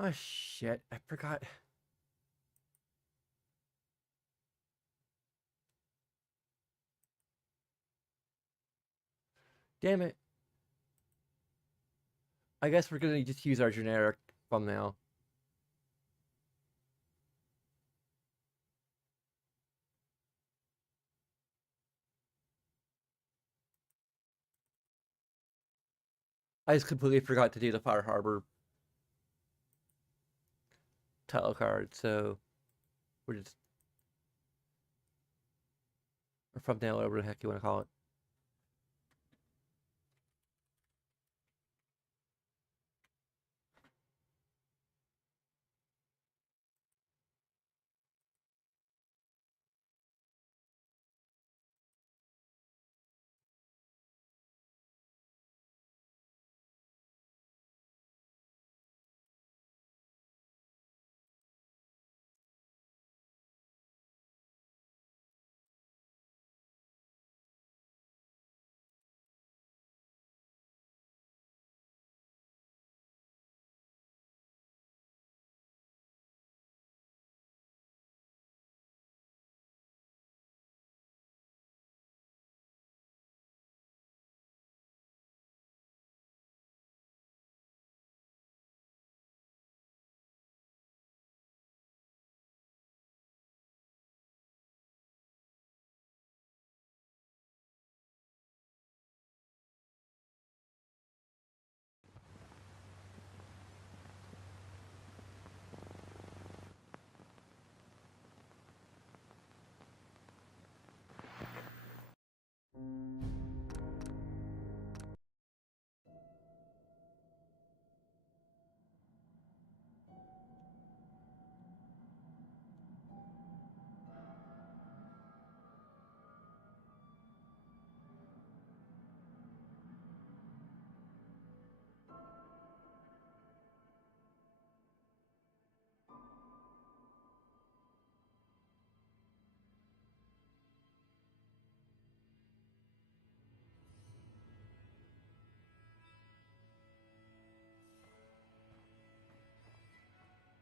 Oh shit, I forgot. Damn it. I guess we're gonna just use our generic thumbnail. I just completely forgot to do the Fire Harbor title card, so we're just or thumbnail, whatever the heck you want to call it.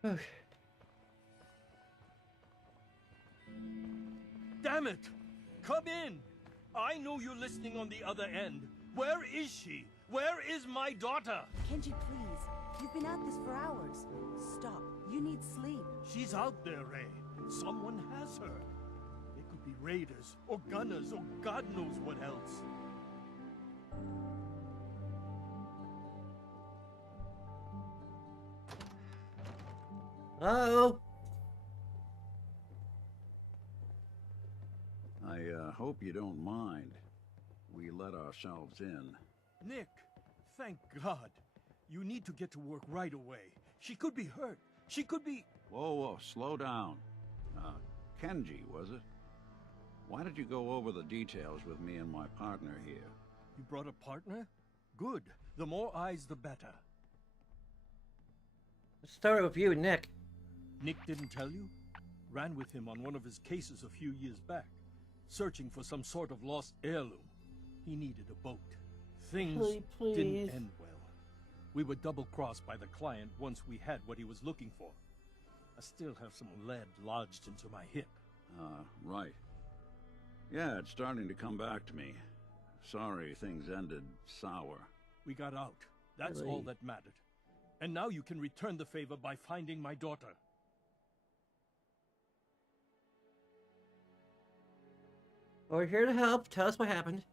Okay. Damn it! Come in! I know you're listening on the other end. Where is she? Where is my daughter? Kenji, please. You've been at this for hours. Stop. You need sleep. She's out there, Ray. Someone has her. It could be raiders, or gunners, or God knows what else. Oh. I hope you don't mind. We let ourselves in. Nick, thank God. You need to get to work right away. She could be hurt. She could be... Whoa, slow down. Kenji, was it? Why did you go over the details with me and my partner here? You brought a partner? Good. The more eyes, the better. Let's start with you, Nick. Nick didn't tell you? Ran with him on one of his cases a few years back, searching for some sort of lost heirloom. He needed a boat. Things didn't end well. We were double-crossed by the client once we had what he was looking for. I still have some lead lodged into my hip. Right. Yeah, it's starting to come back to me. Sorry things ended sour. We got out. That's all that mattered. And now you can return the favor by finding my daughter. We're here to help. Tell us what happened.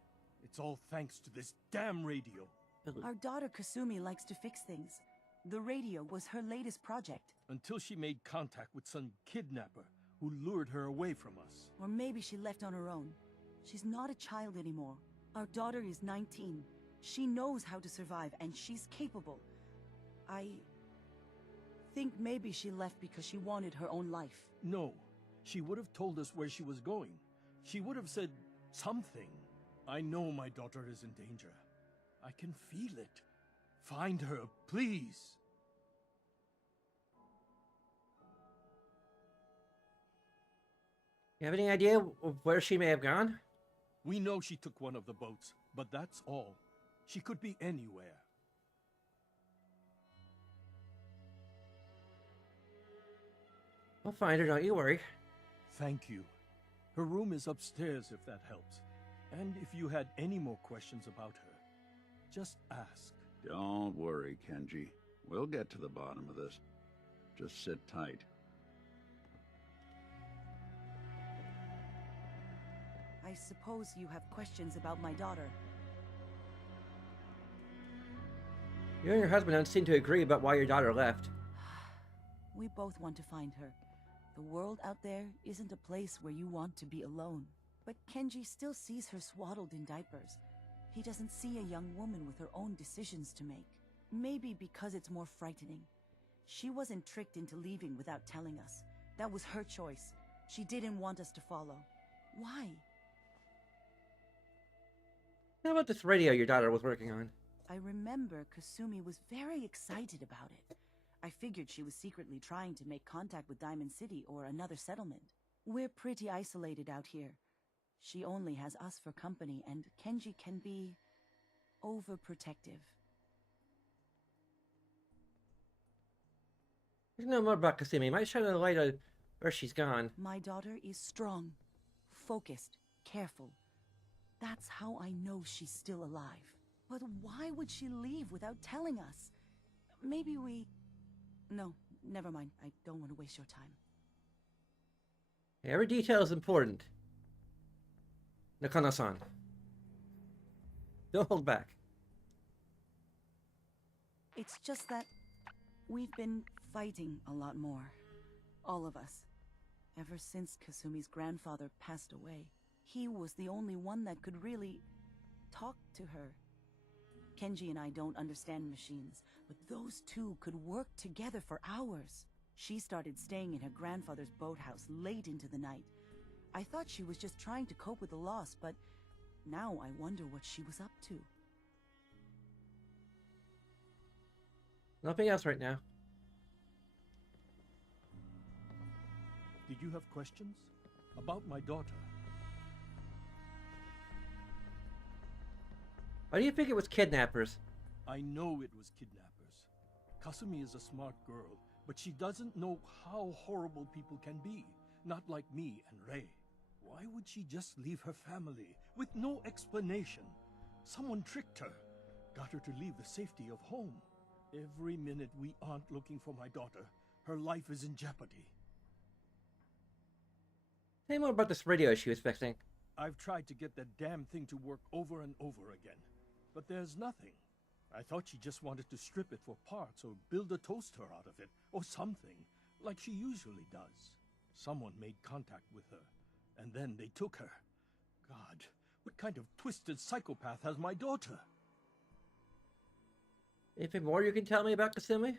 It's all thanks to this damn radio. Our daughter Kasumi likes to fix things. The radio was her latest project. Until she made contact with some kidnapper who lured her away from us. Or maybe she left on her own. She's not a child anymore. Our daughter is 19. She knows how to survive, and she's capable. I think maybe she left because she wanted her own life. No, she would have told us where she was going. She would have said something. I know my daughter is in danger. I can feel it. Find her, please. You have any idea where she may have gone? We know she took one of the boats, but that's all. She could be anywhere. I'll find her, don't you worry. Thank you. Her room is upstairs if that helps. And if you had any more questions about her, just ask. Don't worry, Kenji. We'll get to the bottom of this. Just sit tight. I suppose you have questions about my daughter. You and your husband don't seem to agree about why your daughter left. We both want to find her. The world out there isn't a place where you want to be alone. But Kenji still sees her swaddled in diapers. He doesn't see a young woman with her own decisions to make. Maybe because it's more frightening. She wasn't tricked into leaving without telling us. That was her choice. She didn't want us to follow. Why? How about this radio your daughter was working on? I remember Kasumi was very excited about it. I figured she was secretly trying to make contact with Diamond City or another settlement. We're pretty isolated out here. She only has us for company, and Kenji can be overprotective. There's no more about Kasumi. Might shine a light on where she's gone. My daughter is strong, focused, careful. That's how I know she's still alive. But why would she leave without telling us? Maybe we... No, never mind. I don't want to waste your time. Every detail is important. Nakano-san. Don't hold back. It's just that we've been fighting a lot more. All of us. Ever since Kasumi's grandfather passed away. He was the only one that could really talk to her. Kenji and I don't understand machines, but those two could work together for hours. She started staying in her grandfather's boathouse late into the night. I thought she was just trying to cope with the loss, but now I wonder what she was up to. Nothing else right now. Did you have questions? About my daughter? Why do you think it was kidnappers? I know it was kidnappers. Kasumi is a smart girl, but she doesn't know how horrible people can be. Not like me and Rei. Why would she just leave her family with no explanation? Someone tricked her, got her to leave the safety of home. Every minute we aren't looking for my daughter, her life is in jeopardy. Tell me more about this radio she was fixing. I've tried to get that damn thing to work over and over again, but there's nothing. I thought she just wanted to strip it for parts or build a toaster out of it, or something, like she usually does. Someone made contact with her, and then they took her. God, what kind of twisted psychopath has my daughter? Anything more you can tell me about Kasumi?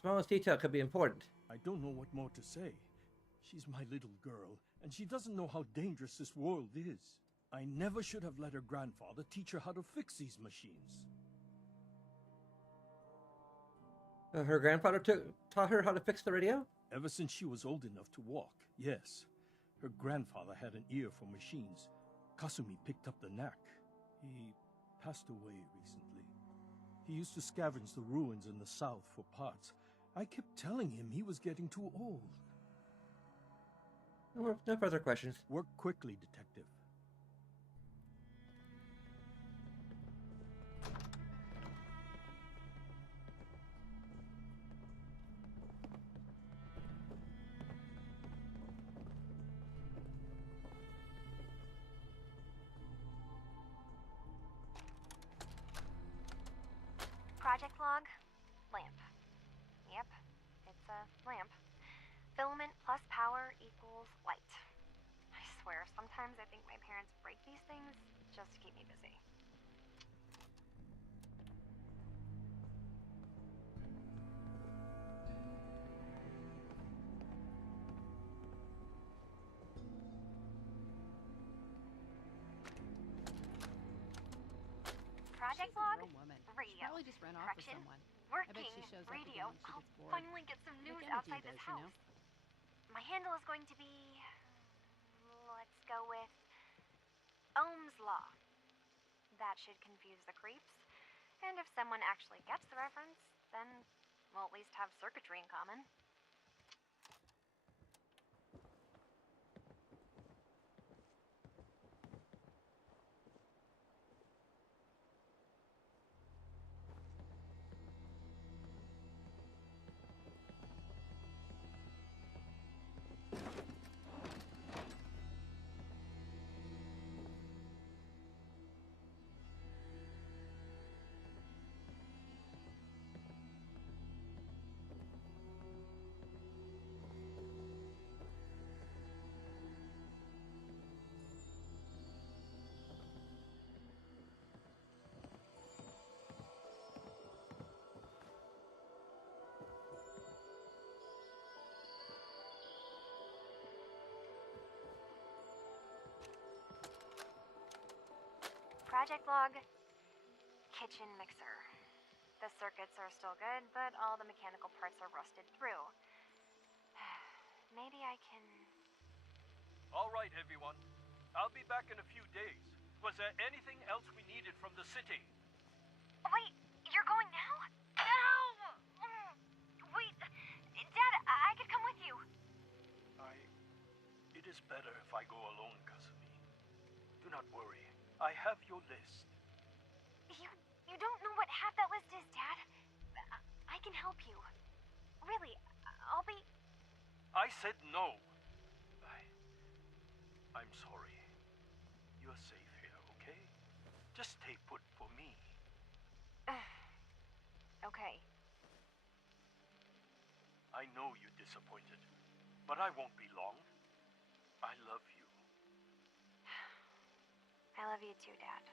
Smallest detail could be important. I don't know what more to say. She's my little girl, and she doesn't know how dangerous this world is. I never should have let her grandfather teach her how to fix these machines. Her grandfather taught her how to fix the radio? Ever since she was old enough to walk, yes. Her grandfather had an ear for machines. Kasumi picked up the knack. He passed away recently. He used to scavenge the ruins in the south for parts. I kept telling him he was getting too old. No further questions. Work quickly, Detective. Project log, lamp. Yep, it's a lamp. Filament plus power equals light. I swear, sometimes I think my parents break these things just to keep me busy. Project log, radio. Probably just ran off with Correction, someone. working she shows up radio. again when she I'll gets bored. finally get some news Like outside everything this does, you house. My handle is going to be, let's go with Ohm's Law. That should confuse the creeps. And if someone actually gets the reference, then we'll at least have circuitry in common. Project log, kitchen mixer. The circuits are still good, but all the mechanical parts are rusted through. Maybe I can... All right, everyone. I'll be back in a few days. Was there anything else we needed from the city? Wait, you're going now? No! Wait, Dad, I could come with you. It is better if I go alone, Kasumi. Do not worry. I have your list. You don't know what half that list is, Dad. I can help you. Really, I'll be... I said no. I'm sorry. You're safe here, okay? Just stay put for me. Okay. I know you're disappointed, but I won't be long. I love you. I love you too, Dad.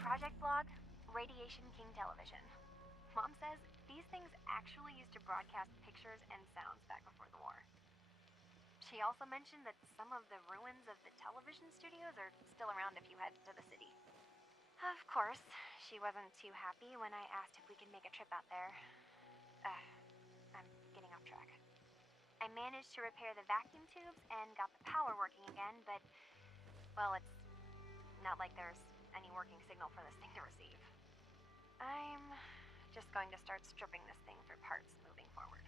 Project log, Radiation King Television. Mom says these things actually used to broadcast pictures and sounds back before the war. She also mentioned that some of the ruins of the television studios are still around if you head to the city. Of course, she wasn't too happy when I asked if we could make a trip out there. I'm getting off track. I managed to repair the vacuum tubes and got the power working again, but, well, it's not like there's any working signal for this thing to receive. I'm just going to start stripping this thing for parts moving forward.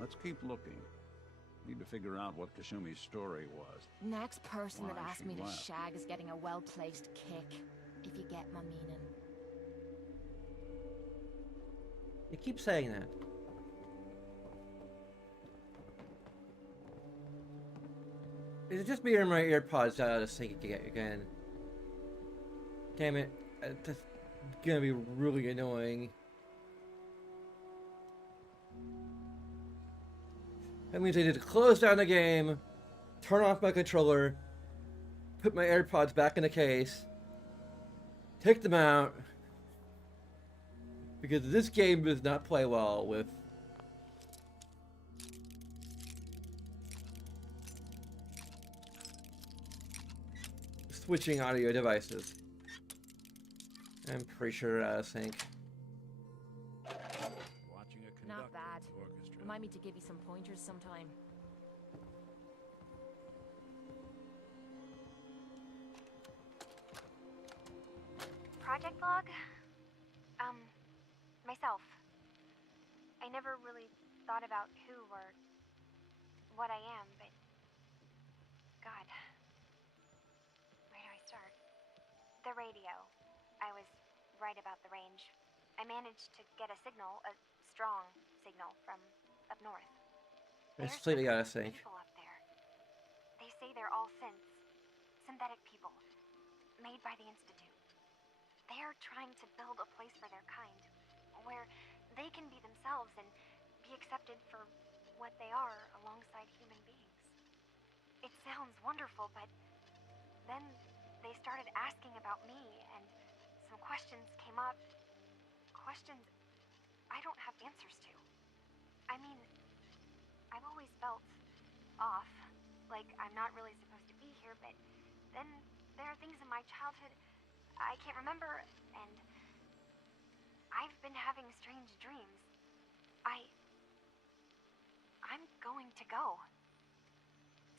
Let's keep looking. Need to figure out what Kasumi's story was. Next person that Why asked she me to left. shag is getting a well-placed kick, if you get my meaning. You keep saying that. Is it just me or my earpods out of sync again? Damn it. That's gonna be really annoying. That means I need to close down the game, turn off my controller, put my AirPods back in the case, take them out, because this game does not play well with switching audio devices. I'm pretty sure out of sync. Watching a Not bad. orchestra. Remind me to give you some pointers sometime. Project log? Myself. I never really thought about who or what I am, but... God. Where do I start? The radio. I was right about the range. I managed to get a signal, a strong signal, from up north. It's There's completely some out of sync. people up there. They say they're all synths. Synthetic people. Made by the Institute. They are trying to build a place for their kind, where they can be themselves and be accepted for what they are alongside human beings. It sounds wonderful, but then they started asking about me, and some questions came up. Questions I don't have answers to. I mean, I've always felt off, like I'm not really supposed to be here, but then there are things in my childhood I can't remember, and I've been having strange dreams. I'm going to go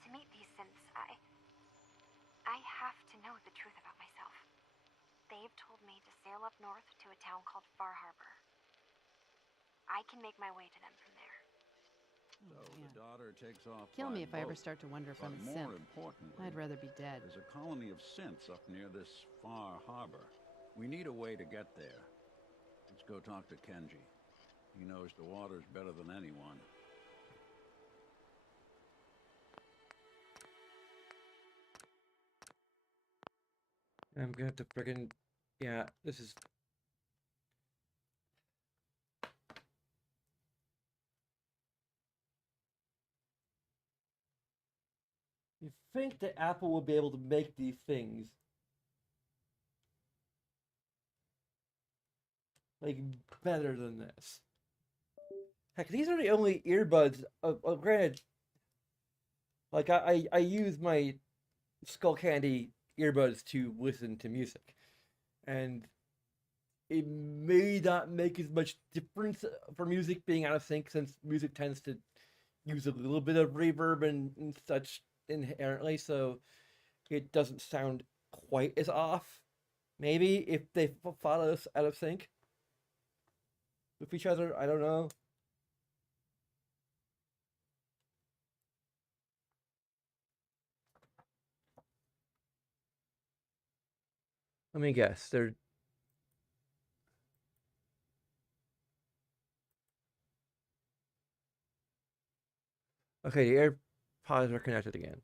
to meet these synths. I have to know the truth about myself. They've told me to sail up north to a town called Far Harbor. I can make my way to them from there. So the daughter takes off. Kill by me if I ever boat. start to wonder if But I'm a more synth. importantly, I'd rather be dead. there's a colony of synths up near this Far Harbor. We need a way to get there. Let's go talk to Kenji. He knows the waters better than anyone. I'm gonna have to friggin'... Yeah, this is... You think that Apple will be able to make these things like better than this? Heck, these are the only earbuds. Granted, like I use my Skull Candy earbuds to listen to music, and it may not make as much difference for music being out of sync, since music tends to use a little bit of reverb and such inherently, so it doesn't sound quite as off. Maybe if they follow us out of sync with each other, I don't know. Let me guess. They're okay. The AirPods are connected again.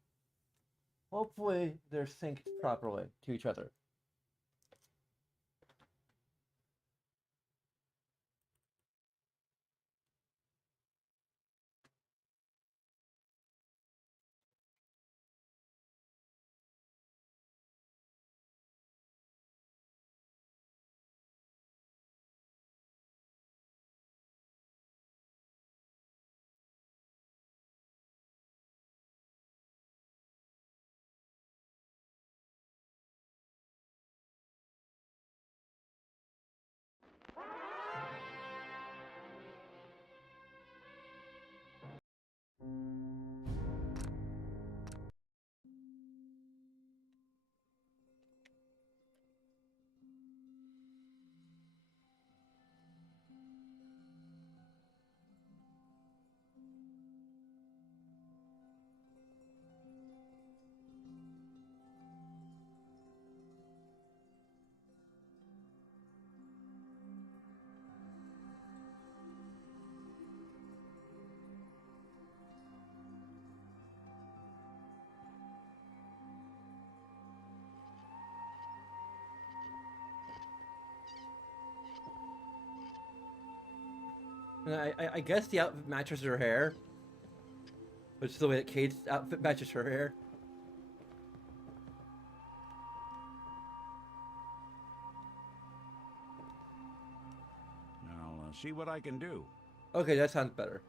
Hopefully, they're synced properly to each other. And I guess the outfit matches her hair, which is the way that Kate's outfit matches her hair. I'll see what I can do. Okay, that sounds better.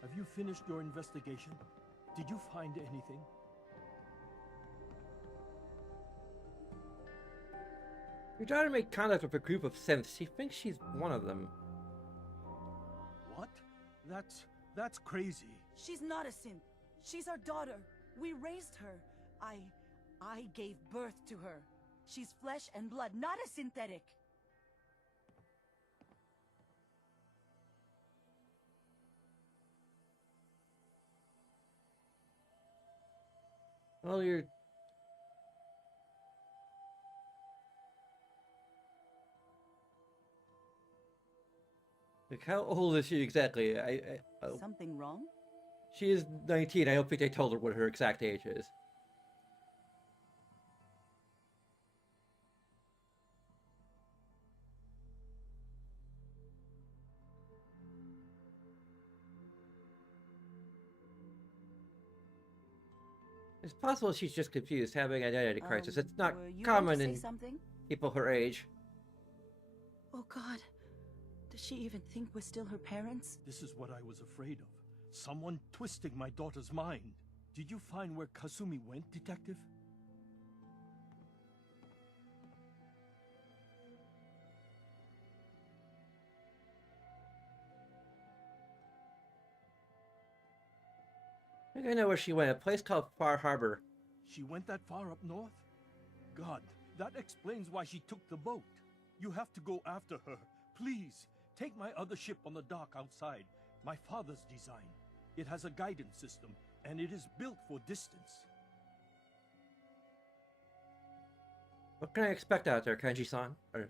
Have you finished your investigation? Did you find anything? Your daughter made contact with a group of synths. She thinks she's one of them. What? That's crazy. She's not a synth. She's our daughter. We raised her. I gave birth to her. She's flesh and blood, not a synthetic. Well, you're... Like, how old is she exactly? Something wrong? She is 19. I don't think they told her what her exact age is. It's possible she's just confused, having an identity crisis. It's not were you common going to in say something? people her age. Oh God. Does she even think we're still her parents? This is what I was afraid of. Someone twisting my daughter's mind. Did you find where Kasumi went, Detective? I think I know where she went. A place called Far Harbor. She went that far up north? God, that explains why she took the boat. You have to go after her. Please, Take my other ship on the dock outside. My father's design. It has a guidance system, and it is built for distance. What can I expect out there, Kenji-san? Or...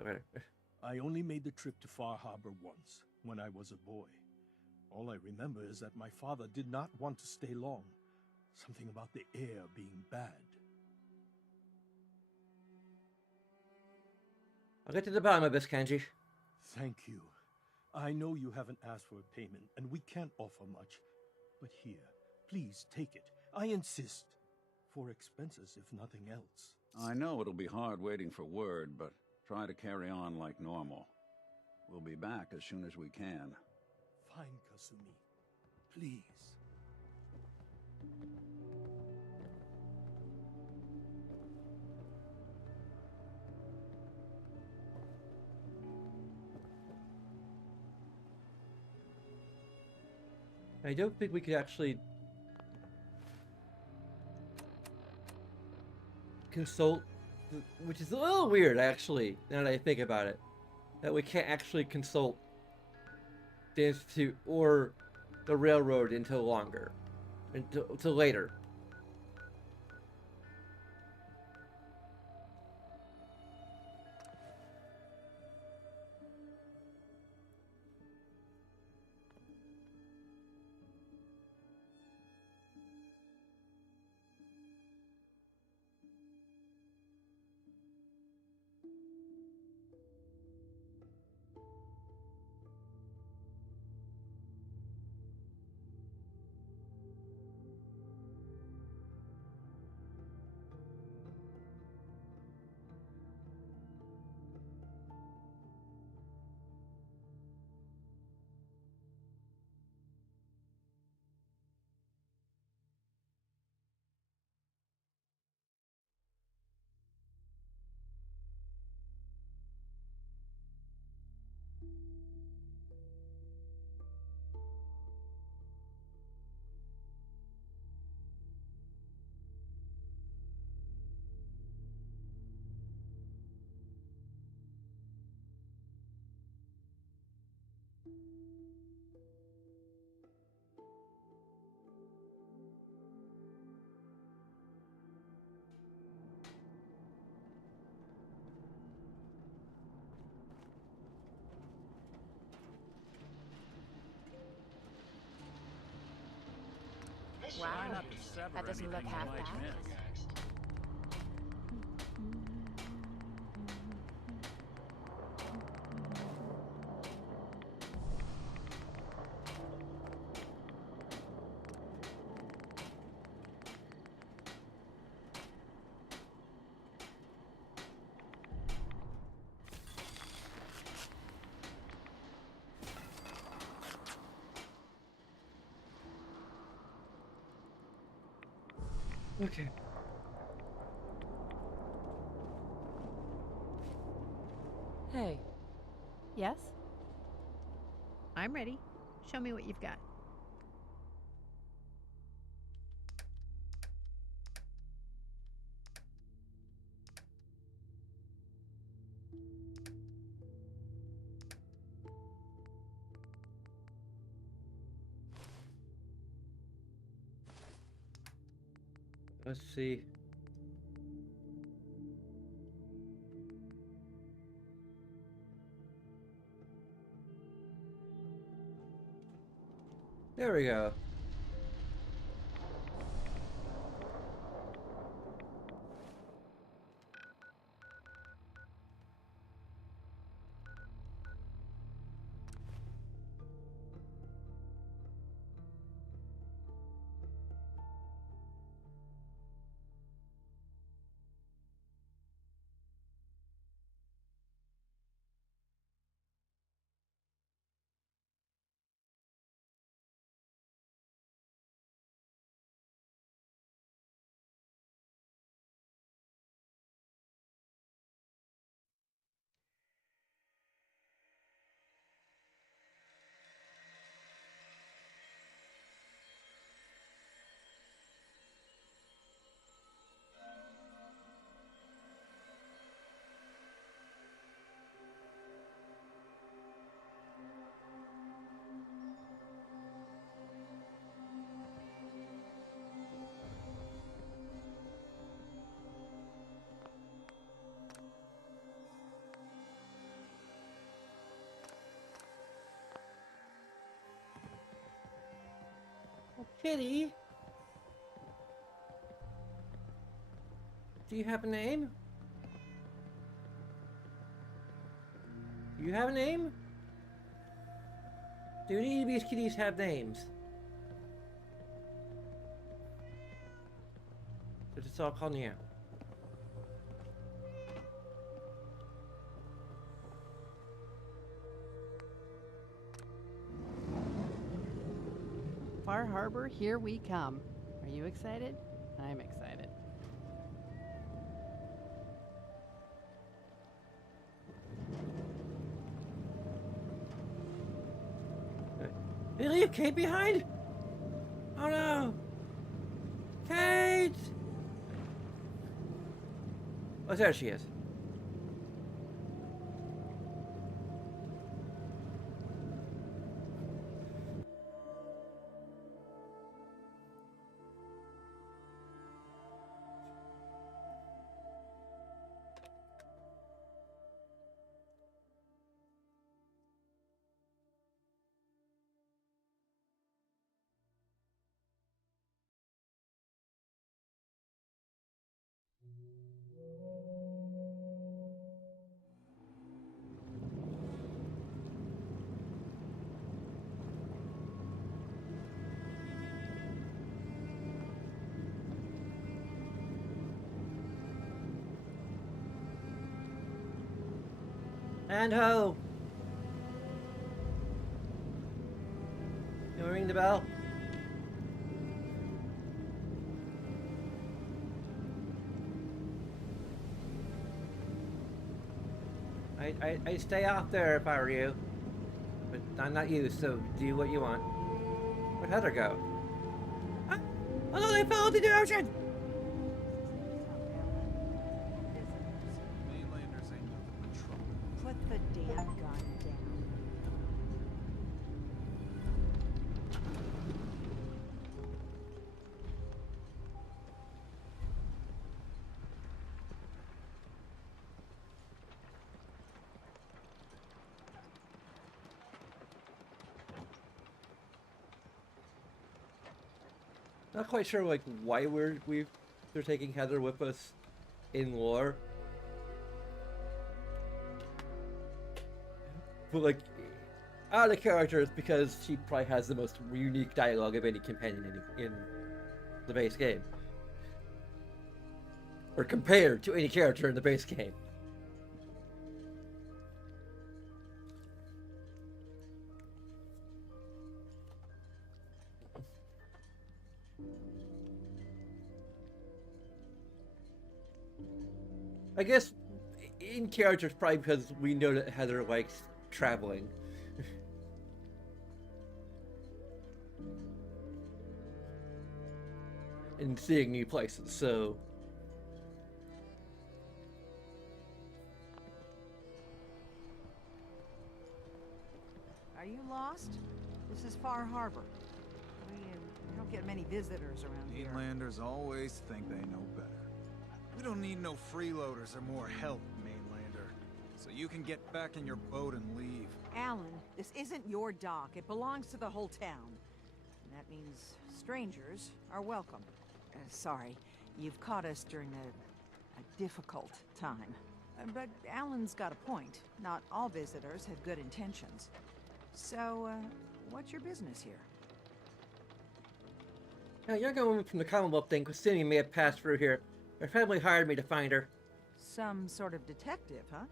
Okay. I only made the trip to Far Harbor once, when I was a boy. All I remember is that my father did not want to stay long. Something about the air being bad. I'll get to the bottom of this, Kenji. Thank you. I know you haven't asked for a payment, and we can't offer much. But here, please take it. I insist. For expenses, if nothing else. I know it'll be hard waiting for word, but try to carry on like normal. We'll be back as soon as we can. Fine, Kasumi. Please. I don't think we could actually consult, which is a little weird, actually, now that I think about it, that we can't actually consult the Institute or the Railroad until later. Wow, that doesn't look half bad. Okay. Hey. Yes? I'm ready. Show me what you've got. Let's see. There we go. Kitty? Do you have a name? Do you have a name? Do any of these kitties have names? Or just all calling you out? Far Harbor, here we come. Are you excited? I'm excited. Did you leave Kate behind? Oh no! Kate! Oh, there she is. And ho! You wanna ring the bell? I'd stay off there if I were you. But I'm not you, so do what you want. Where'd Heather go? Ah! Oh no, they fell into the ocean! Mainlanders ain't nothing but trouble. Put the damn gun down. Not quite sure like why they're taking Heather with us in lore. But like out of character is because she probably has the most unique dialogue of any companion in the base game. Or compared to any character in the base game. I guess in character it's probably because we know that Heather likes traveling. And seeing new places, so... Are you lost? This is Far Harbor. We don't get many visitors around here. Mainlanders always think they know better. We don't need no freeloaders or more help, Mainlander. So you can get back in your boat and leave. Alan, this isn't your dock. It belongs to the whole town. And that means strangers are welcome. Sorry, you've caught us during a difficult time. But Alan's got a point. Not all visitors have good intentions. So, what's your business here? Now, a young woman from the Commonwealth thing, Christine may have passed through here. Her family hired me to find her. Some sort of detective, huh?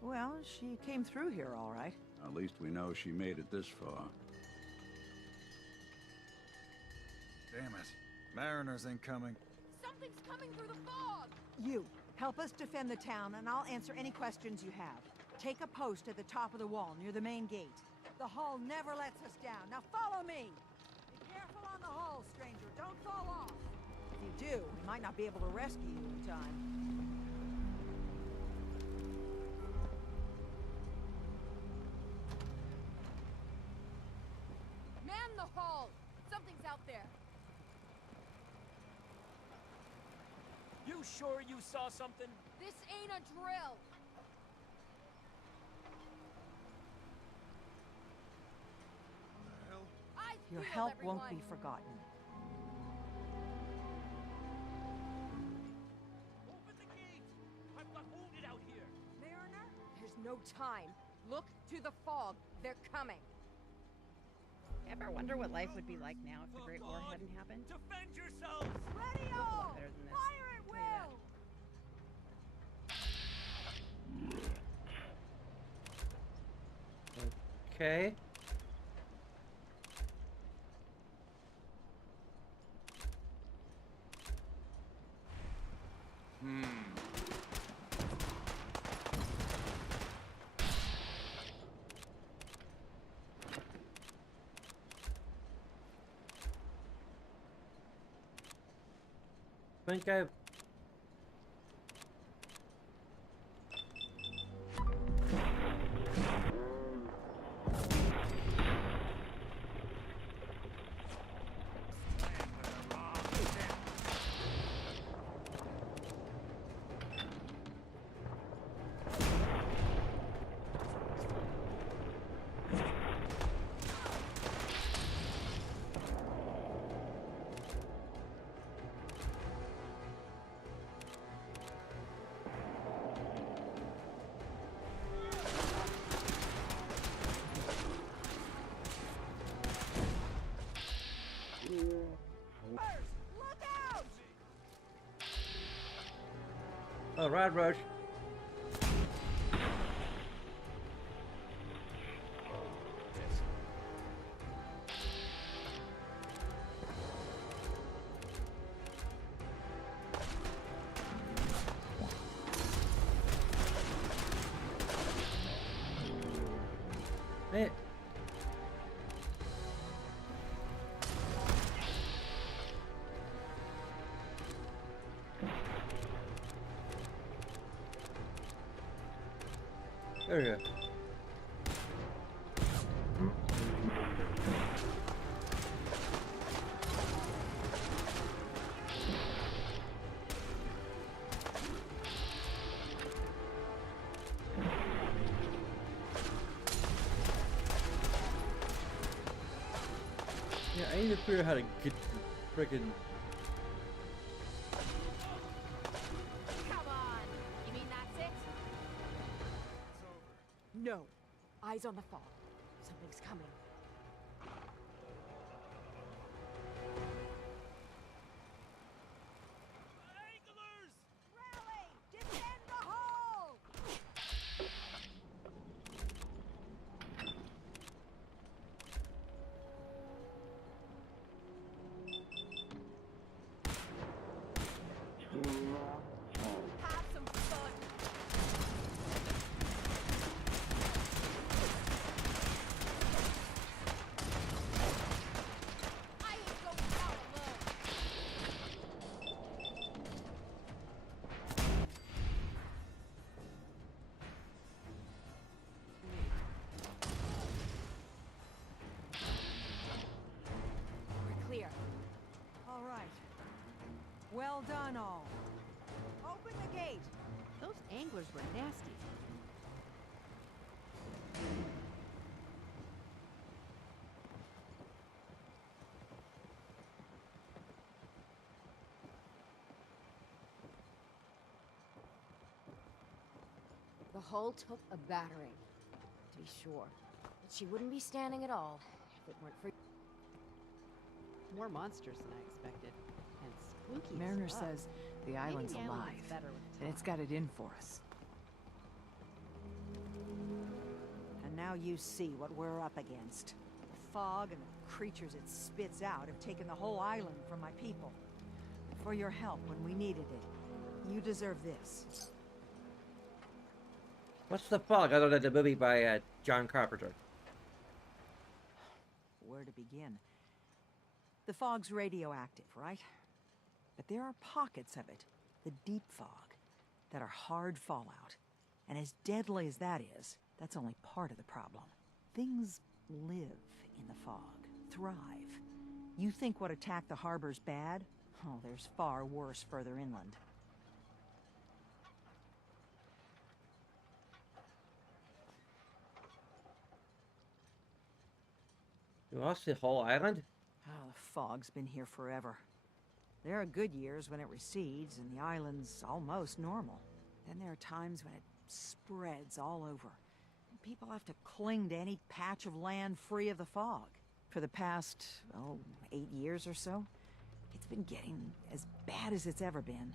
Well, she came through here all right. At least we know she made it this far. Damn it. Mariners incoming. Something's coming through the fog! You, help us defend the town, and I'll answer any questions you have. Take a post at the top of the wall, near the main gate. The hull never lets us down. Now follow me! Be careful on the hull, stranger. Don't fall off. If you do, we might not be able to rescue you in time. Man the hull! Something's out there. You sure you saw something? This ain't a drill. Your help won't be forgotten. Open the gate! I've got wounded out here! Mariner, there's no time. Look to the fog. They're coming. Ever wonder what life would be like now if the Great War hadn't happened? Defend yourselves! Ready A all! lot better than this. Fire at I'll tell you that. will! Okay. Think I. Look out! Oh, Rod Roach. Hey. There you go. Yeah, I need to figure out how to get the frickin' Come on! You mean that's it? No. Eyes on the fog. Something's coming. Anglers! Rally! Defend the hole! Have some fun! I ain't going down alone! We're clear. All right. Well done, all. Open the gate. Those anglers were nasty. The hull took a battering, to be sure. But she wouldn't be standing at all if it weren't for... More monsters than I expected. And spooky Mariner as fuck. says the Maybe island's the island alive, is better with and it's time. got it in for us. And now you see what we're up against. The fog and the creatures it spits out have taken the whole island from my people. For your help when we needed it, you deserve this. What's the fog other than the movie by John Carpenter? Where to begin? The fog's radioactive, right? But there are pockets of it, the deep fog, that are hard fallout. And as deadly as that is, that's only part of the problem. Things live in the fog, thrive. You think what attacked the harbor's bad? Oh, there's far worse further inland. You lost the whole island? Oh, the fog's been here forever. There are good years when it recedes and the island's almost normal. Then there are times when it spreads all over. People have to cling to any patch of land free of the fog. For the past, 8 years or so, it's been getting as bad as it's ever been.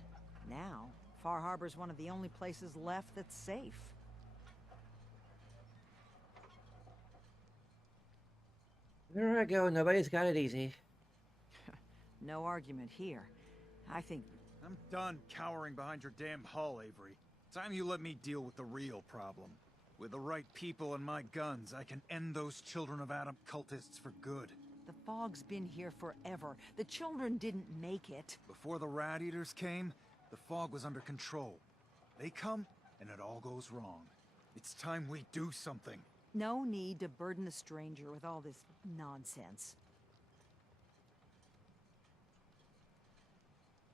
Now, Far Harbor's one of the only places left that's safe. There I go, nobody's got it easy. No argument here. I think... I'm done cowering behind your damn hull, Avery. Time you let me deal with the real problem. With the right people and my guns, I can end those Children of Adam cultists for good. The fog's been here forever. The children didn't make it. Before the Rat Eaters came, the fog was under control. They come, and it all goes wrong. It's time we do something. No need to burden the stranger with all this nonsense.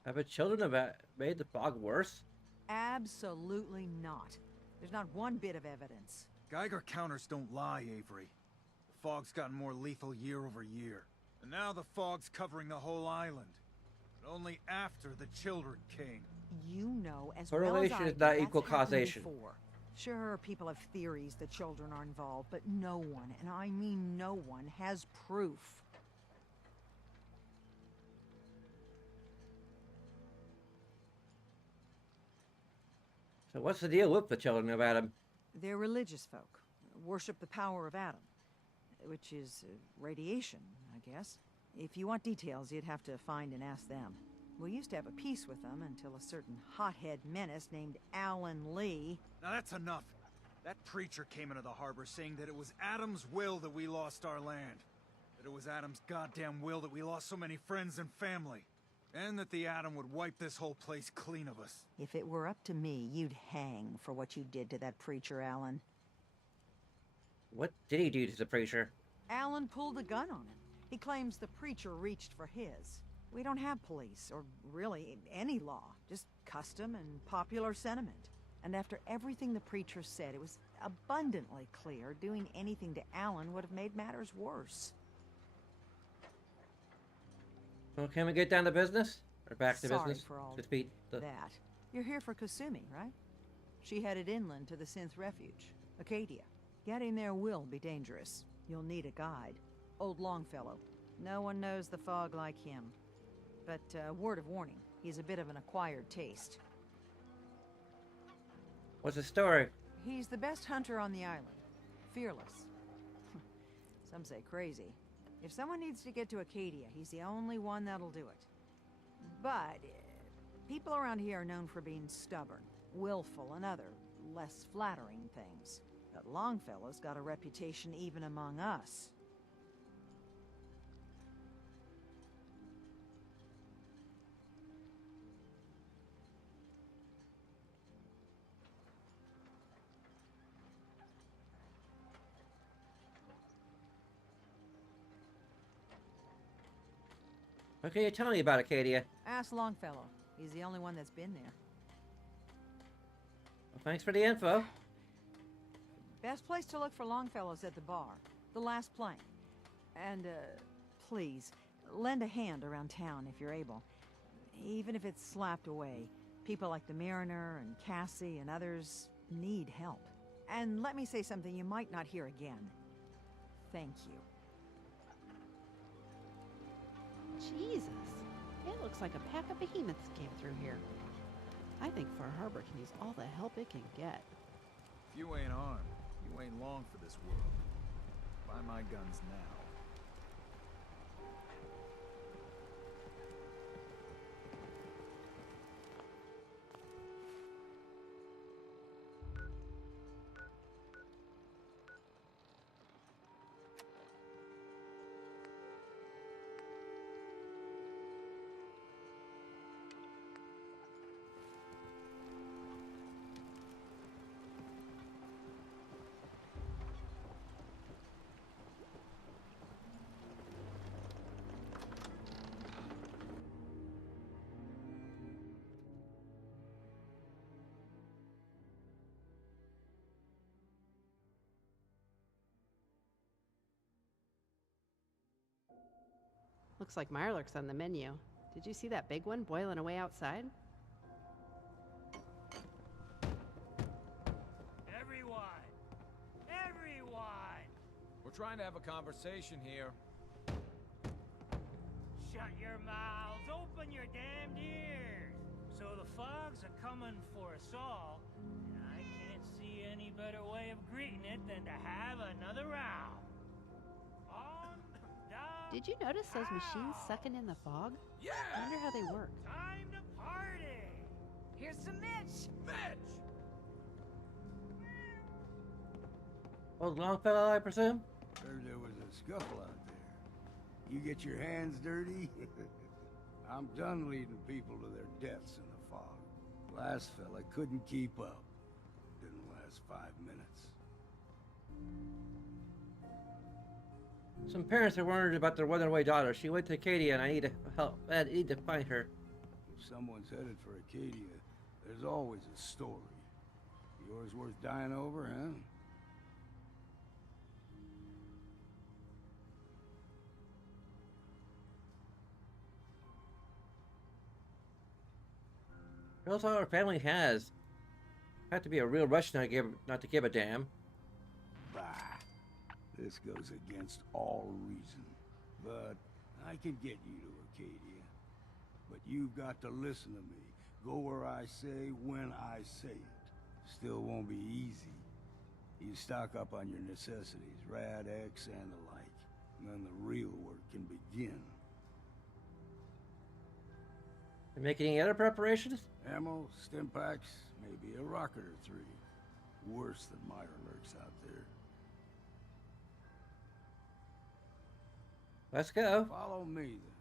Have the children have made the fog worse? Absolutely not. There's not one bit of evidence. Geiger counters don't lie, Avery. The fog's gotten more lethal year over year. And now the fog's covering the whole island. But only after the children came. You know as Correlation well as I is do, not that's equal happened causation. before. Sure, people have theories that children are involved, but no one, and I mean no one, has proof. So what's the deal with the children of Adam? They're religious folk, worship the power of Adam, which is radiation, I guess. If you want details, you'd have to find and ask them. We used to have a peace with them until a certain hothead menace named Alan Lee... Now that's enough. That preacher came into the harbor saying that it was Adam's will that we lost our land. That it was Adam's goddamn will that we lost so many friends and family. And that the Atom would wipe this whole place clean of us. If it were up to me, you'd hang for what you did to that preacher, Alan. What did he do to the preacher? Alan pulled a gun on him. He claims the preacher reached for his. We don't have police, or really any law, just custom and popular sentiment. And after everything the preacher said, it was abundantly clear doing anything to Alan would have made matters worse. Well, can we get down to business? Or back to Sorry business? for all To speed the... that. You're here for Kasumi, right? She headed inland to the Synth Refuge, Acadia. Getting there will be dangerous. You'll need a guide. Old Longfellow. No one knows the fog like him. But, word of warning, he's a bit of an acquired taste. What's the story? He's the best hunter on the island. Fearless. Some say crazy. If someone needs to get to Acadia, he's the only one that'll do it. But, people around here are known for being stubborn, willful, and other, less flattering things. But Longfellow's got a reputation even among us. What can you tell me about Acadia? Ask Longfellow. He's the only one that's been there. Well, thanks for the info. Best place to look for Longfellow's at the bar. The last plank. And, please, lend a hand around town if you're able. Even if it's slapped away. People like the Mariner and Cassie and others need help. And let me say something you might not hear again. Thank you. Jesus. It looks like a pack of behemoths came through here. I think Far Harbor can use all the help it can get. If you ain't armed, you ain't long for this world. Buy my guns now. Looks like Mirelurk's on the menu. Did you see that big one boiling away outside? Everyone! Everyone! We're trying to have a conversation here. Shut your mouths, open your damned ears! So the fogs are coming for us all, and I can't see any better way of greeting it than to have another round. On the Did you notice those machines sucking in the fog? Yeah! I wonder how they work. time to party! Here's some Mitch! Mitch! Oh, Longfellow, I presume? Heard there was a scuffle out there. You get your hands dirty? I'm done leading people to their deaths in the fog. Last fella couldn't keep up. Didn't last 5 minutes. Some parents are worried about their runaway daughter. She went to Acadia and I need to help. I need to find her. If someone's headed for Acadia, there's always a story. Yours worth dying over, huh? That's all our family has. Have to be a real rush not to give a damn. Bah. This goes against all reason. But I can get you to Acadia. But you've got to listen to me. Go where I say, when I say it. Still won't be easy. You stock up on your necessities, Rad X and the like. And then the real work can begin. You make any other preparations? Ammo, stim packs, maybe a rocket or 3. Worse than Mirelurk's out there. Let's go. Follow me, then.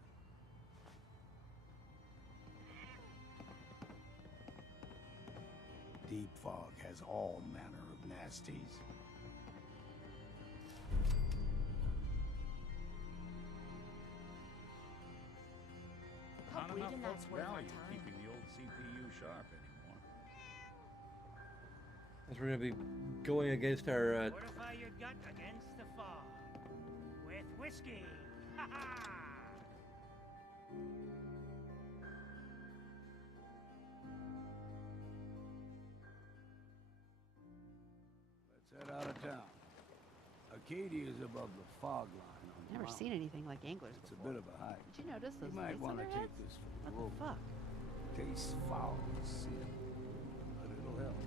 Deep fog has all manner of nasties. Hope Not enough reading that's folks worth our value time. keeping the old CPU sharp anymore. As we're gonna be going against our. Fortify your gut against the fog. With whiskey! Ha ha! Let's head out of town. Acadia is above the fog line on the Never mountain. seen anything like anglers It's a before. bit of a hike. Did you notice those You might lights on want to their take heads? this for the What road. the fuck? Tastes foul as sin, but it'll help.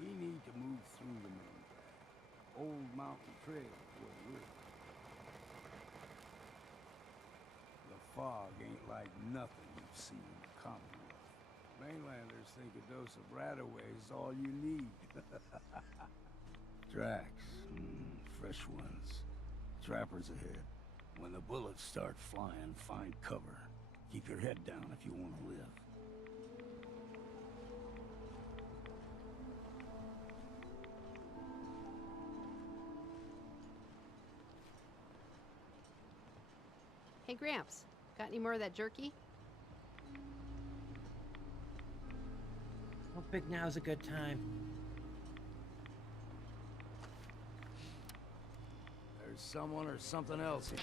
We need to move through the main path. Old Mountain Trail is where we're. The fog ain't like nothing you've seen in the Commonwealth. Mainlanders think a dose of Radaway is all you need. Tracks, fresh ones. Trappers ahead. When the bullets start flying, find cover. Keep your head down if you want to live. Hey, Gramps. Got any more of that jerky? How big now is a good time? There's someone or something else here.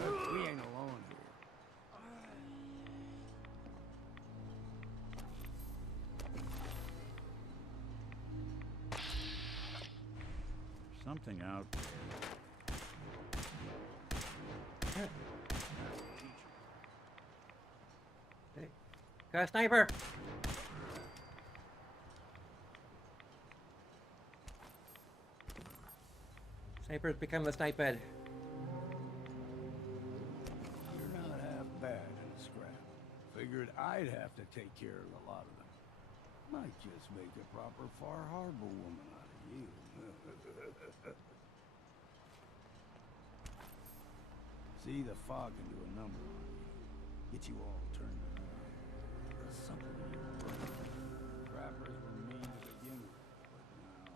Look, we ain't alone here. Something out there. Hey, got a sniper! Sniper's become a sniper. You're not half bad in a scrap. Figured I'd have to take care of a lot of them. Might just make a proper Far Harbor woman out of you. See, the fog can do a number on you. Get you all turned around. There's something in your brain. Trappers were mean to begin with, but now...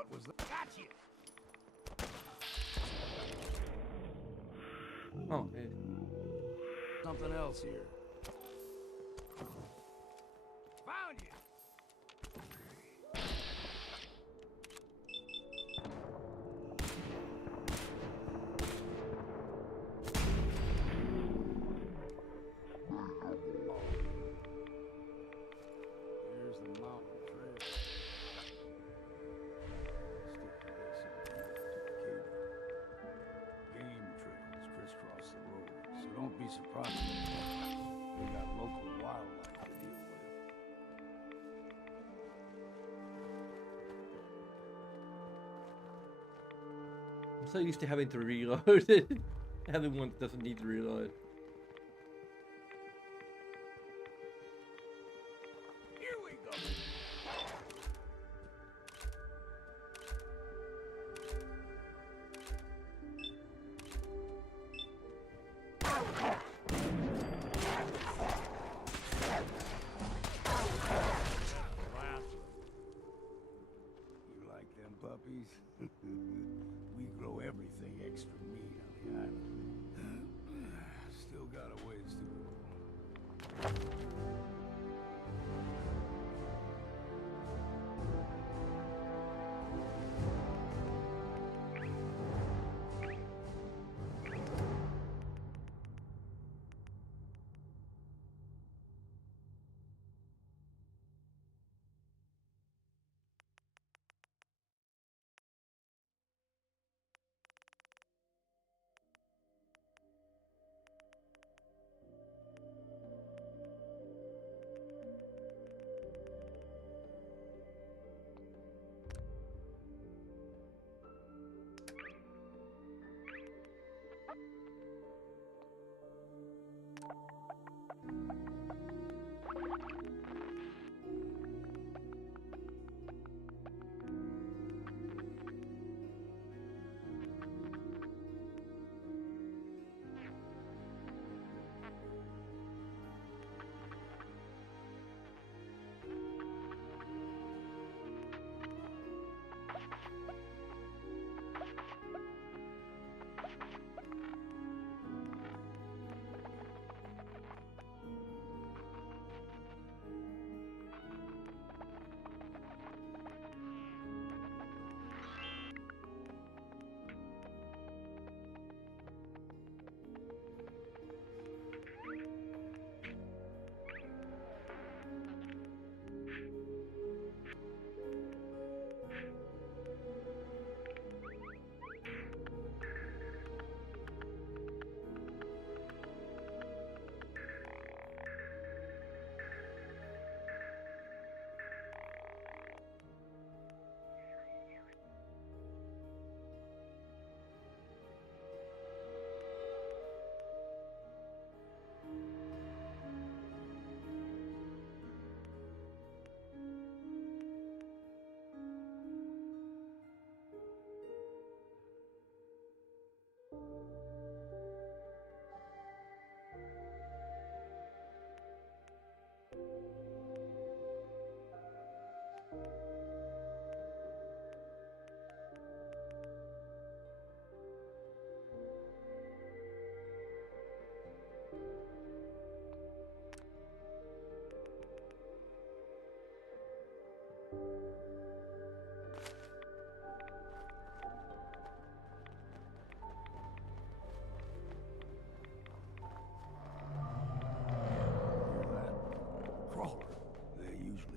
What was that? Got you! Oh, okay. Something else here. Found you! Here's the mountain trail. Game trails crisscross the road, so don't be surprised. We got local wildlife to deal with. I'm so used to having to reload. Having one that doesn't need to reload. Here we go. You like them puppies? We grow everything extra meat on the island. Still got a ways to go.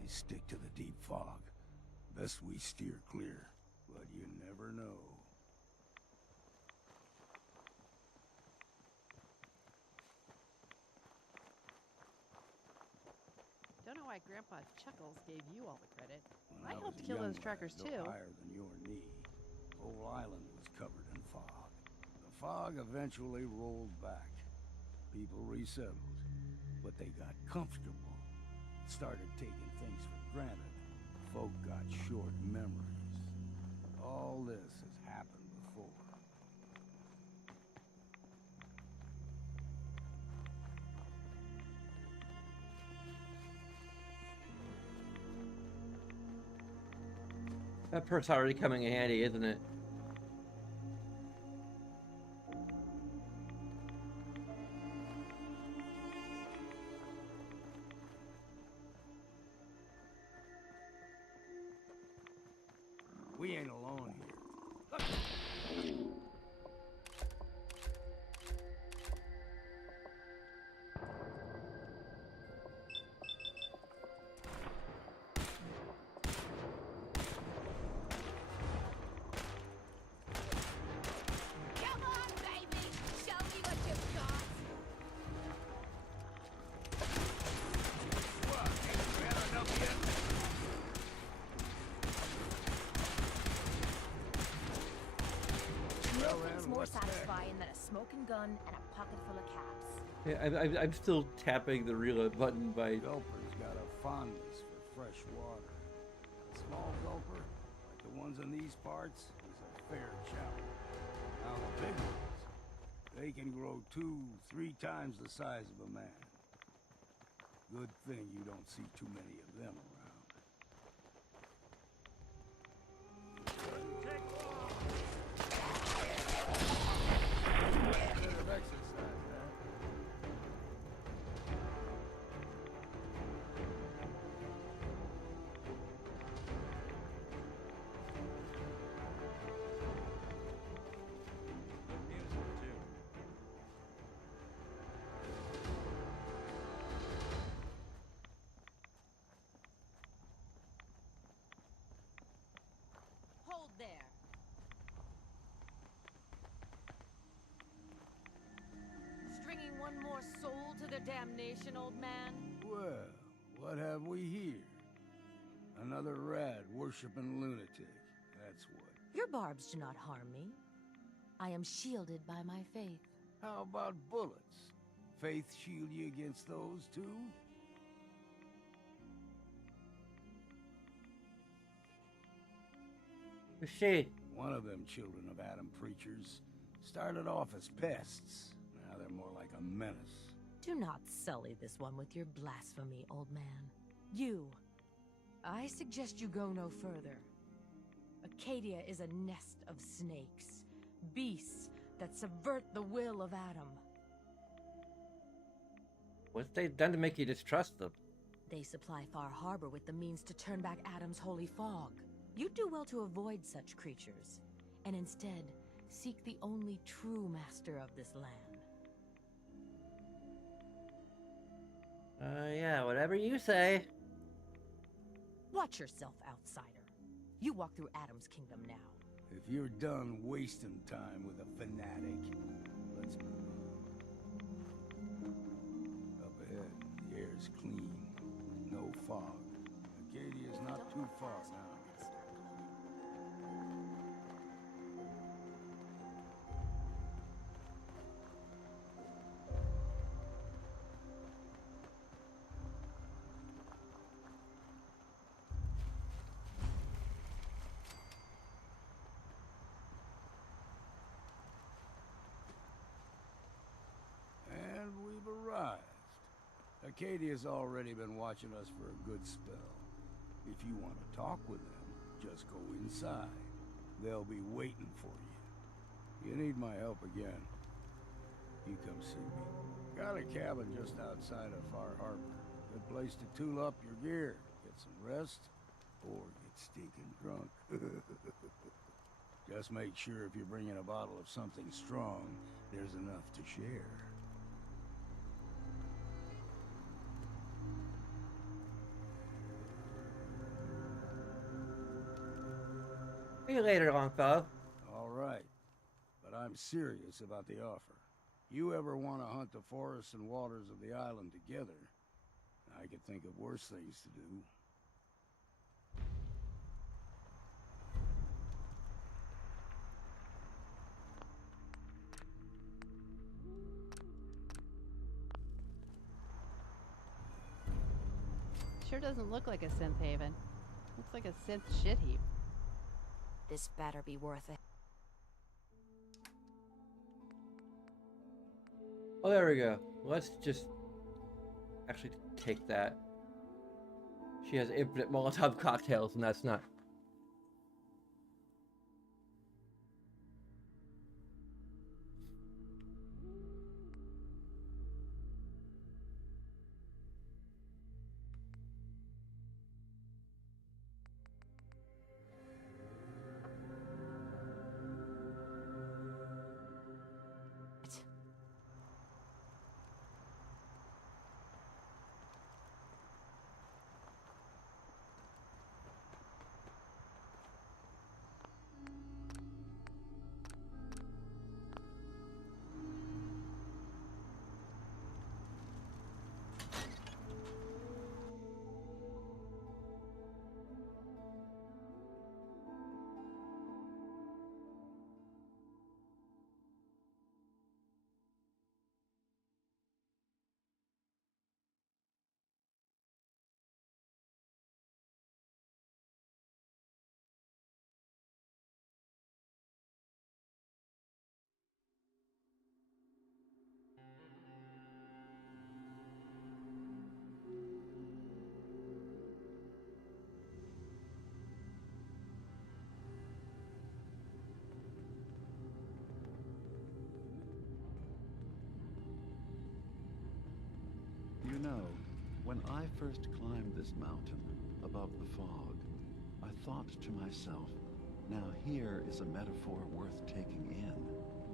Stick to the deep fog. Best we steer clear, but you never know. Don't know why Grandpa Chuckles gave you all the credit. When I was helped a kill young those lad, trackers no too. higher than your knee, whole island was covered in fog. The fog eventually rolled back. People resettled, but they got comfortable. Started taking things for granted. Folk got short memories. All this has happened before. That perk's already coming in handy, isn't it? We ain't alone here. Come on, baby! Show me what you've got! What? Ain't you had enough yet? Nothing's more satisfying than a smoking gun and a pocket full of caps. Yeah, I'm still tapping the reload button by... Gulper's got a fondness for fresh water. A small gulper, like the ones in these parts, is a fair challenge. Now the big ones, they can grow 2-3 times the size of a man. Good thing you don't see too many of them around. Bit of exercise, huh? Hold there. Stringing one more soul to their damnation, old man? Well, what have we here? Another rad worshipping lunatic. That's what. Your barbs do not harm me. I am shielded by my faith. How about bullets? Faith shield you against those too? Shit. One of them children of Adam preachers started off as pests. Now they're more like a menace. Do not sully this one with your blasphemy, old man. You. I suggest you go no further. Acadia is a nest of snakes. Beasts that subvert the will of Adam. What's they done to make you distrust them? They supply Far Harbor with the means to turn back Adam's holy fog. You'd do well to avoid such creatures, and instead seek the only true master of this land. Yeah, whatever you say. Watch yourself, outsider. You walk through Adam's kingdom now. If you're done wasting time with a fanatic, let's move on. Up ahead, the air's clean. No fog. Acadia's not too far now. And we've arrived. Acadia's already been watching us for a good spell. If you want to talk with them, just go inside. They'll be waiting for you. You need my help again, you come see me. Got a cabin just outside of Far Harbor. Good place to tool up your gear, get some rest, or get stinking drunk. Just make sure if you're bringing a bottle of something strong, there's enough to share. See you later, Longfellow. All right, but I'm serious about the offer. You ever want to hunt the forests and waters of the island together, I could think of worse things to do. Sure doesn't look like a synth haven. Looks like a synth shit heap. This better be worth it. Oh, there we go. Let's just actually take that. She has infinite Molotov cocktails, and that's not You know, when I first climbed this mountain above the fog, I thought to myself, now here is a metaphor worth taking in.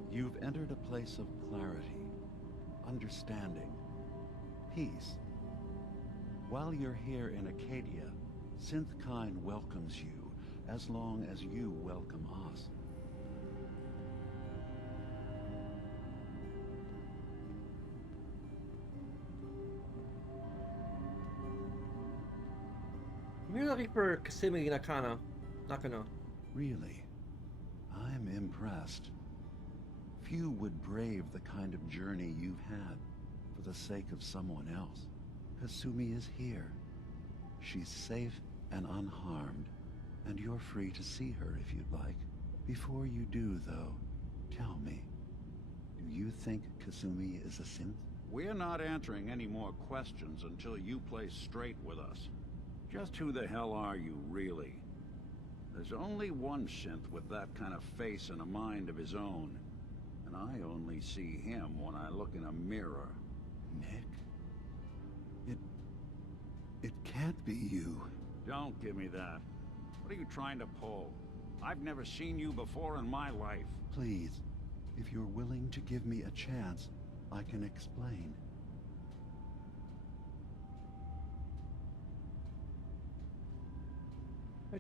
You've entered a place of clarity, understanding, peace. While you're here in Acadia, Synthkind welcomes you as long as you welcome us. I'm here looking for Kasumi Nakano. Really? I'm impressed. Few would brave the kind of journey you've had for the sake of someone else. Kasumi is here. She's safe and unharmed, and you're free to see her if you'd like. Before you do, though, tell me, do you think Kasumi is a synth? We're not answering any more questions until you play straight with us. Just who the hell are you, really? There's only one synth with that kind of face and a mind of his own. And I only see him when I look in a mirror. Nick? It can't be you. Don't give me that. What are you trying to pull? I've never seen you before in my life. Please, if you're willing to give me a chance, I can explain.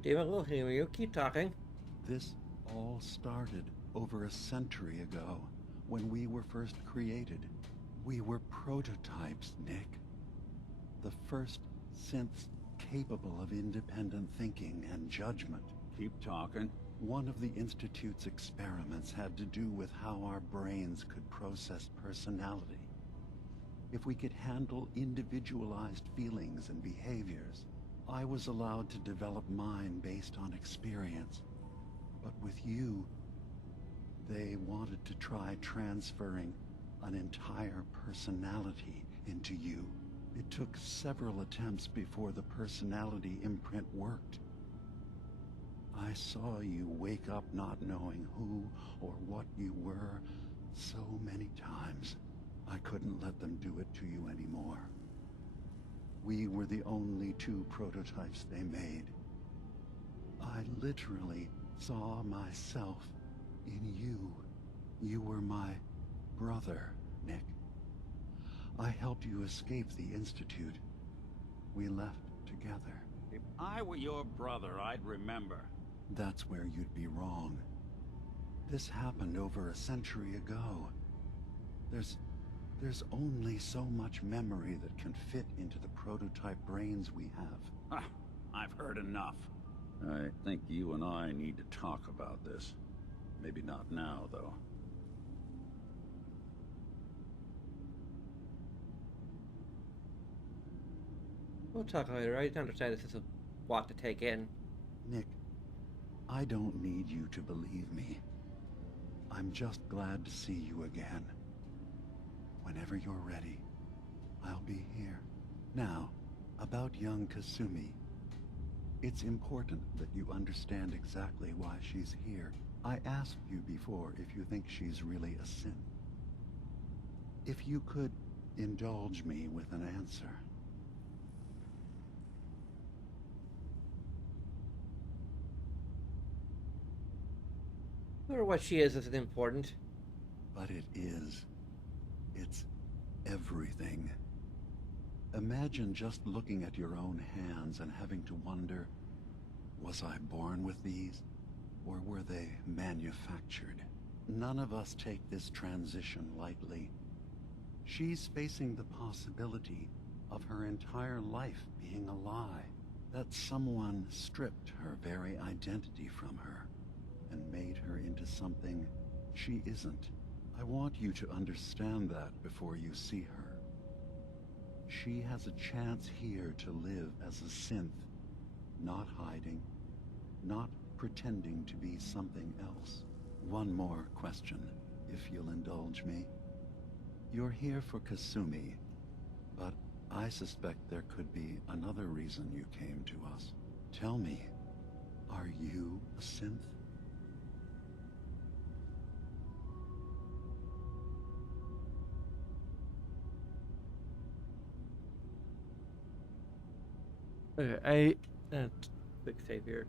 David, we'll hear you. Keep talking. This all started over a century ago, when we were first created. We were prototypes, Nick. The first synths capable of independent thinking and judgment. Keep talking. One of the Institute's experiments had to do with how our brains could process personality. If we could handle individualized feelings and behaviors, I was allowed to develop mine based on experience. But with you, they wanted to try transferring an entire personality into you. It took several attempts before the personality imprint worked. I saw you wake up not knowing who or what you were so many times. I couldn't let them do it to you anymore. We were the only two prototypes they made. I literally saw myself in you. You were my brother, Nick. I helped you escape the Institute. We left together. If I were your brother, I'd remember. That's where you'd be wrong. This happened over a century ago. There's only so much memory that can fit into the prototype brains we have. I've heard enough. I think you and I need to talk about this. Maybe not now, though. We'll talk later. I understand this is a lot to take in. Nick, I don't need you to believe me. I'm just glad to see you again. Whenever you're ready, I'll be here. Now, about young Kasumi. It's important that you understand exactly why she's here. I asked you before if you think she's really a synth. If you could indulge me with an answer. Or what she is isn't important. But it is. It's everything. Imagine just looking at your own hands and having to wonder, was I born with these? Or were they manufactured? None of us take this transition lightly. She's facing the possibility of her entire life being a lie. That someone stripped her very identity from her and made her into something she isn't. I want you to understand that before you see her. She has a chance here to live as a synth, not hiding, not pretending to be something else. One more question, if you'll indulge me. You're here for Kasumi, but I suspect there could be another reason you came to us. Tell me, are you a synth? Okay, quick save here.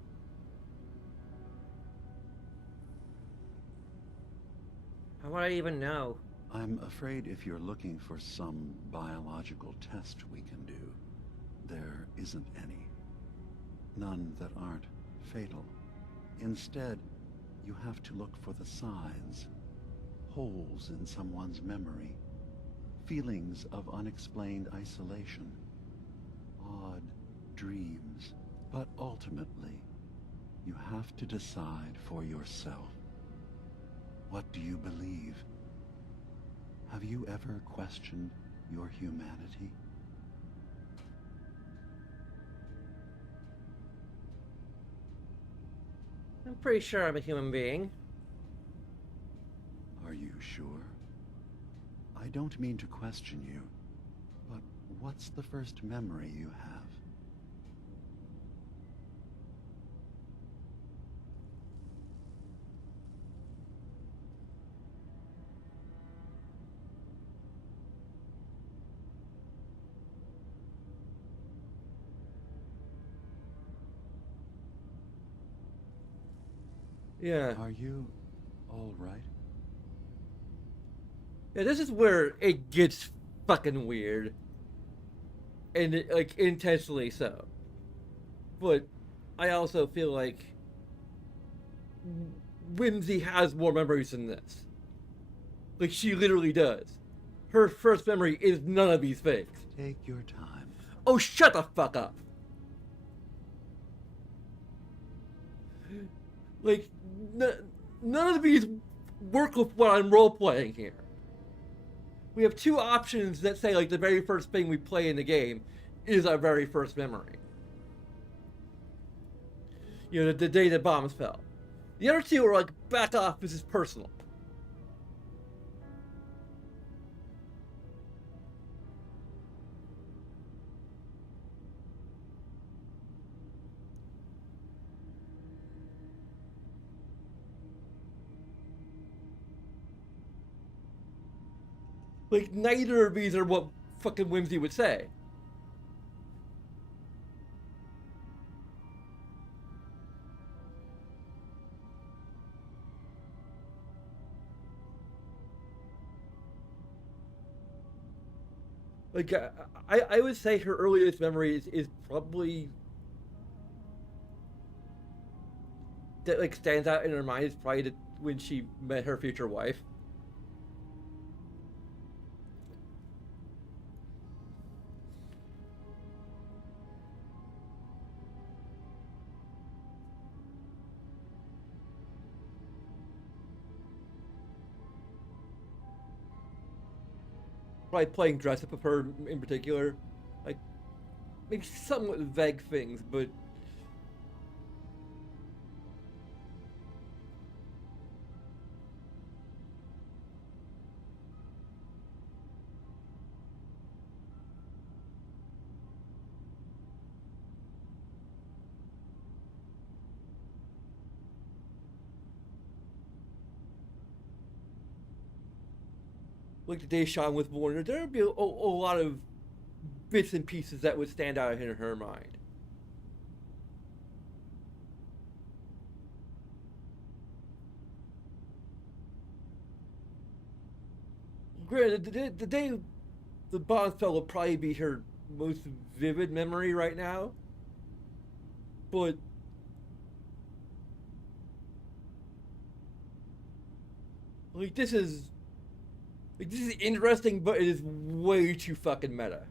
How would I even know? I'm afraid if you're looking for some biological test we can do, there isn't any. None that aren't fatal. Instead, you have to look for the signs. Holes in someone's memory. Feelings of unexplained isolation. Odd dreams. But ultimately, you have to decide for yourself. What do you believe? Have you ever questioned your humanity? I'm pretty sure I'm a human being. Are you sure? I don't mean to question you, but what's the first memory you have? Yeah. Are you all right? Yeah, this is where it gets fucking weird. And it, like, intentionally so. But I also feel like Whimsy has more memories than this. Like, she literally does. Her first memory is none of these things. Take your time. Oh, shut the fuck up. Like, none of these work with what I'm role-playing here. We have two options that say, like, the very first thing we play in the game is our very first memory. You know, the day the bombs fell. The other two are like, back off, this is personal. Like, neither of these are what fucking Whimsy would say. Like, I would say her earliest memory is probably... that, like, stands out in her mind is probably when she met her future wife. Probably playing dress up with her in particular. Like, maybe somewhat vague things, but... like the day Sean was born, there would be a lot of bits and pieces that would stand out in her mind. Granted, the day the bomb fell will probably be her most vivid memory right now. But like this is interesting, but it is way too fucking meta.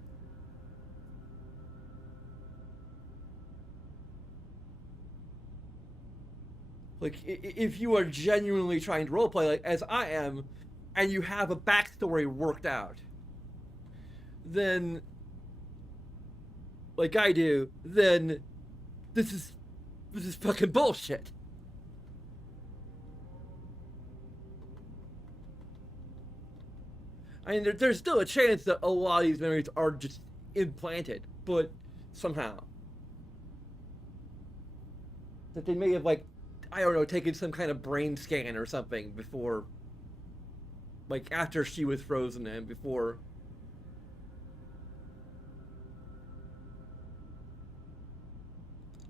Like, if you are genuinely trying to roleplay, like as I am, and you have a backstory worked out, then, like I do, then this is fucking bullshit. I mean, there's still a chance that a lot of these memories are just implanted, but somehow. That they may have, like, I don't know, taken some kind of brain scan or something before, like, after she was frozen and before.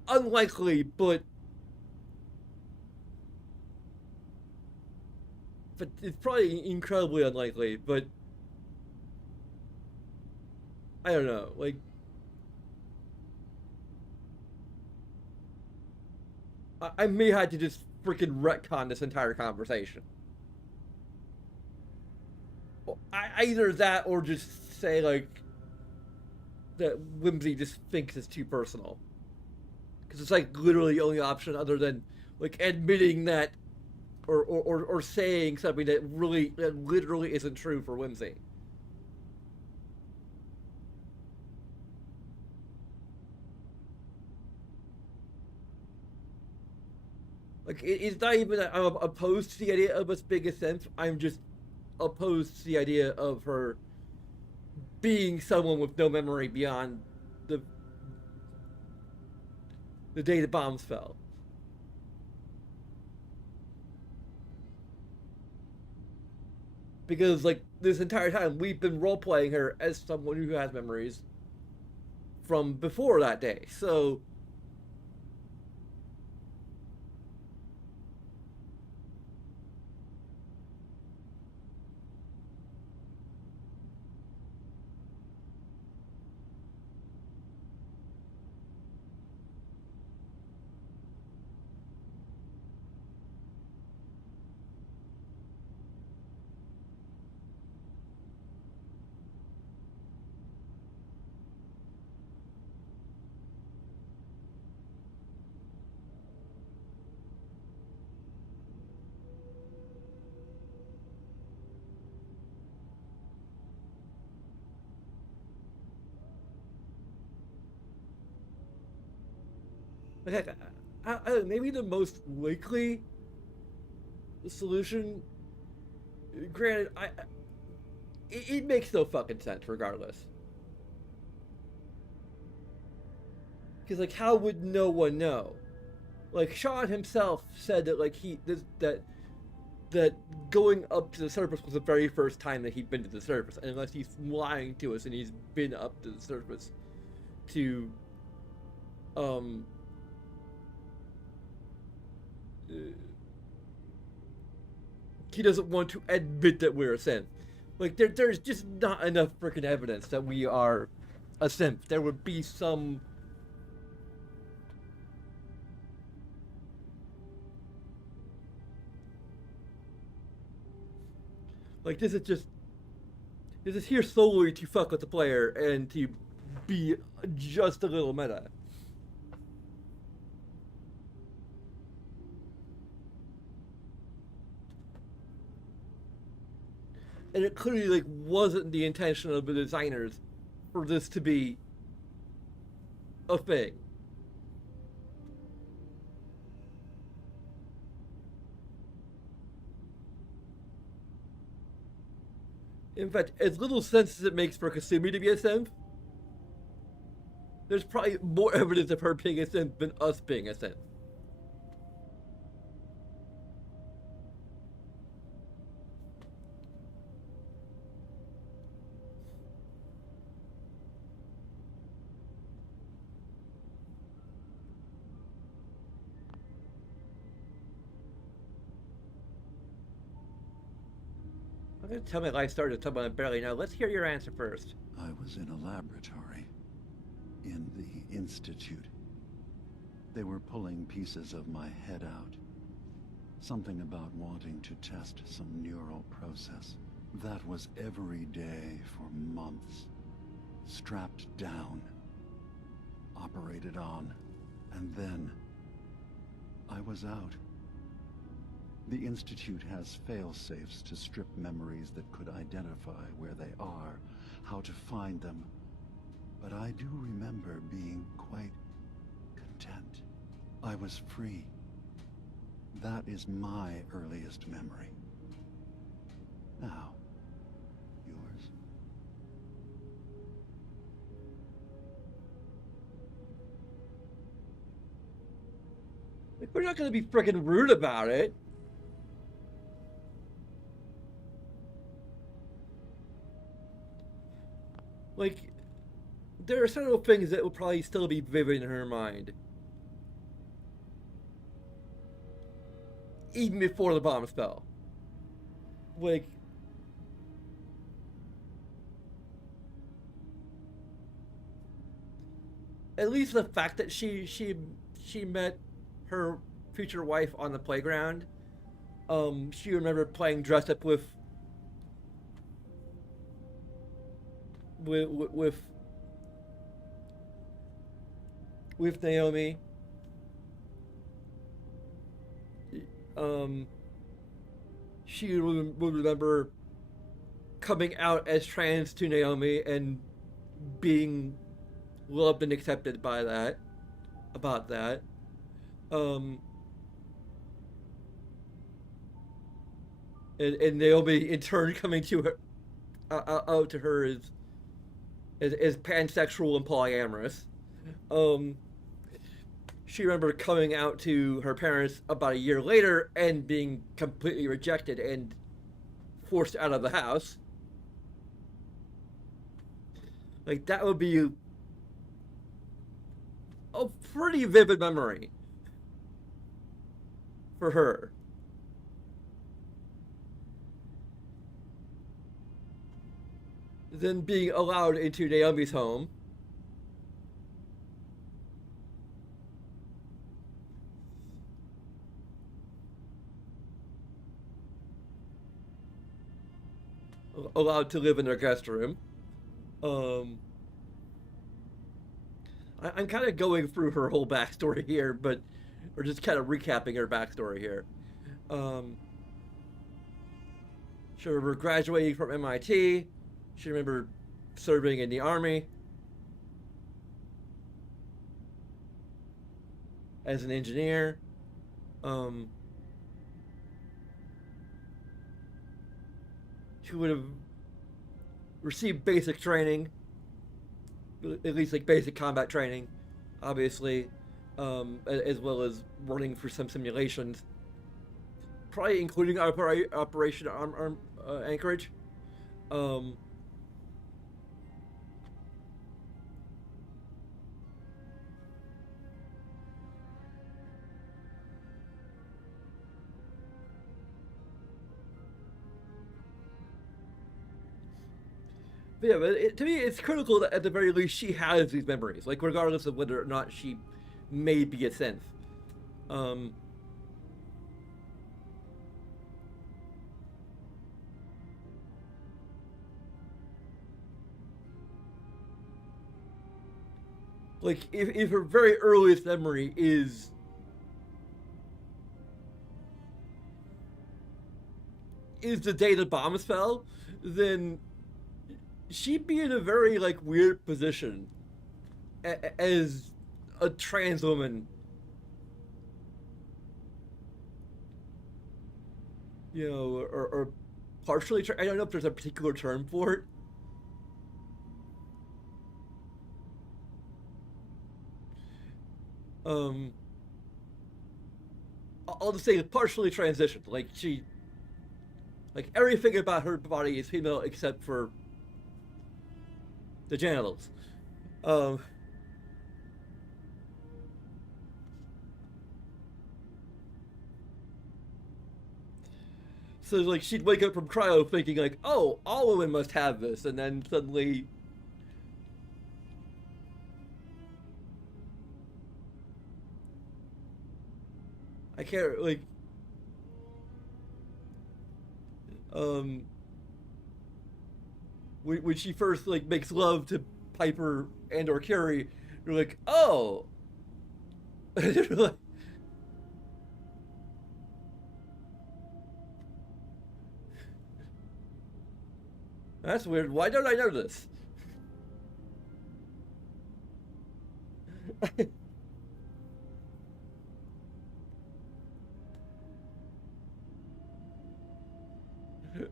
unlikely, but it's probably incredibly unlikely, but I don't know, like, I may have to just freaking retcon this entire conversation. Either that or just say, like, that Whimsy just thinks it's too personal. Because it's, like, literally the only option other than, like, admitting that or saying something that literally isn't true for Whimsy. Like, it's not even that I'm opposed to the idea of us being a synth. I'm just opposed to the idea of her being someone with no memory beyond the day the bombs fell. Because, like, this entire time we've been role-playing her as someone who has memories from before that day. So heck, maybe the most likely solution. Granted, it makes no fucking sense regardless. Because, like, how would no one know? Like, Sean himself said that, like, that going up to the surface was the very first time that he'd been to the surface, and unless he's lying to us and he's been up to the surface to he doesn't want to admit that we're a synth. Like, there's just not enough freaking evidence that we are a synth. There would be some like, this is here solely to fuck with the player and to be just a little meta. And it clearly, like, wasn't the intention of the designers for this to be a thing. In fact, as little sense as it makes for Kasumi to be a synth, there's probably more evidence of her being a synth than us being a synth. I'm gonna tell my life story to someone I barely know. Let's hear your answer first. I was in a laboratory. In the Institute. They were pulling pieces of my head out. Something about wanting to test some neural process. That was every day for months. Strapped down. Operated on. And then I was out. The Institute has fail-safes to strip memories that could identify where they are, how to find them. But I do remember being quite content. I was free. That is my earliest memory. Now, yours. Like, we're not gonna be freaking rude about it. Like, there are several things that will probably still be vivid in her mind. even before the bomb fell. Like, at least the fact that she met her future wife on the playground. She remembered playing dress up with Naomi. She would remember coming out as trans to Naomi and being loved and accepted by that, about that. And Naomi in turn coming to her, out to her as pansexual and polyamorous. She remembered coming out to her parents about a year later and being completely rejected and forced out of the house. Like, that would be a pretty vivid memory for her. Then being allowed into Naomi's home. Allowed to live in their guest room. I'm kind of going through her whole backstory here, but we're just kind of recapping her backstory here. She remember graduating from MIT. She remember serving in the army as an engineer. She would have received basic training, at least like basic combat training, obviously, as well as running for some simulations, probably including Operation Anchorage. Yeah, but to me, it's critical that at the very least she has these memories, like regardless of whether or not she may be a synth. Like, if her very earliest memory is the day the bombs fell, then she'd be in a very like weird position as a trans woman, you know, or partially I don't know if there's a particular term for it. I'll just say partially transitioned. Like, everything about her body is female except for the genitals. So like she'd wake up from cryo thinking like, oh, all women must have this, and then suddenly I can't like when she first like makes love to Piper and or Carrie, you're like, oh. That's weird. Why don't I know this?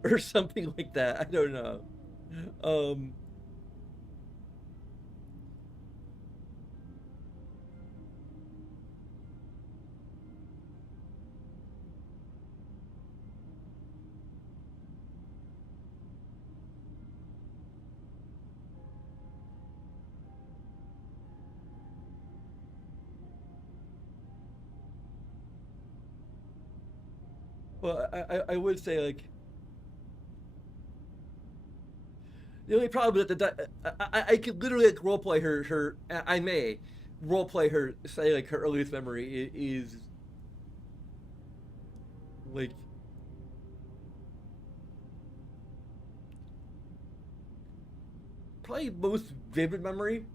Or something like that. I don't know. Well, I would say, like, the only problem is that I could literally, like, roleplay her. I may roleplay her, say, like, her earliest memory is like, probably most vivid memory.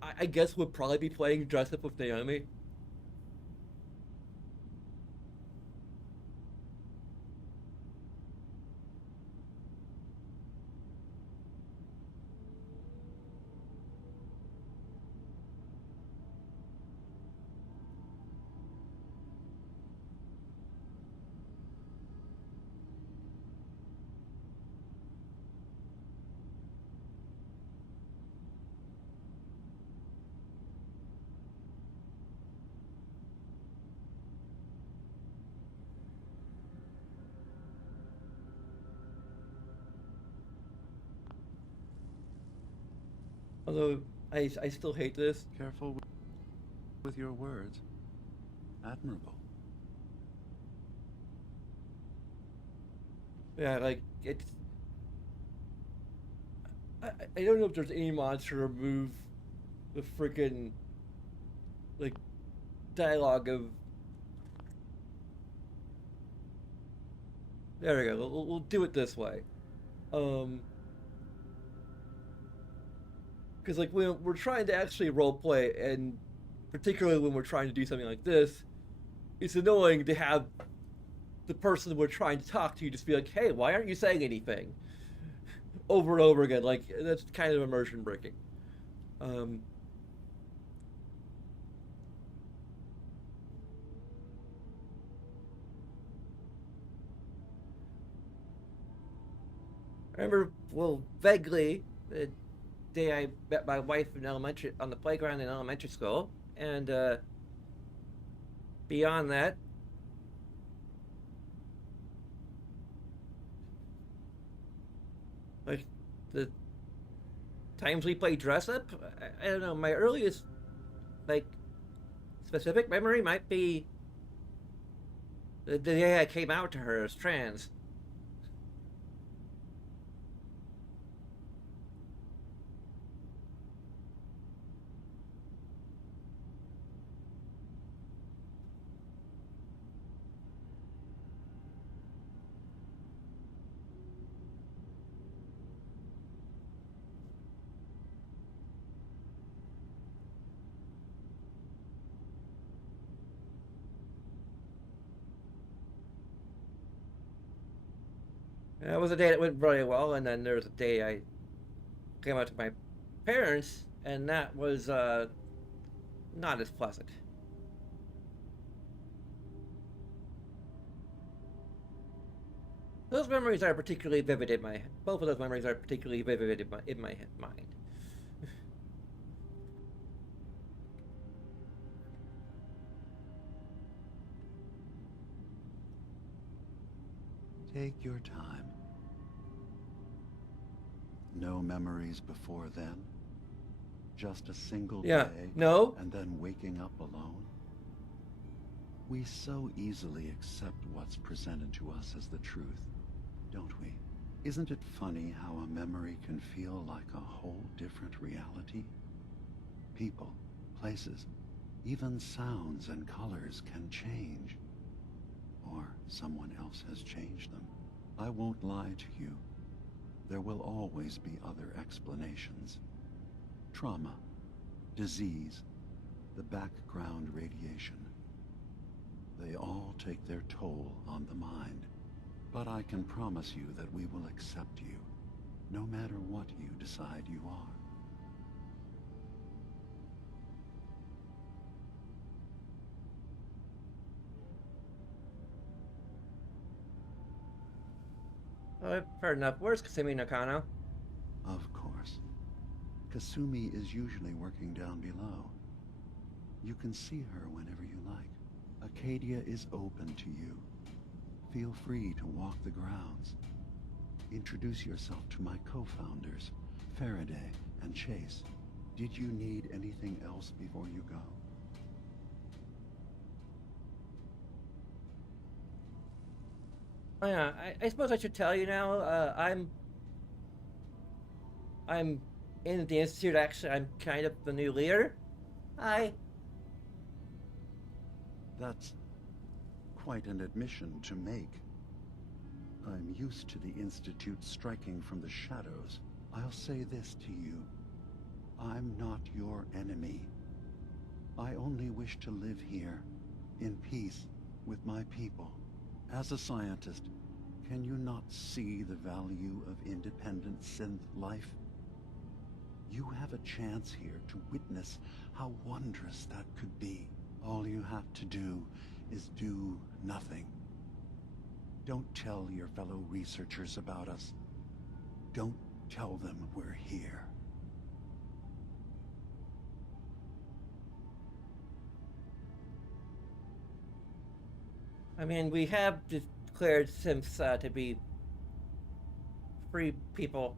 I guess would probably be playing dress up with Naomi. Although I still hate this. Careful with your words. Admirable. Yeah, like, it's. I don't know if there's any mods to remove the freaking, like, dialogue of. There we go. We'll do it this way. Because, like, when we're trying to actually roleplay, and particularly when we're trying to do something like this, it's annoying to have the person we're trying to talk to just be like, hey, why aren't you saying anything? Over and over again. Like, that's kind of immersion breaking. I remember, well, vaguely, the day I met my wife on the playground in elementary school, and beyond that, like, the times we played dress up, I don't know. My earliest, like, specific memory might be the day I came out to her as trans. That was a day that went really well, and then there was a day I came out to my parents, and that was not as pleasant. Those memories are particularly vivid in my. Both of those memories are particularly vivid in my mind. Take your time. No memories before then? Just a single day? No. And then waking up alone? We so easily accept what's presented to us as the truth, don't we? Isn't it funny how a memory can feel like a whole different reality? People, places, even sounds and colors can change. Or someone else has changed them. I won't lie to you. There will always be other explanations. Trauma, disease, the background radiation. They all take their toll on the mind. But I can promise you that we will accept you, no matter what you decide you are. Fair enough. Where's Kasumi Nakano? Of course. Kasumi is usually working down below. You can see her whenever you like. Acadia is open to you. Feel free to walk the grounds. Introduce yourself to my co-founders, Faraday and Chase. Did you need anything else before you go? Oh, yeah, I suppose I should tell you now. I'm in the institute. Actually, I'm kind of the new leader. That's quite an admission to make. I'm used to the Institute striking from the shadows. I'll say this to you. I'm not your enemy. I only wish to live here, in peace, with my people. As a scientist, can you not see the value of independent synth life? You have a chance here to witness how wondrous that could be. All you have to do is do nothing. Don't tell your fellow researchers about us. Don't tell them we're here. I mean, we have declared synths to be free people.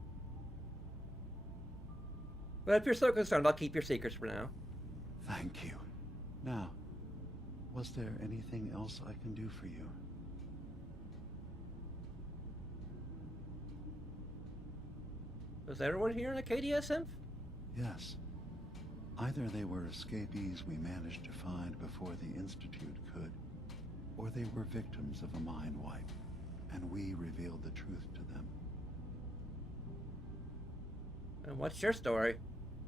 But if you're so concerned, I'll keep your secrets for now. Thank you. Now, was there anything else I can do for you? Was everyone here in Acadia synth? Yes. Either they were escapees we managed to find before the Institute could, or they were victims of a mind wipe, and we revealed the truth to them. And what's your story?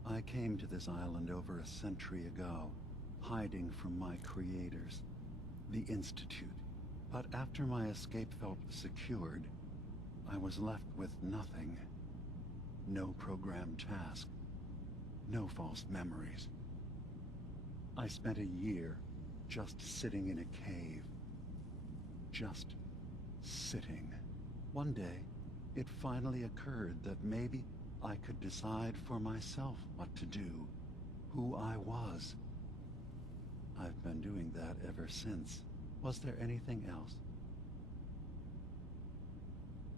I came to this island over a century ago, hiding from my creators, the Institute. But after my escape felt secured, I was left with nothing. No programmed task. No false memories. I spent a year just sitting in a cave. Just sitting. One day, it finally occurred that maybe I could decide for myself what to do, who I was. I've been doing that ever since. Was there anything else?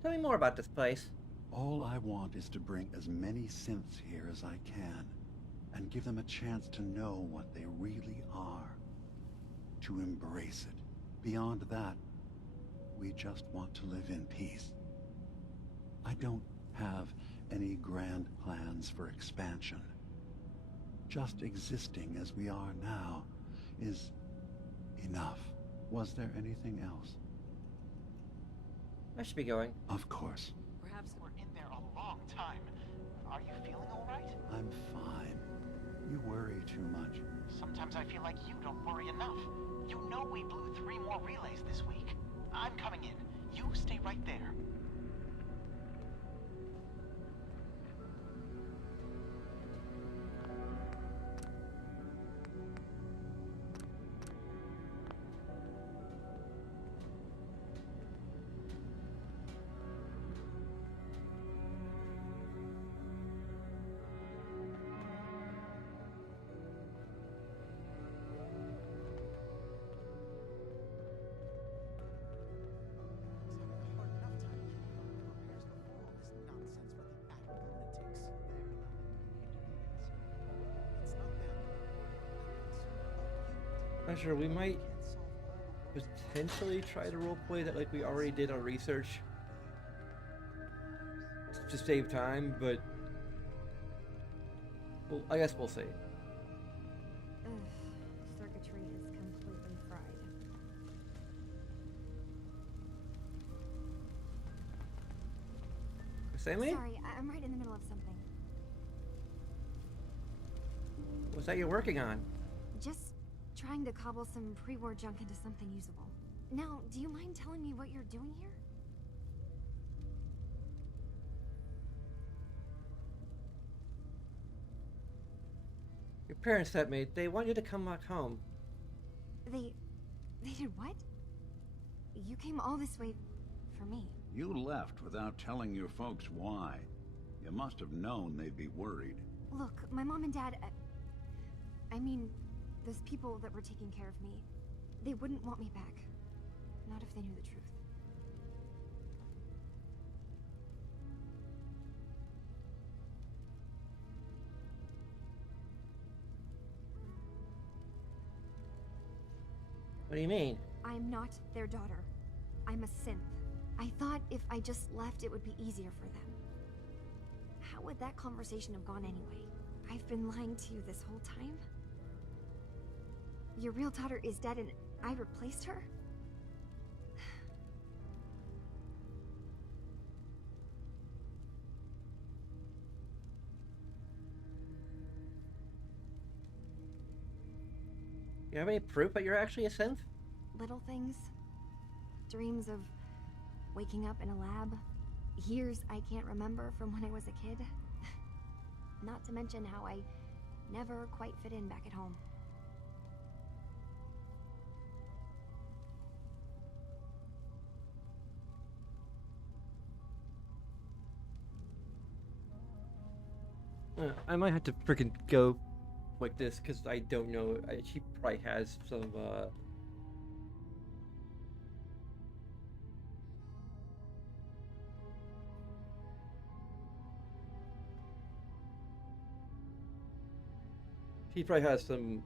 Tell me more about this place. All I want is to bring as many synths here as I can, and give them a chance to know what they really are. To embrace it. Beyond that, we just want to live in peace. I don't have any grand plans for expansion. Just existing as we are now is enough. Was there anything else? I should be going. Of course. Perhaps we're in there a long time. Are you feeling all right? I'm fine. You worry too much. Sometimes I feel like you don't worry enough. You know we blew 3 more relays this week. I'm coming in. You stay right there. Sure, we might potentially try to roleplay that like we already did our research to save time, but well, I guess we'll see. Circuitry is completely fried. Sammy? Sorry, I'm right in the middle of something. What's that you're working on? Just trying to cobble some pre-war junk into something usable. Now, do you mind telling me what you're doing here? Your parents sent me. They want you to come back home. They did what? You came all this way for me. You left without telling your folks why. You must have known they'd be worried. Look, my mom and dad... I mean, those people that were taking care of me, they wouldn't want me back. Not if they knew the truth. What do you mean? I'm not their daughter. I'm a synth. I thought if I just left, it would be easier for them. How would that conversation have gone anyway? I've been lying to you this whole time? Your real daughter is dead and I replaced her? You have any proof that you're actually a synth? Little things. Dreams of waking up in a lab. Years I can't remember from when I was a kid. Not to mention how I never quite fit in back at home. I might have to freaking go like this because I don't know. She probably has some. She probably has some.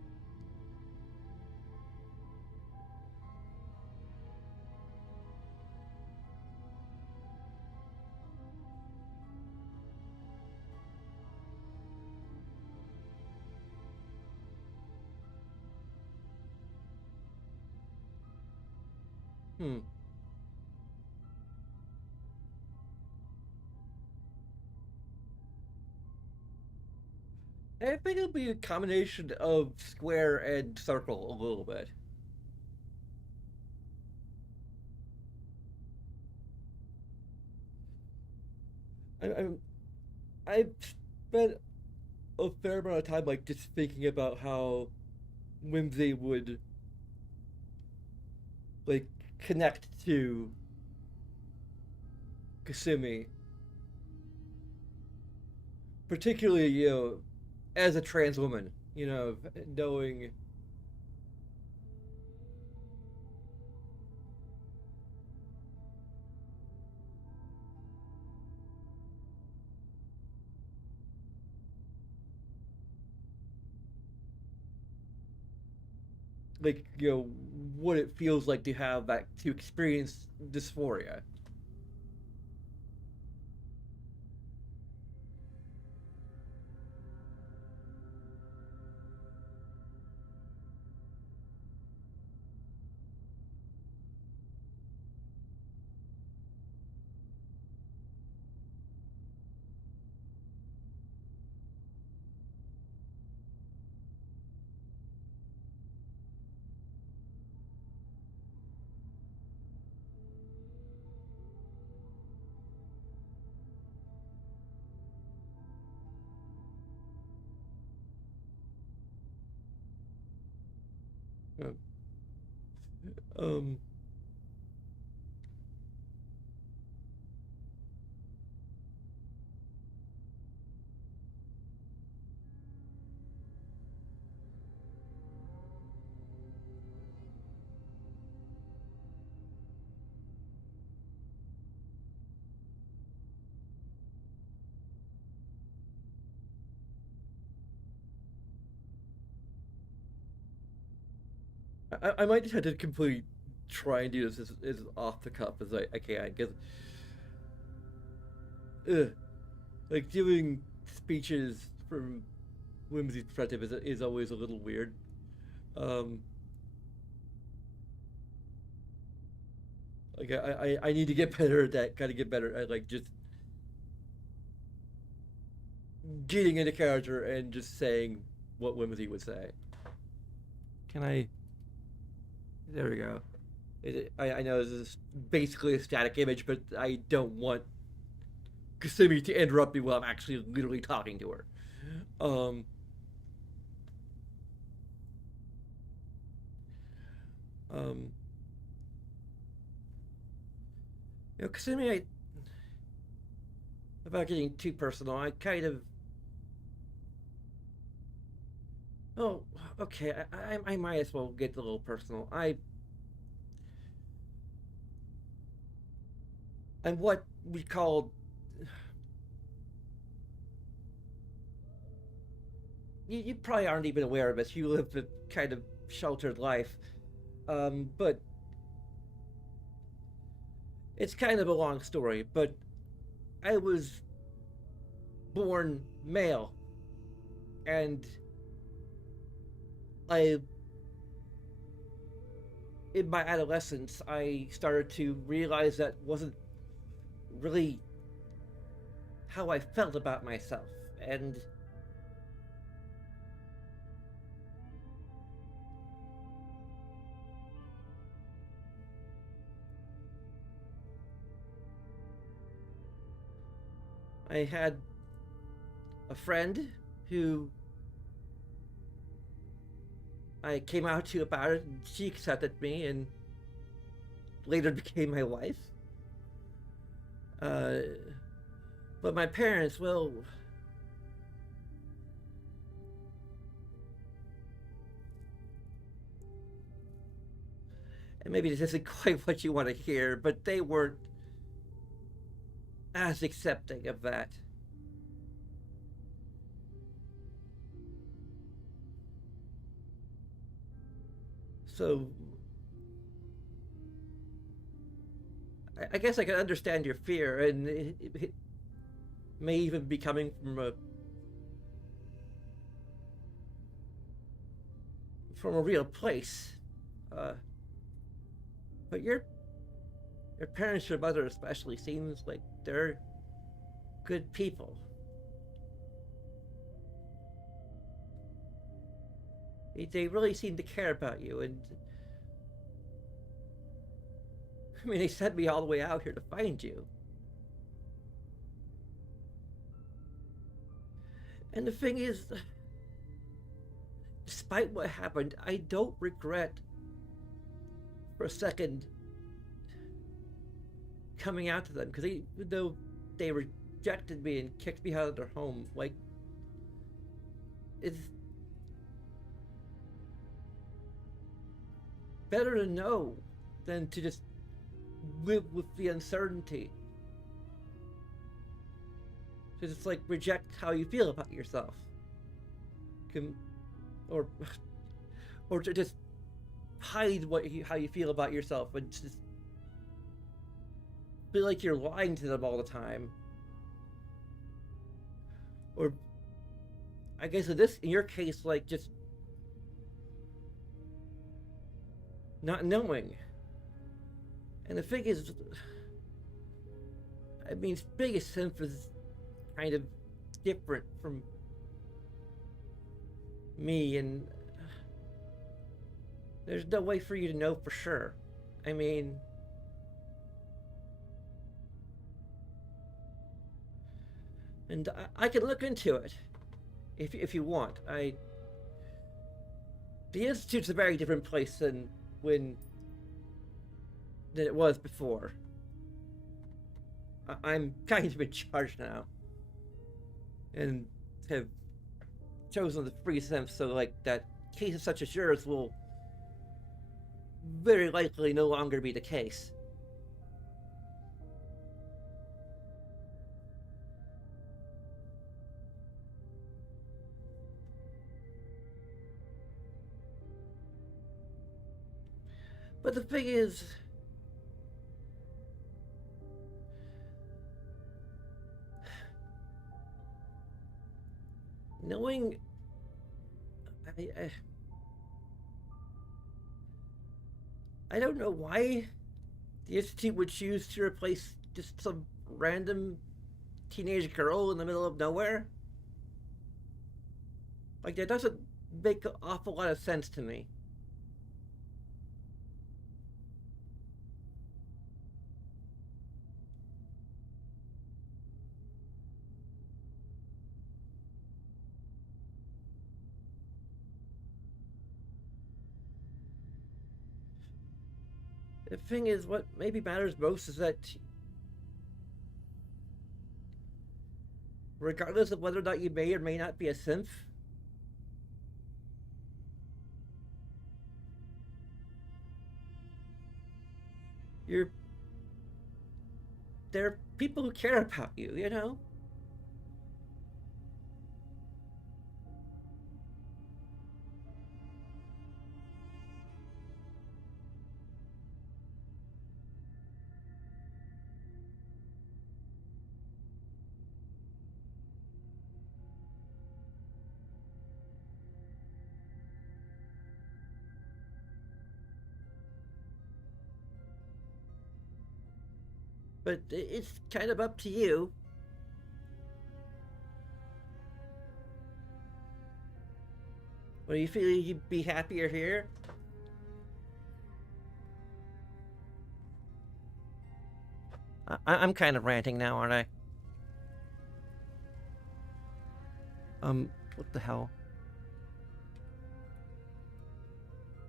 I think it'll be a combination of square and circle a little bit. I've spent a fair amount of time like just thinking about how Whimsy would like connect to Kasumi, particularly as a trans woman, knowing. Like, what it feels like to have that, to experience dysphoria. Um, I might just have to completely try and do this as off the cuff as I can, because like doing speeches from Whimsy's perspective is always a little weird. Like I need to get better at that. Gotta get better at like just getting into character and just saying what Whimsy would say. Can I? There we go. I know this is basically a static image, but I don't want Kasumi to interrupt me while I'm actually literally talking to her. Kasumi, without getting too personal, I kind of. Oh, okay. I might as well get a little personal. I'm what we call. You probably aren't even aware of this. You live a kind of sheltered life, but It's kind of a long story, but I was born male, and in my adolescence, I started to realize that wasn't really how I felt about myself, and I had a friend who I came out to about it, and she accepted me and later became my wife. But my parents, well, and maybe this isn't quite what you want to hear, but they weren't as accepting of that. So I guess I can understand your fear, and it may even be coming from a real place. But your parents, your mother especially, seems like they're good people. They really seem to care about you, and I mean, they sent me all the way out here to find you. And the thing is, despite what happened, I don't regret for a second coming out to them, because even though they rejected me and kicked me out of their home, like, it's better to know than to just live with the uncertainty. Because it's like reject how you feel about yourself. Or to just hide how you feel about yourself and just feel like you're lying to them all the time. Or I guess in your case, like just not knowing. And the thing is, I mean, biggest sense is kind of different from me, and there's no way for you to know for sure. I mean, and I can look into it if you want. The Institute's a very different place than it was before. I'm kind of in charge now, and have chosen to freeze them so like that cases such as yours will very likely no longer be the case. But the thing is, knowing I don't know why the Institute would choose to replace just some random teenage girl in the middle of nowhere. Like, that doesn't make an awful lot of sense to me. The thing is, what maybe matters most is that regardless of whether or not you may or may not be a synth, there are people who care about you, you know? But it's kind of up to you. Well, you feel you'd be happier here? I'm kind of ranting now, aren't I? What the hell?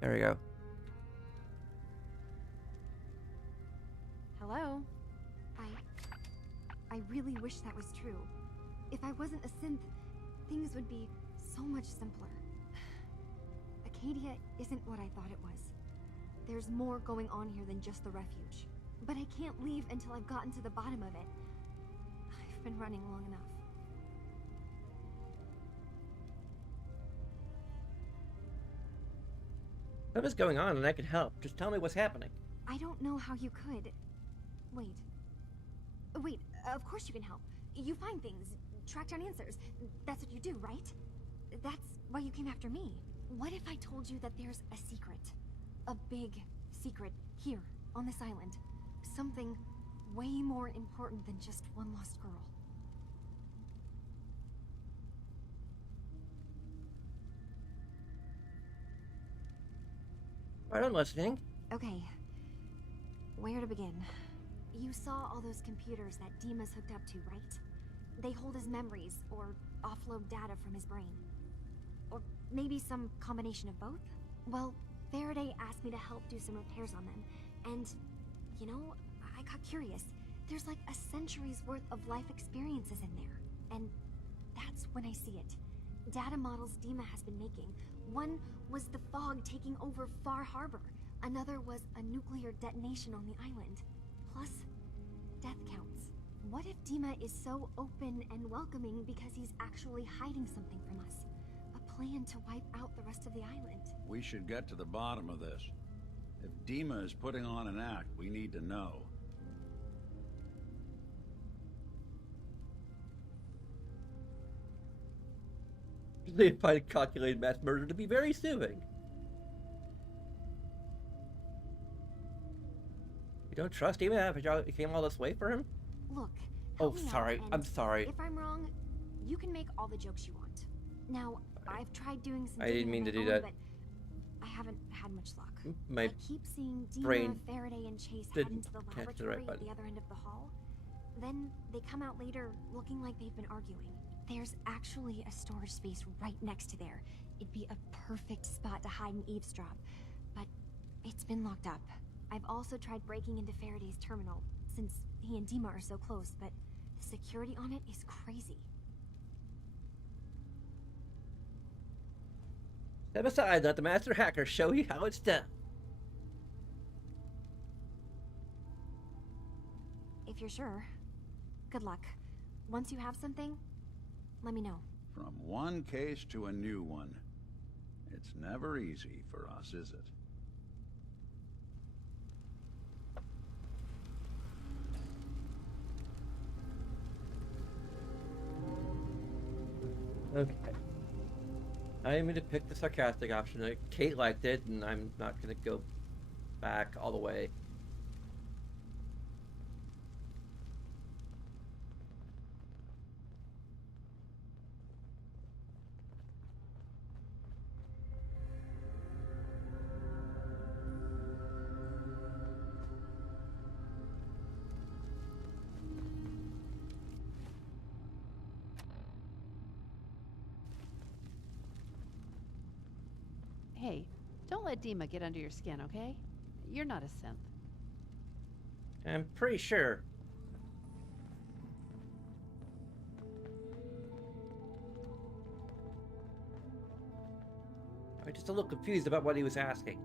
There we go. Hello? I really wish that was true. If I wasn't a synth, things would be so much simpler. Acadia isn't what I thought it was. There's more going on here than just the refuge. But I can't leave until I've gotten to the bottom of it. I've been running long enough. Whatever's going on and I can help. Just tell me what's happening. I don't know how you could. Wait, of course you can help. You find things, track down answers. That's what you do, right? That's why you came after me. What if I told you that there's a secret? A big secret here, on this island. Something way more important than just one lost girl. Right, I'm listening. Okay. Where to begin? You saw all those computers that Dima's hooked up to, right? They hold his memories, or offload data from his brain. Or maybe some combination of both? Well, Faraday asked me to help do some repairs on them, and, you know, I got curious. There's like a century's worth of life experiences in there, and that's when I see it. Data models Dima has been making. One was the fog taking over Far Harbor. Another was a nuclear detonation on the island. Plus, death counts. What if Dima is so open and welcoming because he's actually hiding something from us? A plan to wipe out the rest of the island. We should get to the bottom of this. If Dima is putting on an act, we need to know. They find calculated mass murder to be very soothing. You don't trust him after you came all this way for him? Look, oh, help me sorry. out, and I'm sorry. If I'm wrong, you can make all the jokes you want. Now, I've tried doing some I didn't digging mean to of my do own, that. but I haven't had much luck. My I keep seeing Dima, brain Faraday, and Chase head didn't into the catch the right laboratory at button. the other end of the hall. Then they come out later looking like they've been arguing. There's actually a storage space right next to there. It'd be a perfect spot to hide and eavesdrop, but it's been locked up. I've also tried breaking into Faraday's terminal, since he and Dima are so close, but the security on it is crazy. Step aside, let the master hacker show you how it's done. If you're sure. Good luck. Once you have something, let me know. From one case to a new one. It's never easy for us, is it? Okay. I am going to pick the sarcastic option. Kate liked it, and I'm not going to go back all the way. Hey, don't let Dima get under your skin, okay? You're not a synth. I'm pretty sure. I'm just a little confused about what he was asking.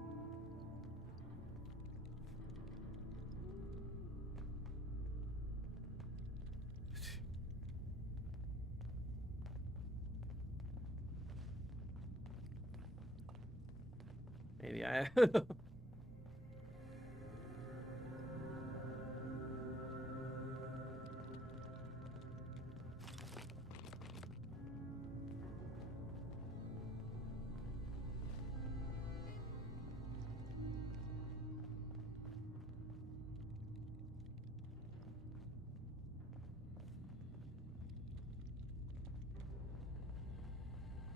Maybe I...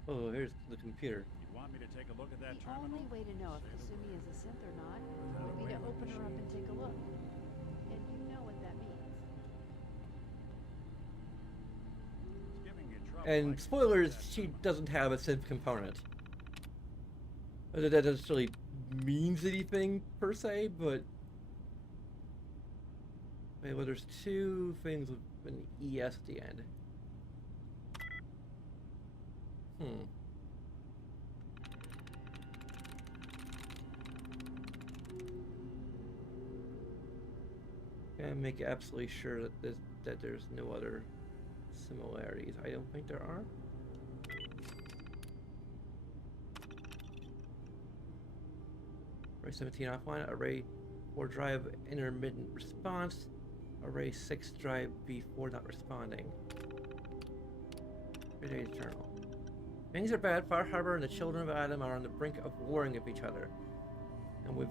Oh, here's the computer. You want me to take a look at that The terminal? only way to know if Kasumi is a synth or not would be to open her up and take a look. And you know what that means. It's giving you trouble. And spoilers, she doesn't have a synth component. Whether that necessarily means anything per se, but wait, well, there's two things with an ES at the end. Gotta make absolutely sure that there's no other similarities. I don't think there are. Array 17 offline, array 4 drive intermittent response, array 6 drive B4 not responding. 3 days journal. Things are bad. Far Harbor and the children of Adam are on the brink of warring with each other. And we're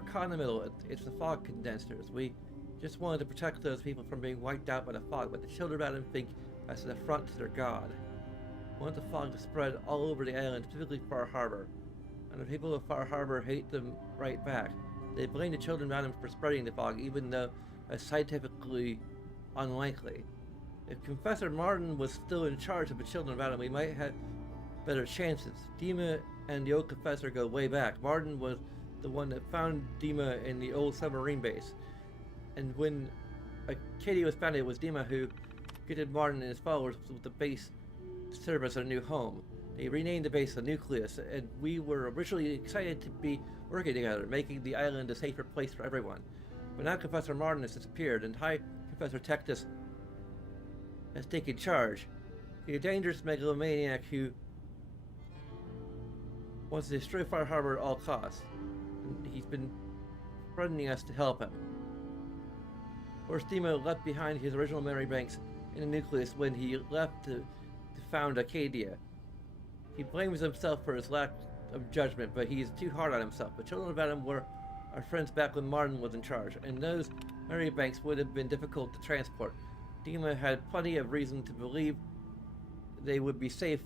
caught in the middle. It's the fog condensers. We just wanted to protect those people from being wiped out by the fog, but the children of Adam think that's an affront to their god. We want the fog to spread all over the island, specifically Far Harbor. And the people of Far Harbor hate them right back. They blame the children of Adam for spreading the fog, even though it's scientifically unlikely. If Professor Martin was still in charge of the children of Adam, we might have better chances. Dima and the old professor go way back. Martin was the one that found Dima in the old submarine base. And when Acadia was founded, it was Dima who gifted Martin and his followers with the base to serve as their new home. They renamed the base the Nucleus, and we were originally excited to be working together, making the island a safer place for everyone. But now Professor Martin has disappeared, and High Professor Tectus has taken charge. He's a dangerous megalomaniac who wants to destroy Far Harbor at all costs. And he's been threatening us to help him. Of course, Dima left behind his original memory banks in the Nucleus when he left to found Acadia. He blames himself for his lack of judgment, but he's too hard on himself. The children of Adam were our friends back when Martin was in charge, and those memory banks would have been difficult to transport. Dima had plenty of reason to believe they would be safe,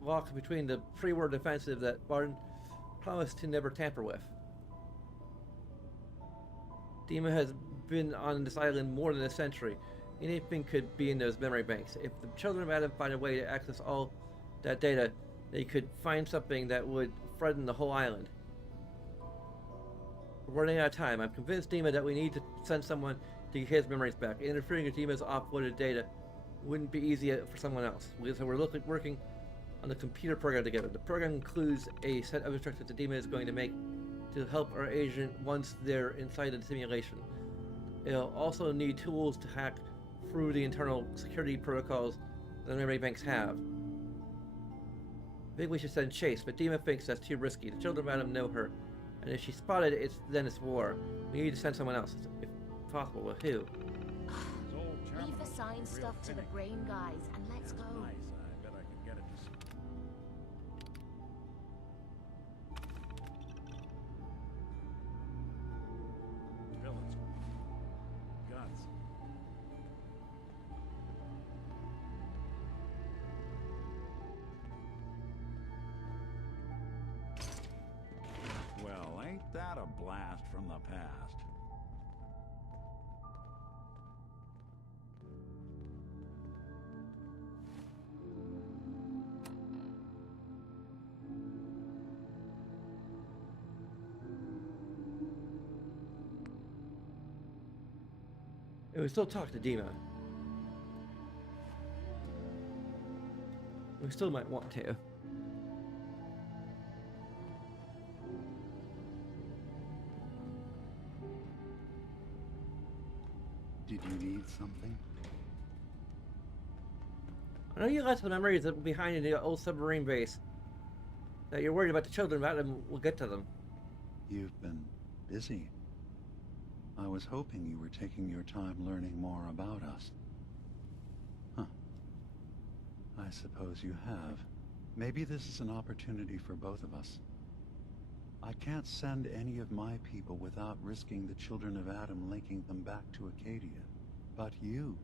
locked between the pre-war defensive that Martin promised to never tamper with. Dima has been on this island more than a century. Anything could be in those memory banks. If the children of Adam find a way to access all that data, they could find something that would threaten the whole island. We're running out of time. I'm convinced Dima that we need to send someone to get his memories back. Interfering with Dima's offloaded data wouldn't be easy for someone else. So we're working on the computer program together. The program includes a set of instructions that Dima is going to make to help our agent once they're inside the simulation. It'll also need tools to hack through the internal security protocols that the memory banks have. I think we should send Chase, but Dima thinks that's too risky. The children of Adam know her, and if she's spotted, then it's war. We need to send someone else, if possible. Well, who? Leave the science stuff to the brain guys, and let's go. Nice. I bet I could get it to villains. Guns. Well, ain't that a blast from the past? And we still talk to Dima. We still might want to. Did you need something? I know you left the memories that were behind in the old submarine base. That you're worried about the children, about them. We'll get to them. You've been busy. I was hoping you were taking your time learning more about us. Huh. I suppose you have. Maybe this is an opportunity for both of us. I can't send any of my people without risking the children of Adam linking them back to Acadia. But you're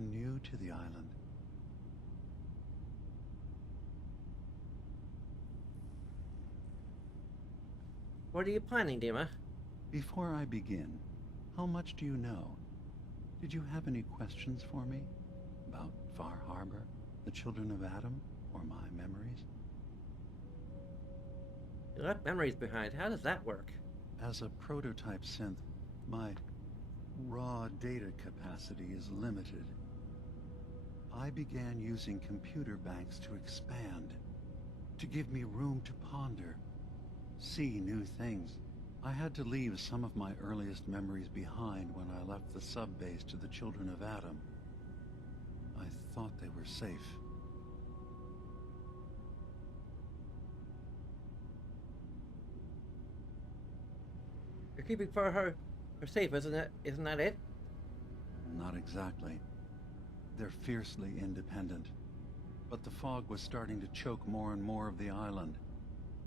new to the island. What are you planning, Dima? Before I begin, how much do you know? Did you have any questions for me? About Far Harbor, the children of Adam, or my memories? You left memories behind. How does that work? As a prototype synth, my raw data capacity is limited. I began using computer banks to expand, to give me room to ponder, see new things. I had to leave some of my earliest memories behind when I left the sub-base to the children of Adam. I thought they were safe. You're keeping Far Harbor safe, isn't it? Isn't that it? Not exactly. They're fiercely independent. But the fog was starting to choke more and more of the island.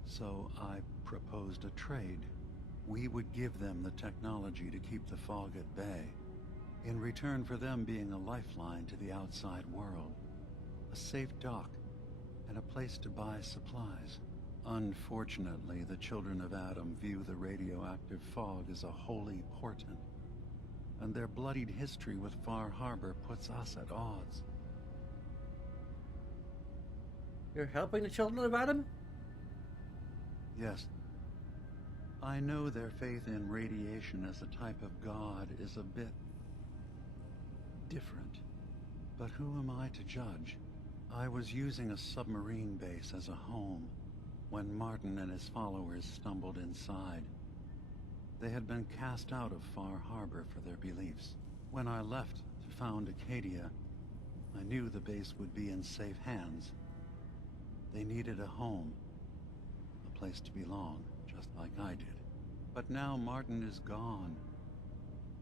So I proposed a trade. We would give them the technology to keep the fog at bay, in return for them being a lifeline to the outside world, a safe dock, and a place to buy supplies. Unfortunately, the children of Adam view the radioactive fog as a holy portent, and their bloodied history with Far Harbor puts us at odds. You're helping the children of Adam? Yes. I know their faith in radiation as a type of god is a bit different. But who am I to judge? I was using a submarine base as a home when Martin and his followers stumbled inside. They had been cast out of Far Harbor for their beliefs. When I left to found Acadia, I knew the base would be in safe hands. They needed a home, a place to belong, just like I did. But now Martin is gone,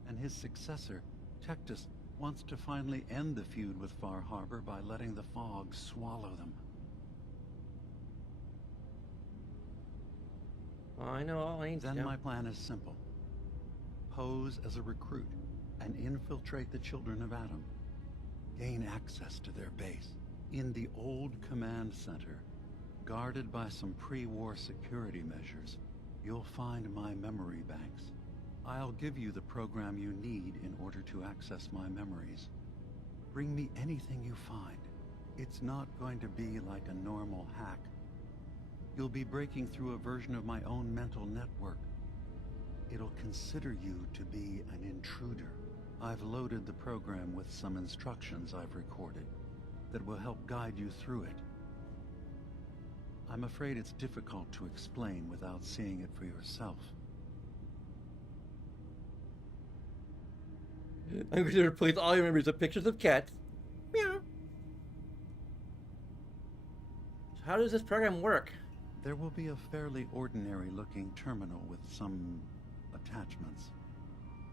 and his successor, Tectus, wants to finally end the feud with Far Harbor by letting the fog swallow them. Well, I know all I need to know. Then my plan is simple. Pose as a recruit and infiltrate the children of Adam. Gain access to their base. In the old command center, guarded by some pre-war security measures, you'll find my memory banks. I'll give you the program you need in order to access my memories. Bring me anything you find. It's not going to be like a normal hack. You'll be breaking through a version of my own mental network. It'll consider you to be an intruder. I've loaded the program with some instructions I've recorded that will help guide you through it. I'm afraid it's difficult to explain without seeing it for yourself. I'm going to replace all your memories with pictures of cats. Meow. So how does this program work? There will be a fairly ordinary-looking terminal with some attachments.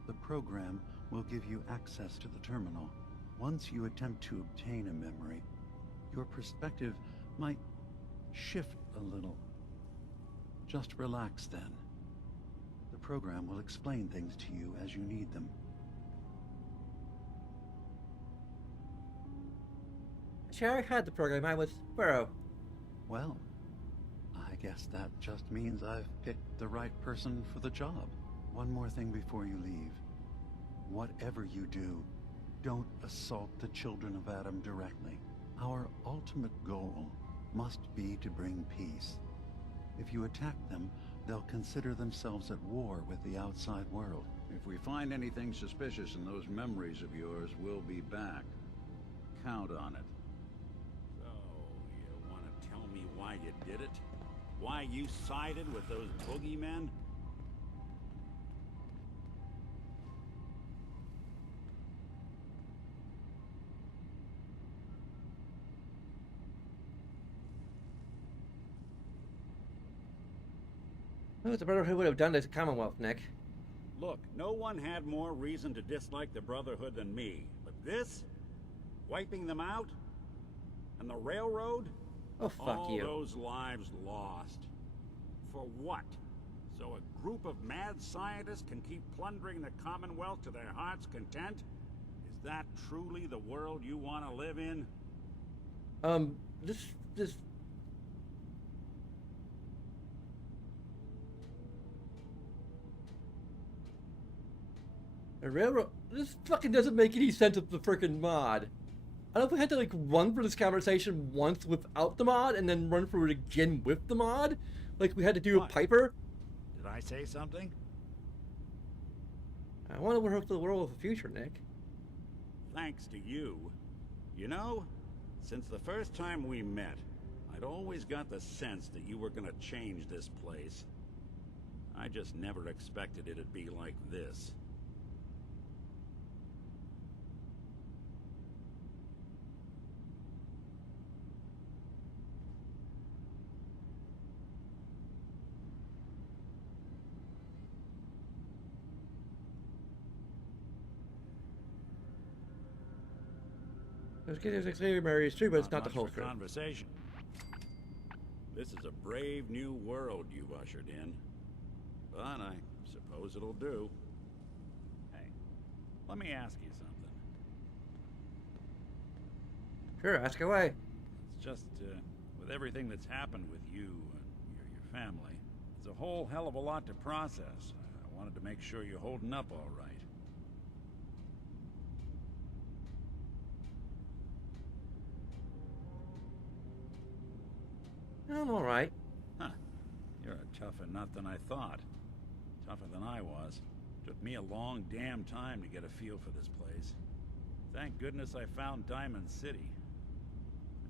The program will give you access to the terminal. Once you attempt to obtain a memory, your perspective might shift a little. Just relax then. The program will explain things to you as you need them. Sure, I had the program. I was Burrow. Well, I guess that just means I've picked the right person for the job. One more thing before you leave. Whatever you do, don't assault the children of Adam directly. Our ultimate goal must be to bring peace. If you attack them, they'll consider themselves at war with the outside world. If we find anything suspicious in those memories of yours, we'll be back. Count on it. So, you want to tell me why you did it? Why you sided with those boogeymen? Who was the Brotherhood would have done to the Commonwealth, Nick? Look, no one had more reason to dislike the Brotherhood than me. But this? Wiping them out? And the railroad? Oh, fuck all you. All those lives lost. For what? So a group of mad scientists can keep plundering the Commonwealth to their heart's content? Is that truly the world you want to live in? This A railroad. This fucking doesn't make any sense with the freaking mod. I don't know if we had to like run for this conversation once without the mod and then run for it again with the mod, like we had to do What? a Piper. Did I say something? I want to work for the world of the future, Nick. Thanks to you. You know, since the first time we met, I'd always got the sense that you were gonna change this place. I just never expected it'd be like this. There's getting clear Mary is true, but it's not the much whole for truth. conversation. This is a brave new world you've ushered in. But I suppose it'll do. Hey, let me ask you something. Sure, ask away. It's just, with everything that's happened with you and your family, it's a whole hell of a lot to process. I wanted to make sure you're holding up all right. I'm all right. Huh. You're a tougher nut than I thought. Tougher than I was. Took me a long damn time to get a feel for this place. Thank goodness I found Diamond City.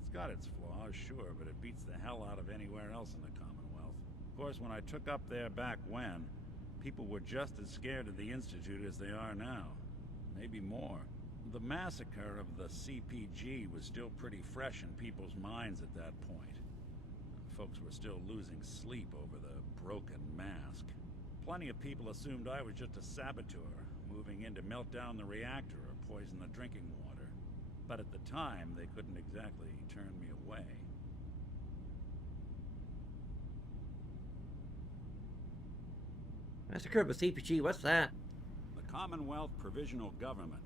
It's got its flaws, sure, but it beats the hell out of anywhere else in the Commonwealth. Of course, when I took up there back when, people were just as scared of the Institute as they are now. Maybe more. The massacre of the CPG was still pretty fresh in people's minds at that point. Folks were still losing sleep over the broken mask. Plenty of people assumed I was just a saboteur, moving in to melt down the reactor or poison the drinking water. But at the time, they couldn't exactly turn me away. Massacre of a CPG, what's that? The Commonwealth Provisional Government.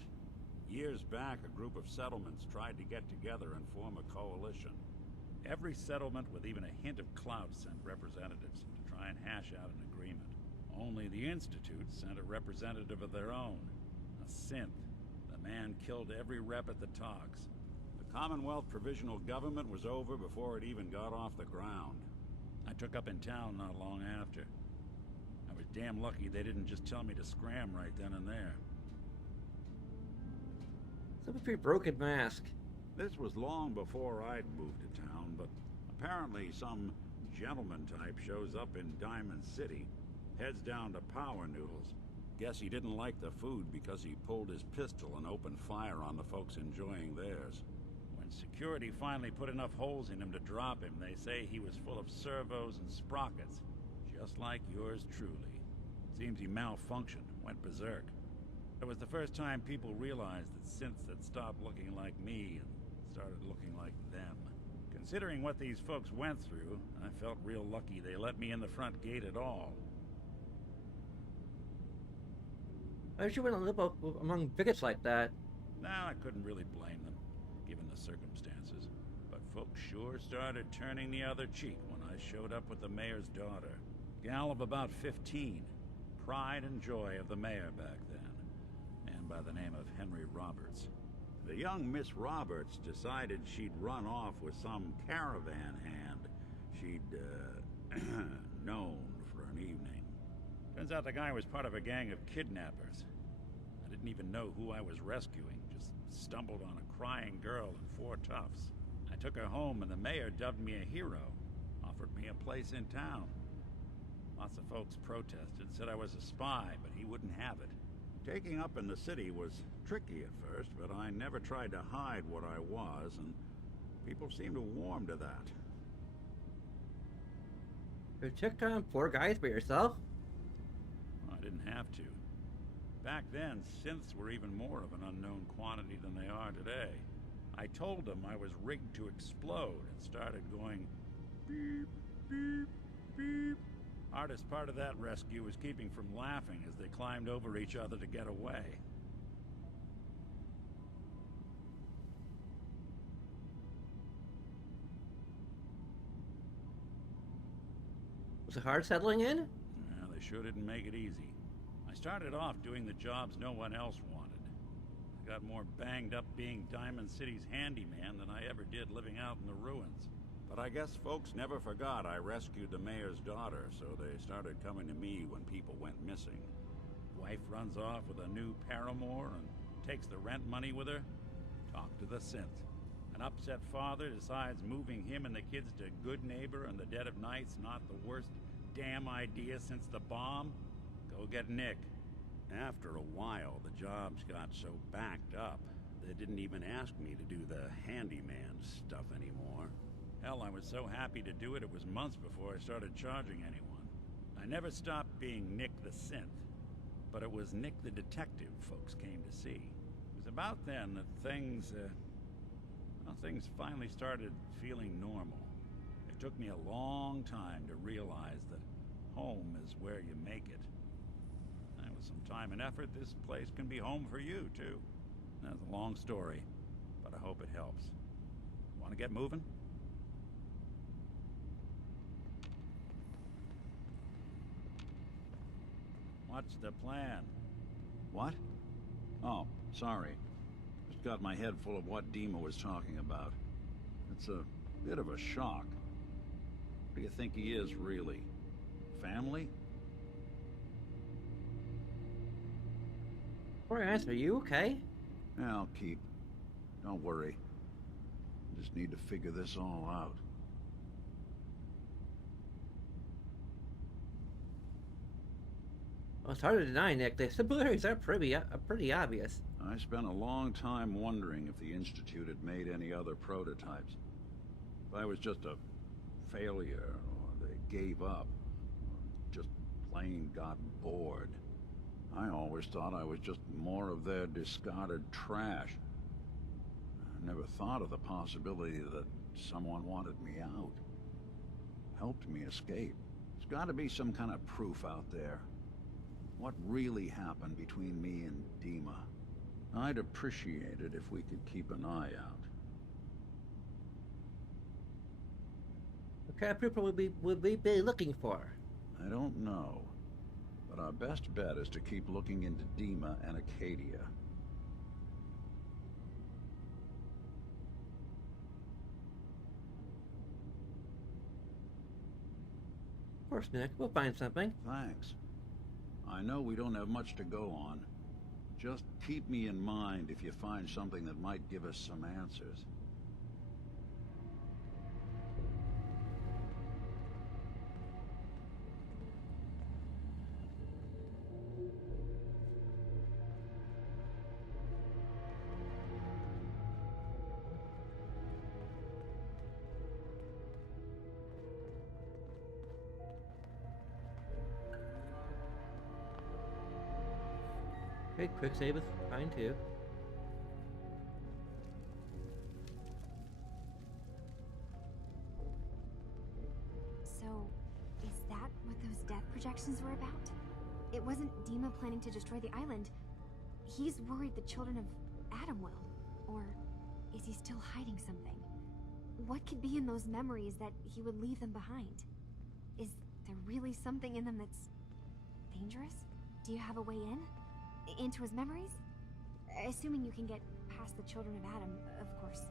Years back, a group of settlements tried to get together and form a coalition. Every settlement with even a hint of clout sent representatives to try and hash out an agreement. Only the Institute sent a representative of their own, a synth. The man killed every rep at the talks. The Commonwealth Provisional Government was over before it even got off the ground. I took up in town not long after. I was damn lucky they didn't just tell me to scram right then and there. Some of your broken mask. This was long before I'd moved to town, but apparently some gentleman type shows up in Diamond City, heads down to Power Noodles. Guess he didn't like the food because he pulled his pistol and opened fire on the folks enjoying theirs. When security finally put enough holes in him to drop him, they say he was full of servos and sprockets, just like yours truly. Seems he malfunctioned, went berserk. It was the first time people realized that synths had stopped looking like me and started looking like them. Considering what these folks went through, I felt real lucky they let me in the front gate at all. Why did you want to live up among bigots like that? No, I couldn't really blame them, given the circumstances. But folks sure started turning the other cheek when I showed up with the mayor's daughter. Gal of about 15. Pride and joy of the mayor back then. Man by the name of Henry Roberts. The young Miss Roberts decided she'd run off with some caravan hand she'd, known for an evening. Turns out the guy was part of a gang of kidnappers. I didn't even know who I was rescuing, just stumbled on a crying girl and 4 toughs. I took her home and the mayor dubbed me a hero, offered me a place in town. Lots of folks protested, said I was a spy, but he wouldn't have it. Taking up in the city was tricky at first, but I never tried to hide what I was, and people seemed to warm to that. You took on 4 guys by yourself? I didn't have to. Back then, synths were even more of an unknown quantity than they are today. I told them I was rigged to explode and started going beep, beep, beep. Hardest part of that rescue was keeping from laughing as they climbed over each other to get away. Was it hard settling in? Well, they sure didn't make it easy. I started off doing the jobs no one else wanted. I got more banged up being Diamond City's handyman than I ever did living out in the ruins. But I guess folks never forgot I rescued the mayor's daughter, so they started coming to me when people went missing. Wife runs off with a new paramour and takes the rent money with her. Talk to the synth. An upset father decides moving him and the kids to Good Neighbor in the dead of night's not the worst damn idea since the bomb. Go get Nick. After a while, the jobs got so backed up, they didn't even ask me to do the handyman stuff anymore. Hell, I was so happy to do it, it was months before I started charging anyone. I never stopped being Nick the Synth, but it was Nick the Detective folks came to see. It was about then that things finally started feeling normal. It took me a long time to realize that home is where you make it. And with some time and effort, this place can be home for you, too. That's a long story, but I hope it helps. Want to get moving? What's the plan? What? Oh, sorry. Just got my head full of what Dima was talking about. It's a bit of a shock. What do you think he is, really? Family? Poor answer, you okay? Yeah, I'll keep. Don't worry. I just need to figure this all out. Well, it's hard to deny, Nick. The similarities are pretty obvious. I spent a long time wondering if the Institute had made any other prototypes. If I was just a failure, or they gave up, or just plain got bored. I always thought I was just more of their discarded trash. I never thought of the possibility that someone wanted me out. Helped me escape. There's got to be some kind of proof out there. What really happened between me and Dima? I'd appreciate it if we could keep an eye out. What kind of proof would we be looking for? I don't know. But our best bet is to keep looking into Dima and Acadia. Of course, Nick. We'll find something. Thanks. I know we don't have much to go on. Just keep me in mind if you find something that might give us some answers. Okay, quick save is fine too. So, is that what those death projections were about? It wasn't Dima planning to destroy the island. He's worried the children of Adam will. Or is he still hiding something? What could be in those memories that he would leave them behind? Is there really something in them that's dangerous? Do you have a way in? Into his memories? Assuming you can get past the children of Adam, of course.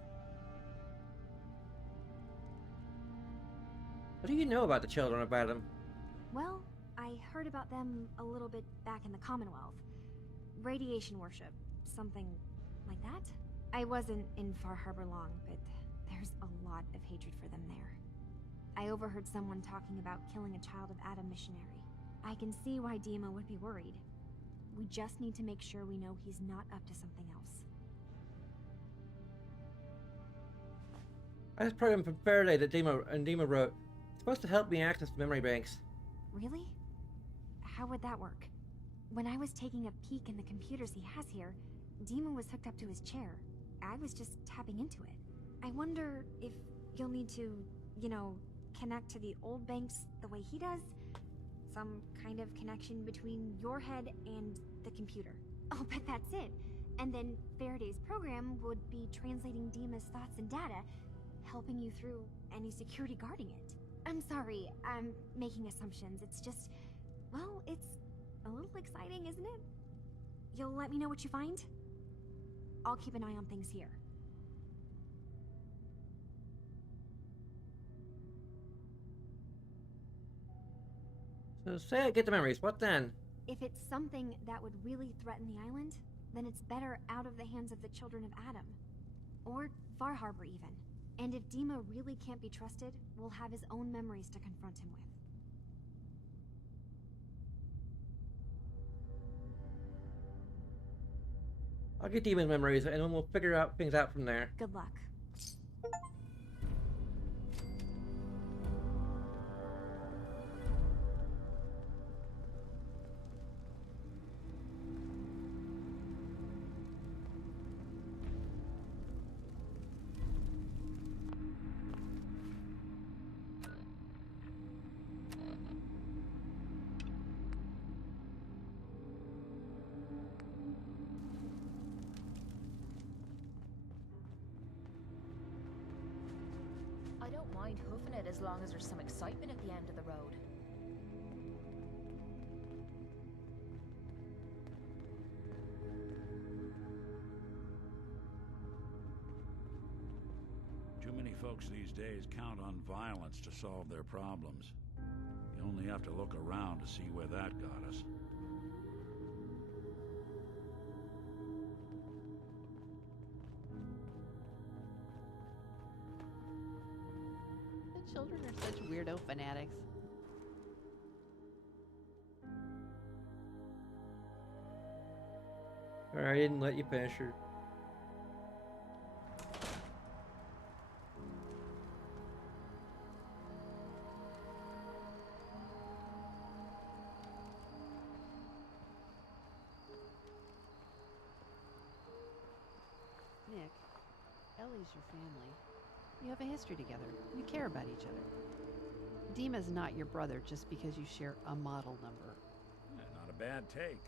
What do you know about the children of Adam? Well, I heard about them a little bit back in the Commonwealth. Radiation worship, something like that. I wasn't in Far Harbor long, but there's a lot of hatred for them there. I overheard someone talking about killing a child of Adam missionary. I can see why Dima would be worried. We just need to make sure we know he's not up to something else. I just program from Faraday that Dima wrote. It's supposed to help me access memory banks. Really? How would that work? When I was taking a peek in the computers he has here, Dima was hooked up to his chair. I was just tapping into it. I wonder if you'll need to, connect to the old banks the way he does? Some kind of connection between your head and the computer. I'll bet that's it. And then Faraday's program would be translating Dima's thoughts and data, helping you through any security guarding it. I'm sorry, I'm making assumptions. It's just, well, it's A little exciting, isn't it? You'll let me know what you find? I'll keep an eye on things here. So say I get the memories, what then? If it's something that would really threaten the island, then it's better out of the hands of the children of Adam. Or Far Harbor, even. And if Dima really can't be trusted, we'll have his own memories to confront him with. I'll get Demon's memories, and then we'll figure out things out from there. Good luck. I don't mind hoofing it as long as there's some excitement at the end of the road. Too many folks these days count on violence to solve their problems. You only have to look around to see where that got us. The children are such weirdo fanatics. Alright, I didn't let you finish her. Nick, Ellie's your family. You have a history together. You care about each other. Dima's not your brother just because you share a model number. Yeah, not a bad take.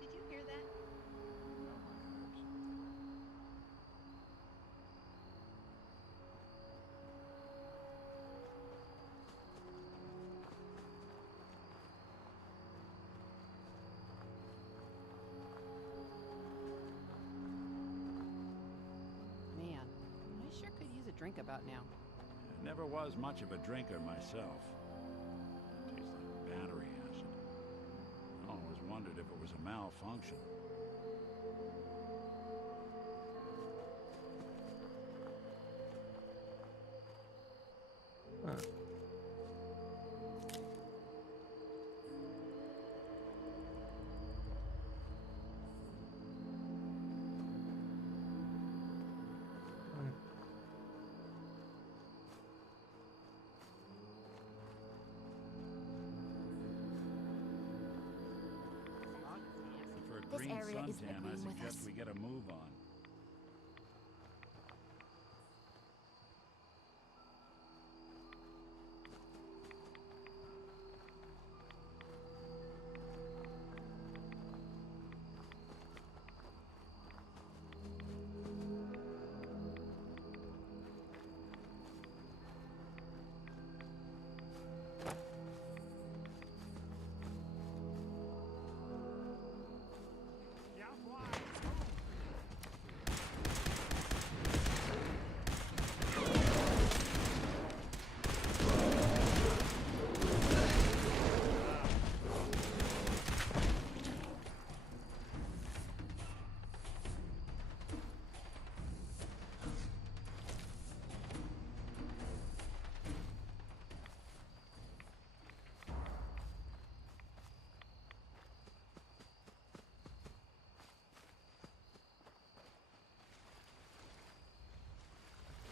Did you hear that? Man, I sure could use a drink about now. I never was much of a drinker myself. It tastes like battery acid. I always wondered if it was a malfunction. Huh. For a This green area is suntan, I agreeing with suggest us. we get a move on.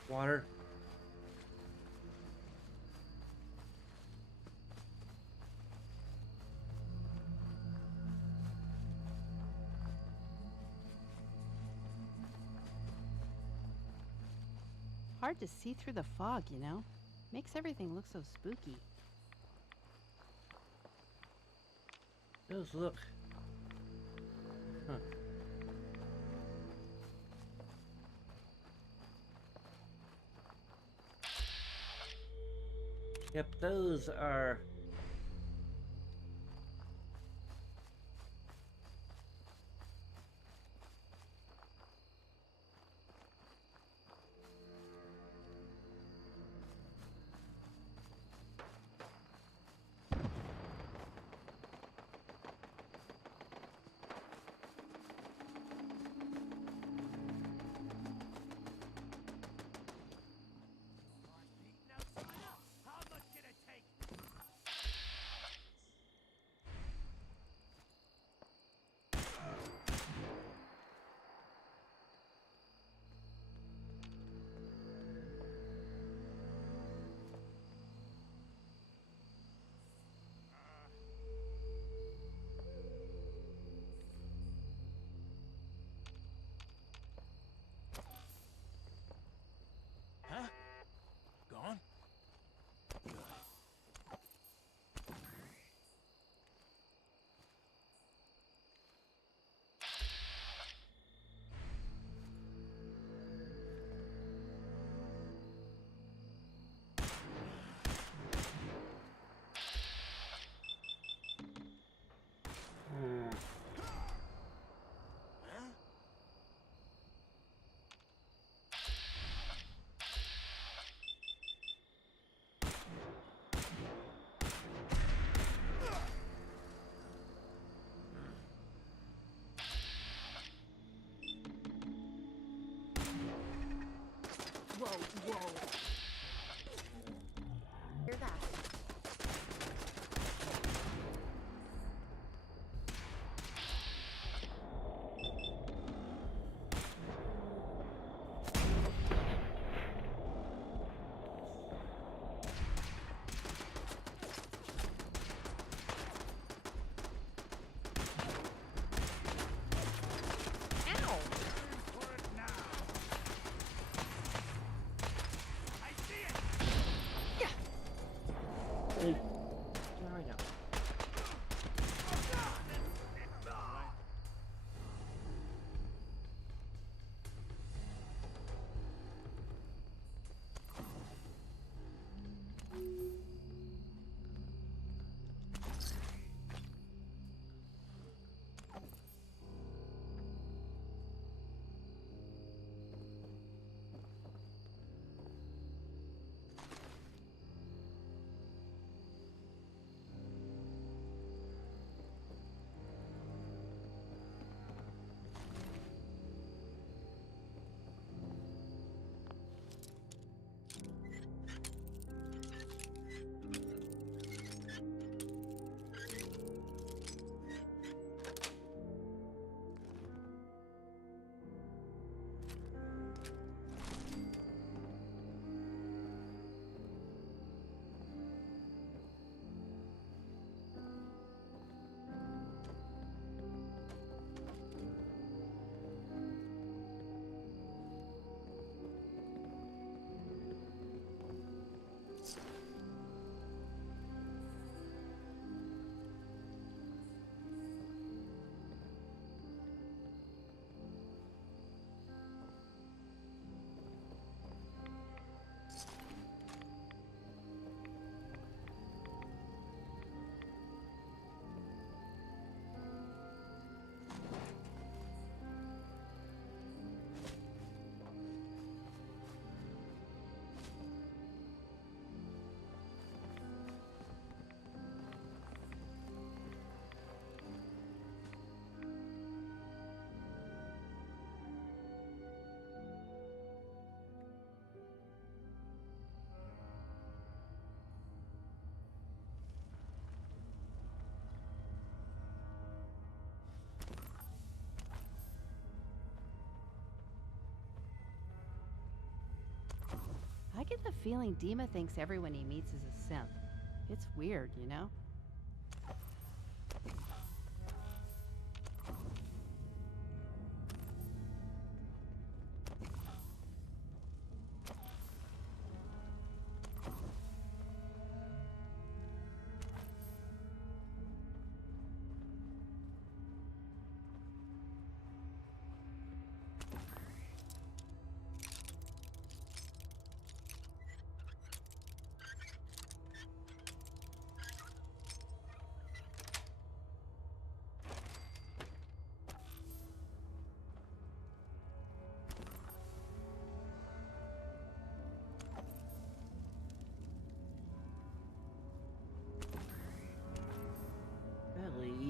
Water. Hard to see through the fog, you know? Makes everything look so spooky. Those look. Huh. Yep, those are... Huh? Gone? Whoa, whoa. Hear that? I get the feeling Dima thinks everyone he meets is a synth. It's weird, you know?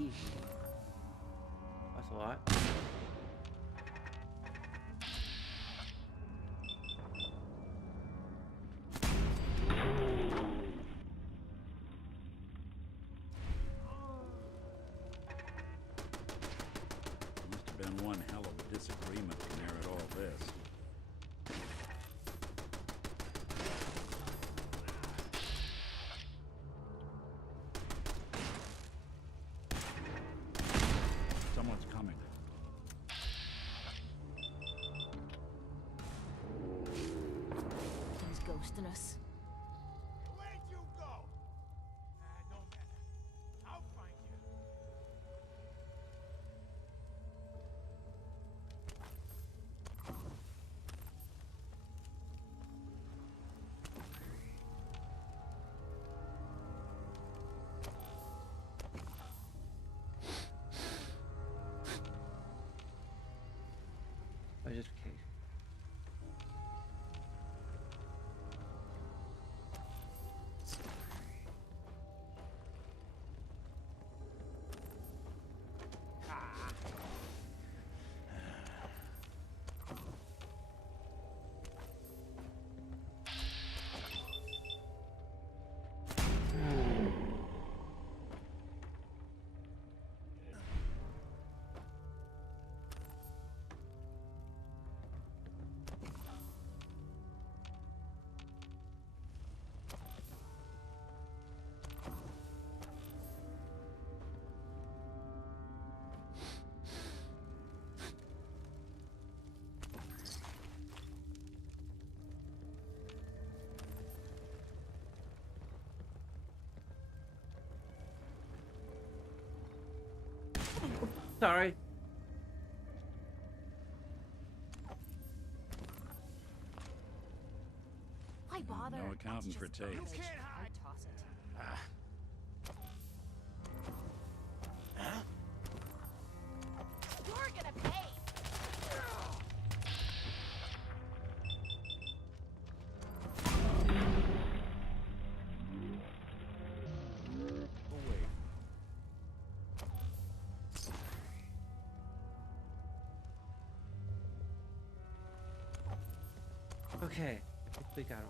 Jeez. That's a lot. Must have been one hell of a disagreement to merit all this. Someone's coming. He's ghosting us. Where'd you go? Don't matter. I'll find you. I just okay. Sorry. Why bother? No accounting for It's just taste. garbage. I toss it. You're gonna pay. Okay. We got off.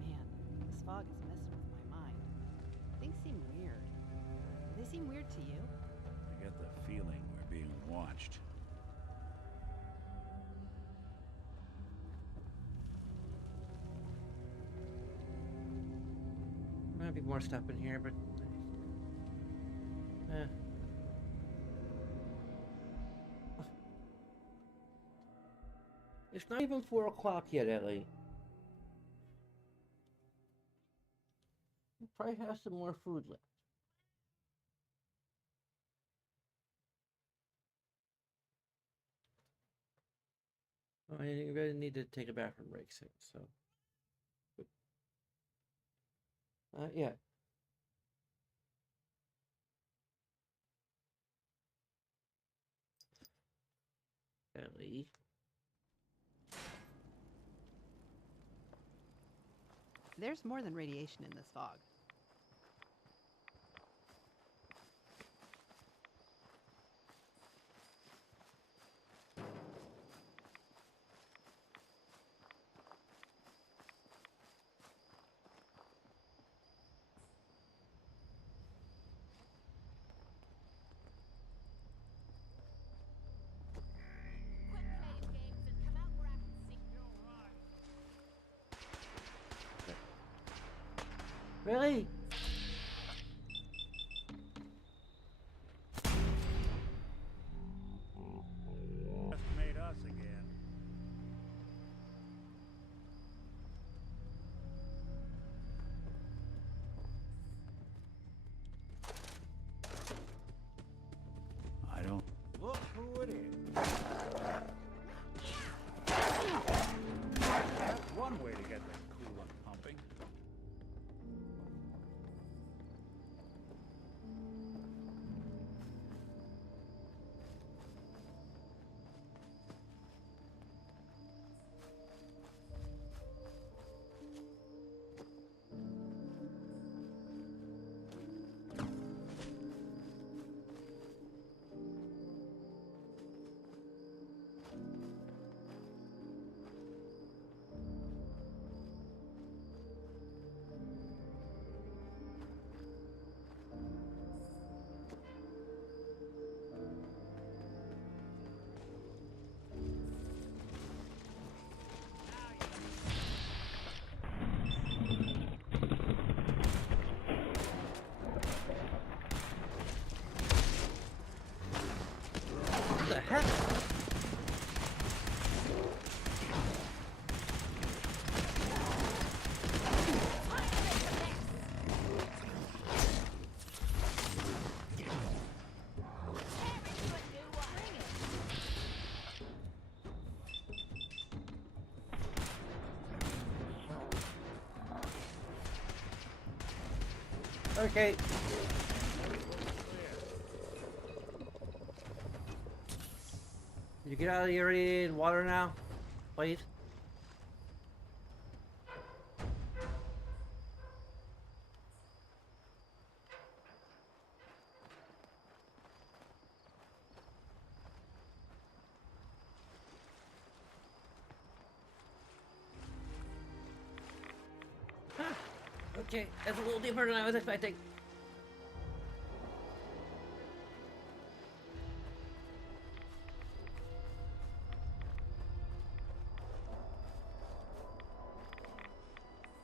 Man, this fog is messing with my mind. Things seem weird. Do they seem weird to you? I get the feeling we're being watched. Might be more stuff in here, but it's not even 4 o'clock yet, Ellie. You probably have some more food left. Oh, you really need to take a bathroom break soon, so. Yeah. Ellie. There's more than radiation in this fog. Really? Just made us again. I don't... Look who it is. That's one way to get them cool and pumping. What the heck? Okay. You get out of the irradiated water now, please. Huh. Okay, that's a little deeper than I was expecting.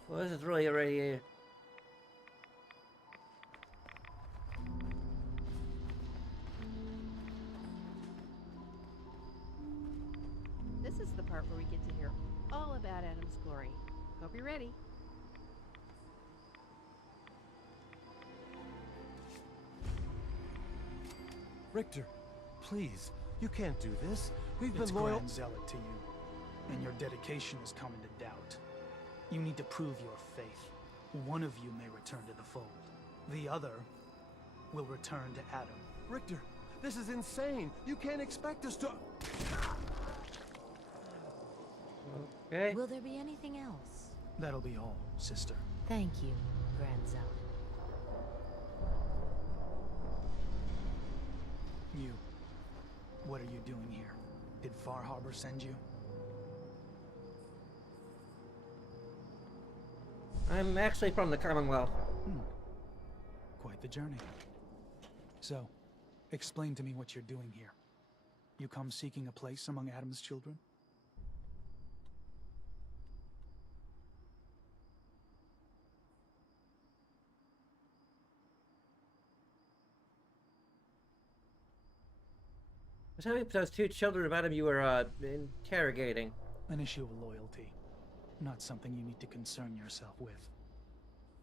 Well, this is really irradiated. This is the part where we get to hear all about Adam's glory. Hope you're ready. Richter, please, you can't do this. We've It's been loyal. Grand Zealot to you, and your dedication is coming to doubt. You need to prove your faith. One of you may return to the fold. The other will return to Adam. Richter, this is insane. You can't expect us to... Okay. Will there be anything else? That'll be all, sister. Thank you, Grand Zealot. You. What are you doing here? Did Far Harbor send you? I'm actually from the Commonwealth. Quite the journey. So, explain to me what you're doing here. You come seeking a place among Adam's children? What's happening with those two children of Adam you were interrogating? An issue of loyalty. Not something you need to concern yourself with.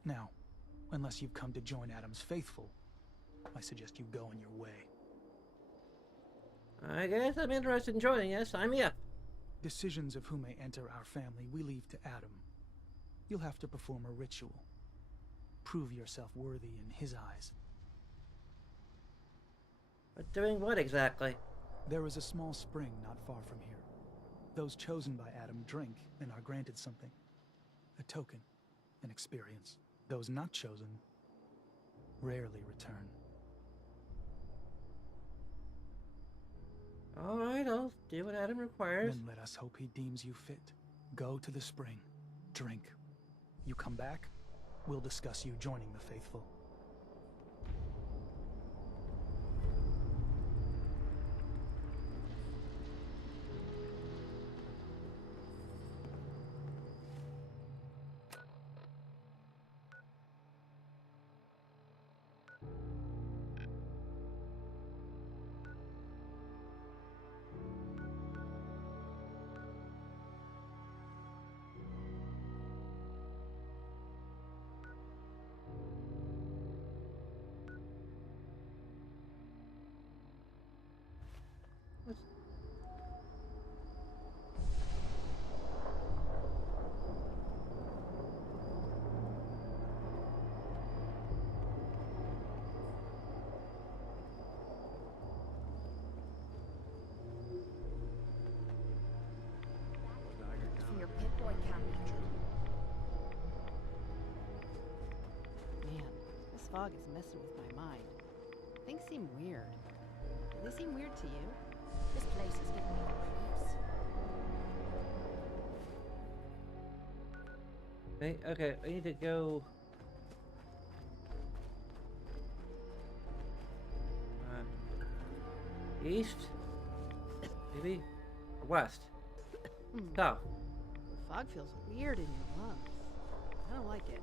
Now, unless you've come to join Adam's faithful, I suggest you go on your way. I guess I'm interested in joining. Yes, sign me up. Decisions of who may enter our family we leave to Adam. You'll have to perform a ritual. Prove yourself worthy in his eyes. But doing what exactly? There is a small spring not far from here. Those chosen by Adam drink and are granted something. A token, an experience. Those not chosen rarely return. Alright, I'll do what Adam requires. Then let us hope he deems you fit. Go to the spring. Drink. You come back, we'll discuss you joining the faithful. fog is messing with my mind. Things seem weird. Do they seem weird to you? This place is giving me the creeps. Okay, I need to go. East? Maybe? Or west? South? The fog feels weird in your lungs. I don't like it.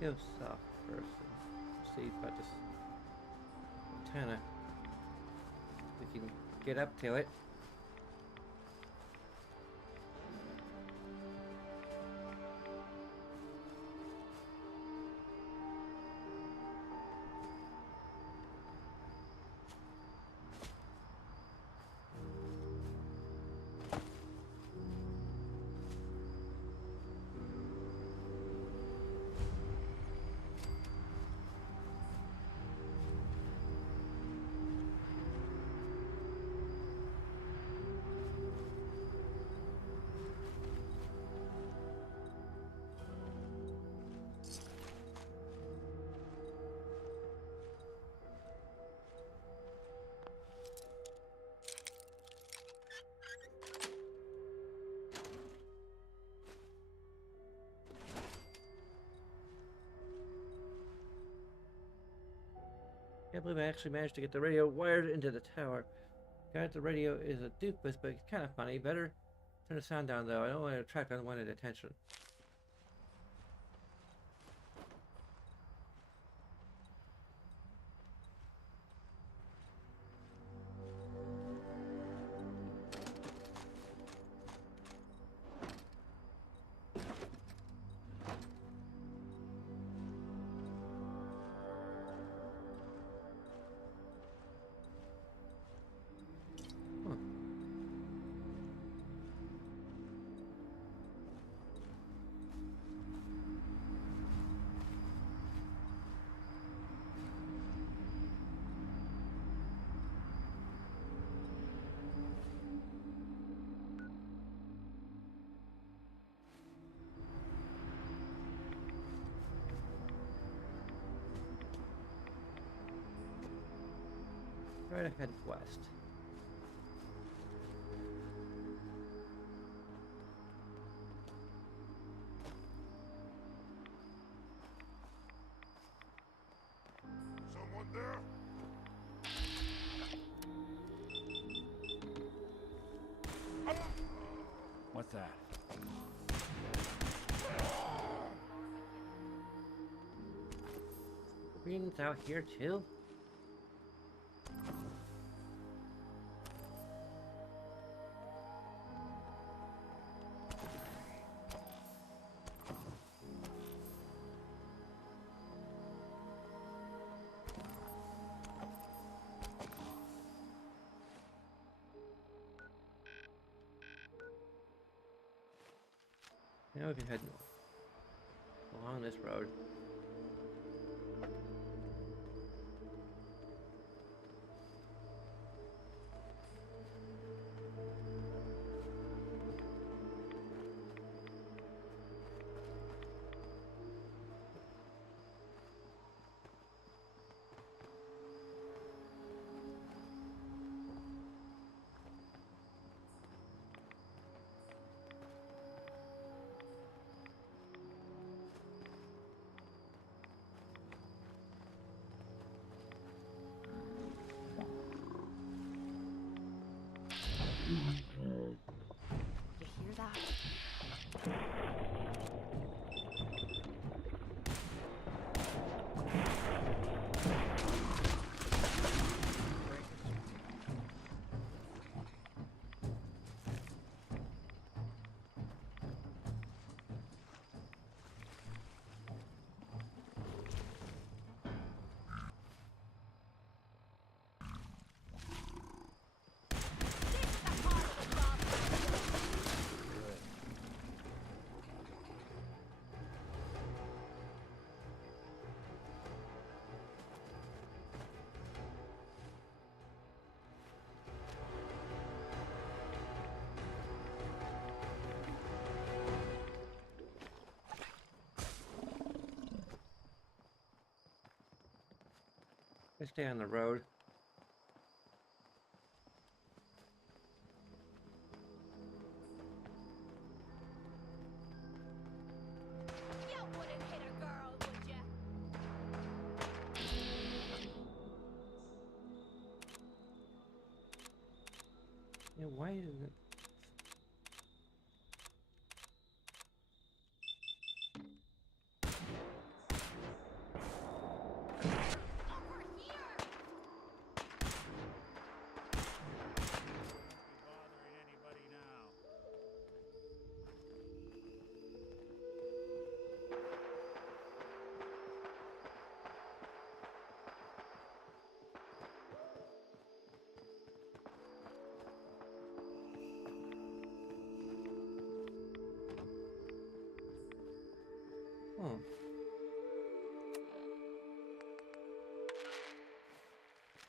Go south first and see if I just antenna. We can get up to it. Can't believe I actually managed to get the radio wired into the tower. Guy at the radio is a doofus, but it's kind of funny. Better turn the sound down though. I don't want to attract unwanted attention. Right ahead west. Someone there? What's that? Green's out here too? Now we can head north along this road. I stay on the road. Yeah, why is it? Hmm.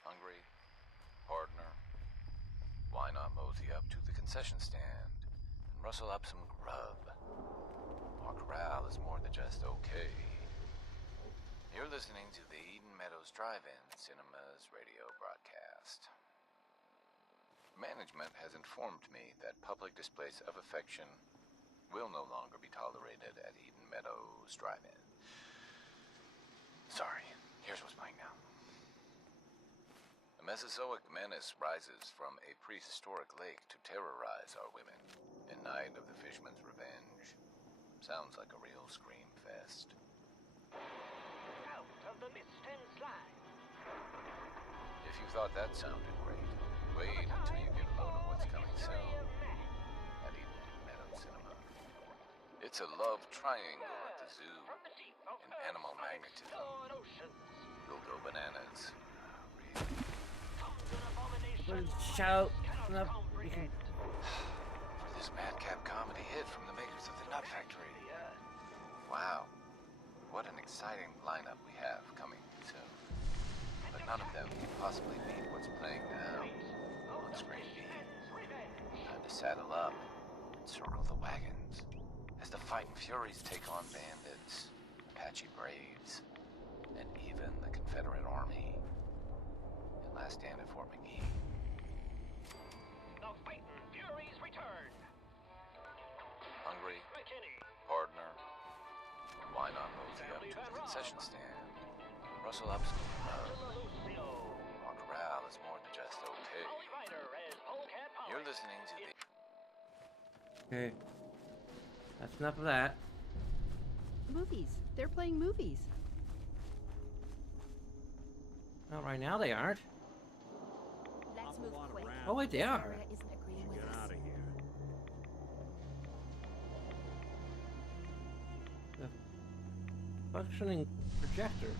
Hungry? Partner? Why not mosey up to the concession stand and rustle up some grub? Our corral is more than just okay. You're listening to the Eden Meadows Drive-In Cinema's radio broadcast. Management has informed me that public displays of affection will no longer be tolerated at Eden Meadows Drive-In. Sorry, here's what's playing now. A Mesozoic menace rises from a prehistoric lake to terrorize our women in night of the Fishman's revenge. Sounds like a real scream fest. Out of the mist and slime. If you thought that sounded great, wait until you get a load of what's coming soon at Eden Meadows Cinema. It's a love triangle at the zoo, an animal magnetism. You'll go bananas. Shout up. For this madcap comedy hit from the makers of the Nut Factory. Wow, what an exciting lineup we have coming soon. But none of them can possibly beat what's playing now on Screen B. Time to saddle up and circle the wagons as the fighting furies take on bandits, Apache braves, and even the Confederate Army in Last Stand at Fort McGee. The fighting furies return. Hungry? Partner? Why not mosey up to the concession stand? Rustle up some grub. Our corral is more than just okay. You're listening to the... Okay. That's enough of that. Movies. They're playing movies. Not right now, they aren't. Let's move quick. Oh, wait, they are. Area isn't agreeing with Get us. out of here. The functioning projector.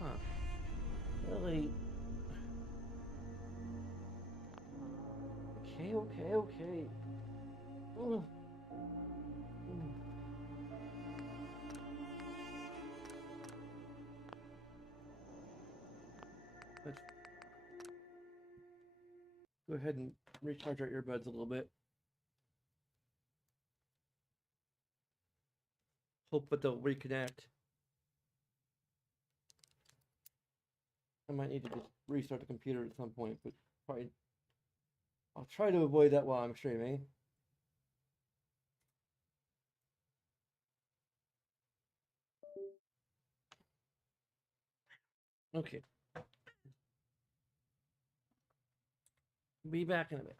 Huh. Really? Okay. Ugh. Let's go ahead and recharge our earbuds a little bit. Hope that they'll reconnect. I might need to just restart the computer at some point, but probably I'll try to avoid that while I'm streaming. Okay. Be back in a bit.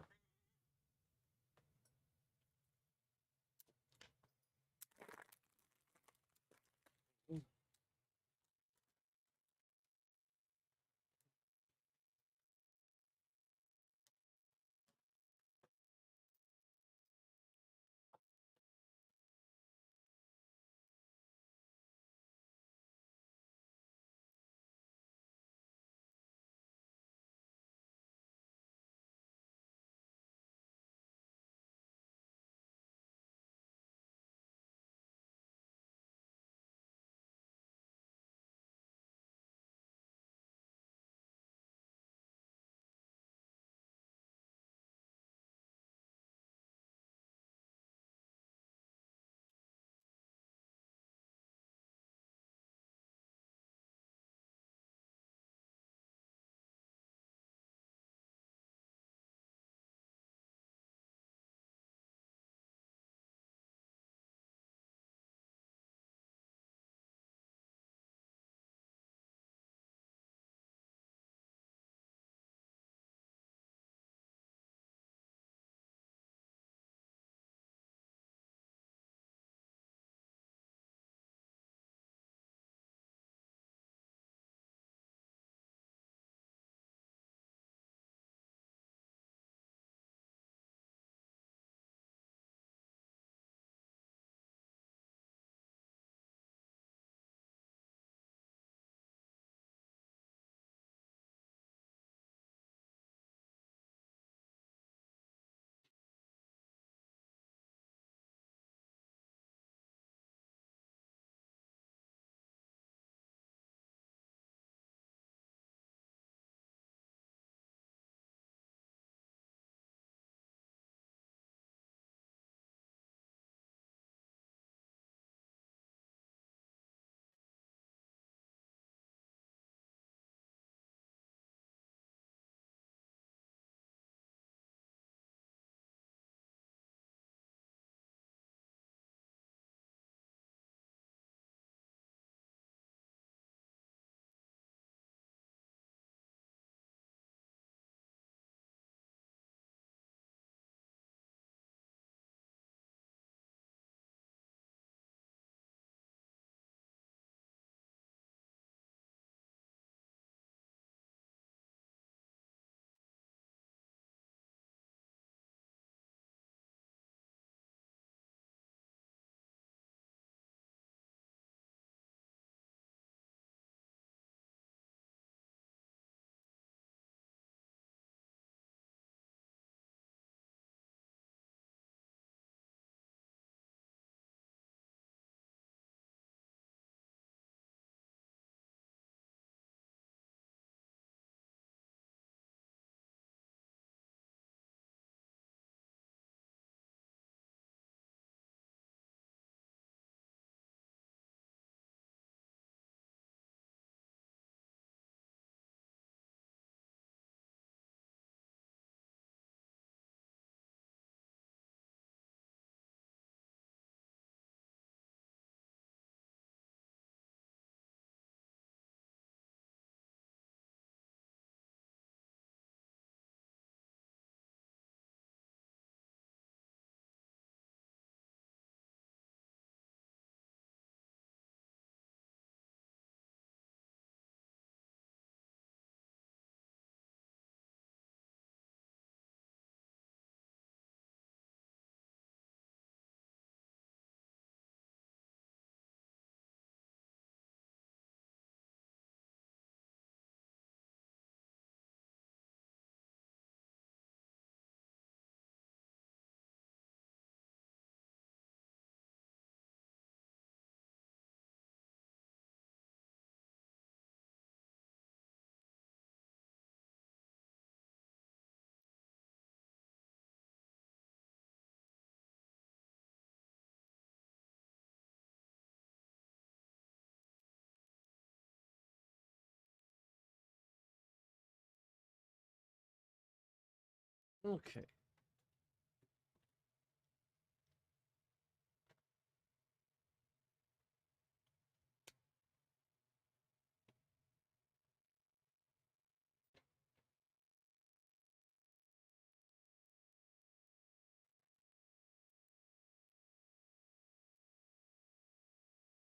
Okay.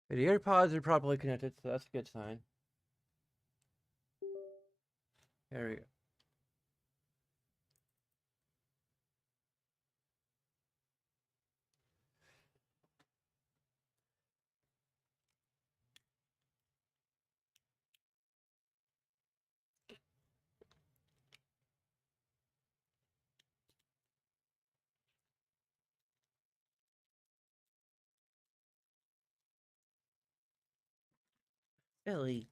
The AirPods are properly connected, so that's a good sign. There we go. Ellie.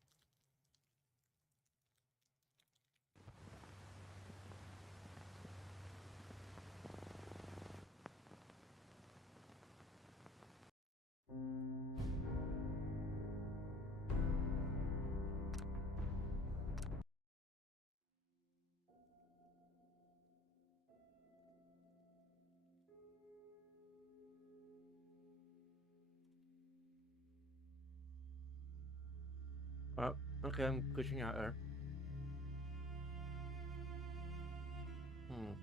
Oh, okay, I'm pushing out there. Hmm.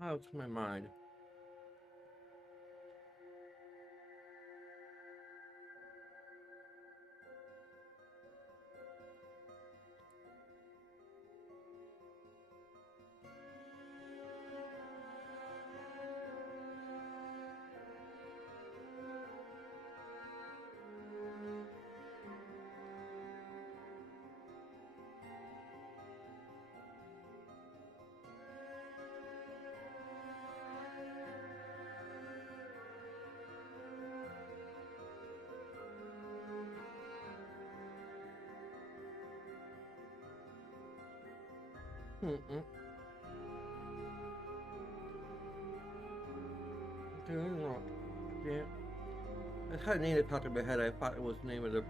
Out of my mind. Mm-mm. Doing what? Yeah. I had a name that popped in my head. I thought it was the name of the.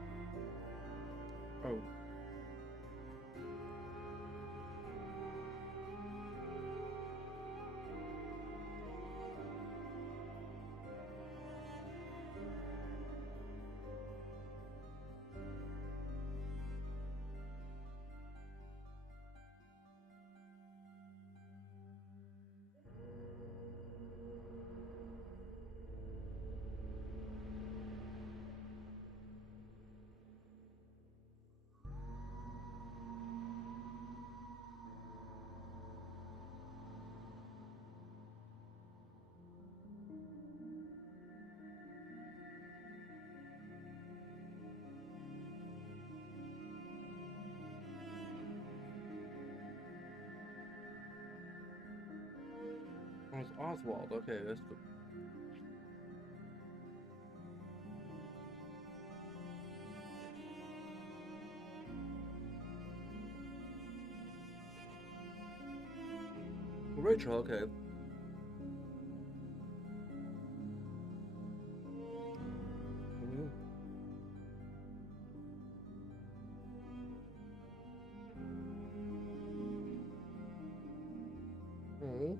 Oh. Oh, it's Oswald. Okay, that's the. Rachel, okay. Mm-hmm. Mm-hmm.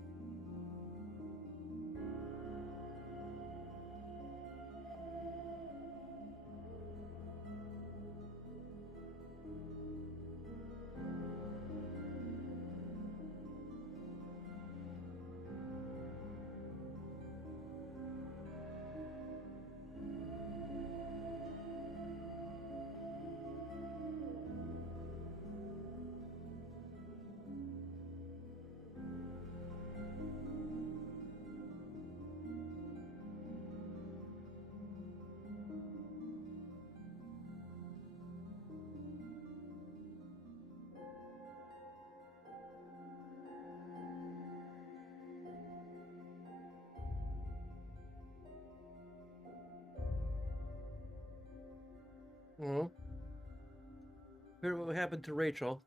Oh. Hear what happened to Rachel.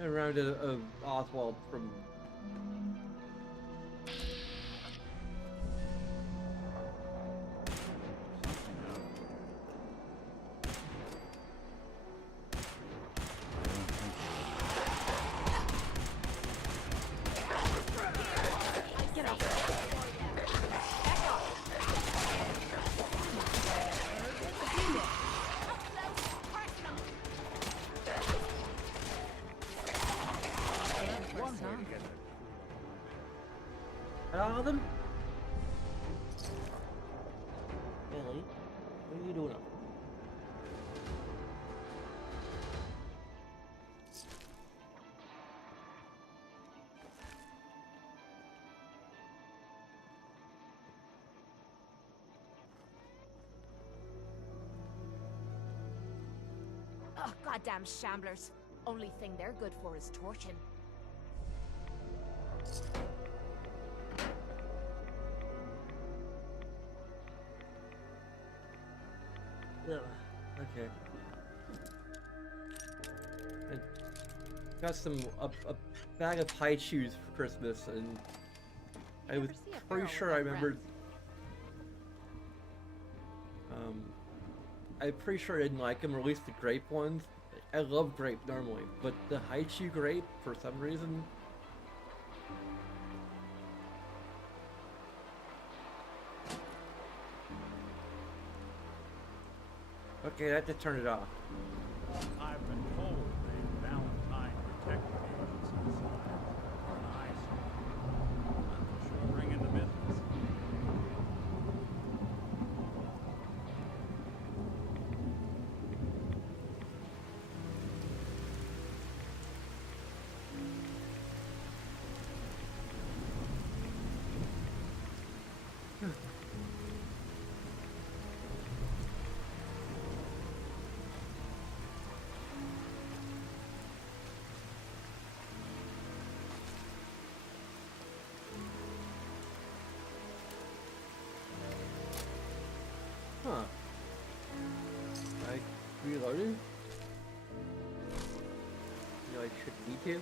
Around a Oswald from all of them? Ellie, what are you doing up? Ugh, goddamn shamblers. Only thing they're good for is torching. Ugh, okay. I got a bag of high shoes for Christmas, and I was pretty sure I remembered. I'm pretty sure I didn't like them, or at least the grape ones. I love grape normally, but the high chew grape, for some reason. Okay, I have to turn it off. I've been told the Valentine Protective Agency side an eyesore. I'm sure bringing the business. Huh. I reloaded? You know, I should need to.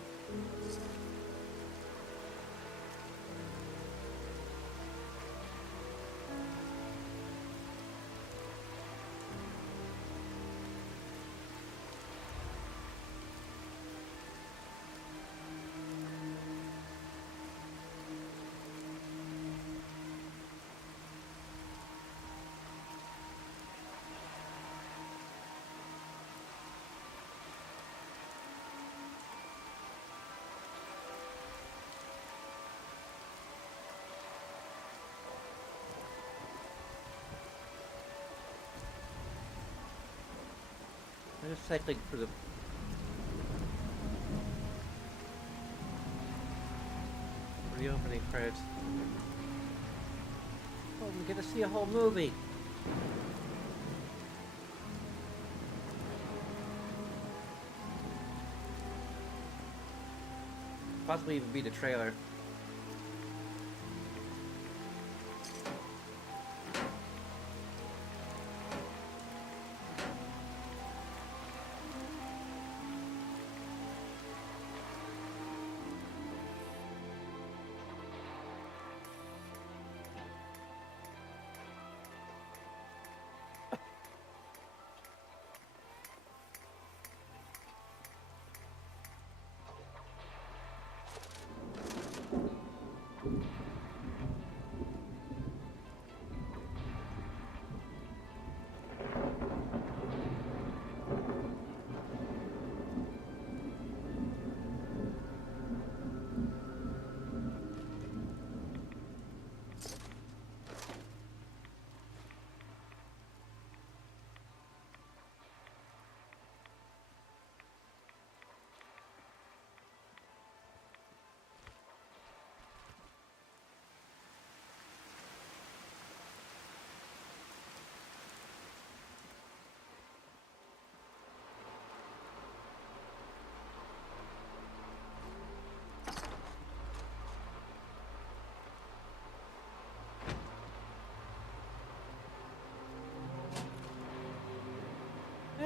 I'm just cycling for the opening credits. Oh, we get to see a whole movie. Possibly even be the trailer.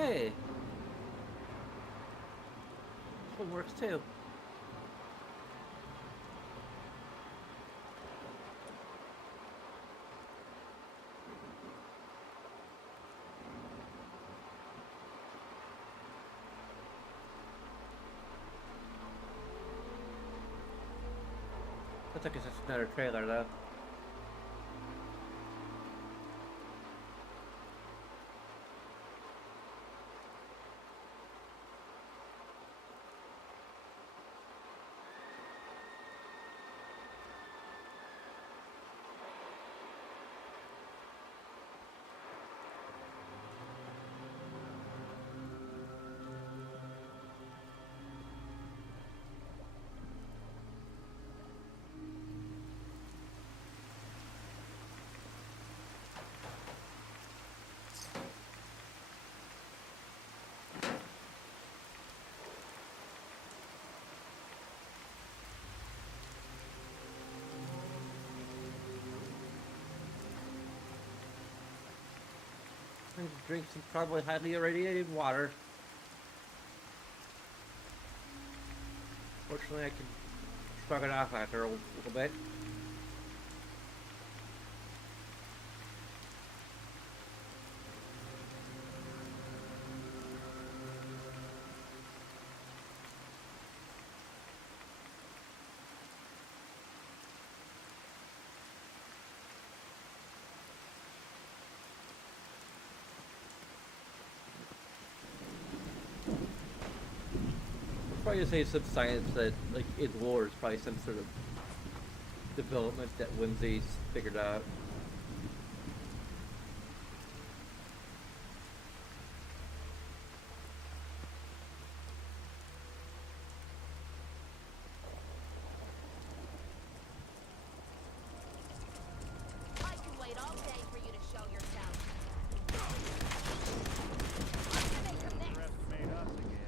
Hey! This one works too. Looks like it's just another trailer though. And drink some probably highly irradiated water. Fortunately, I can shrug it off after a little bit. Probably say some science that, like, in lore is probably some sort of development that Whimsy's figured out. I can wait all day for you to show yourself. Underestimate us again.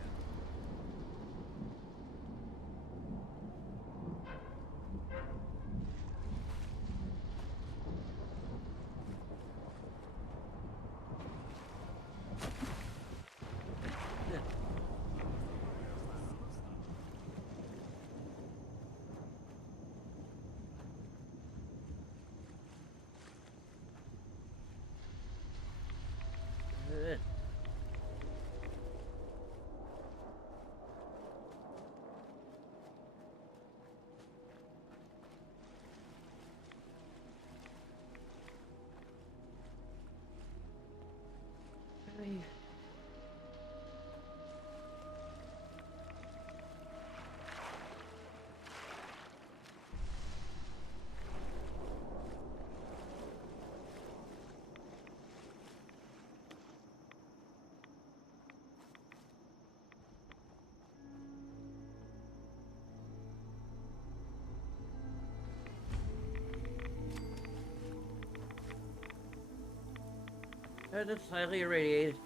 And it's highly irradiated.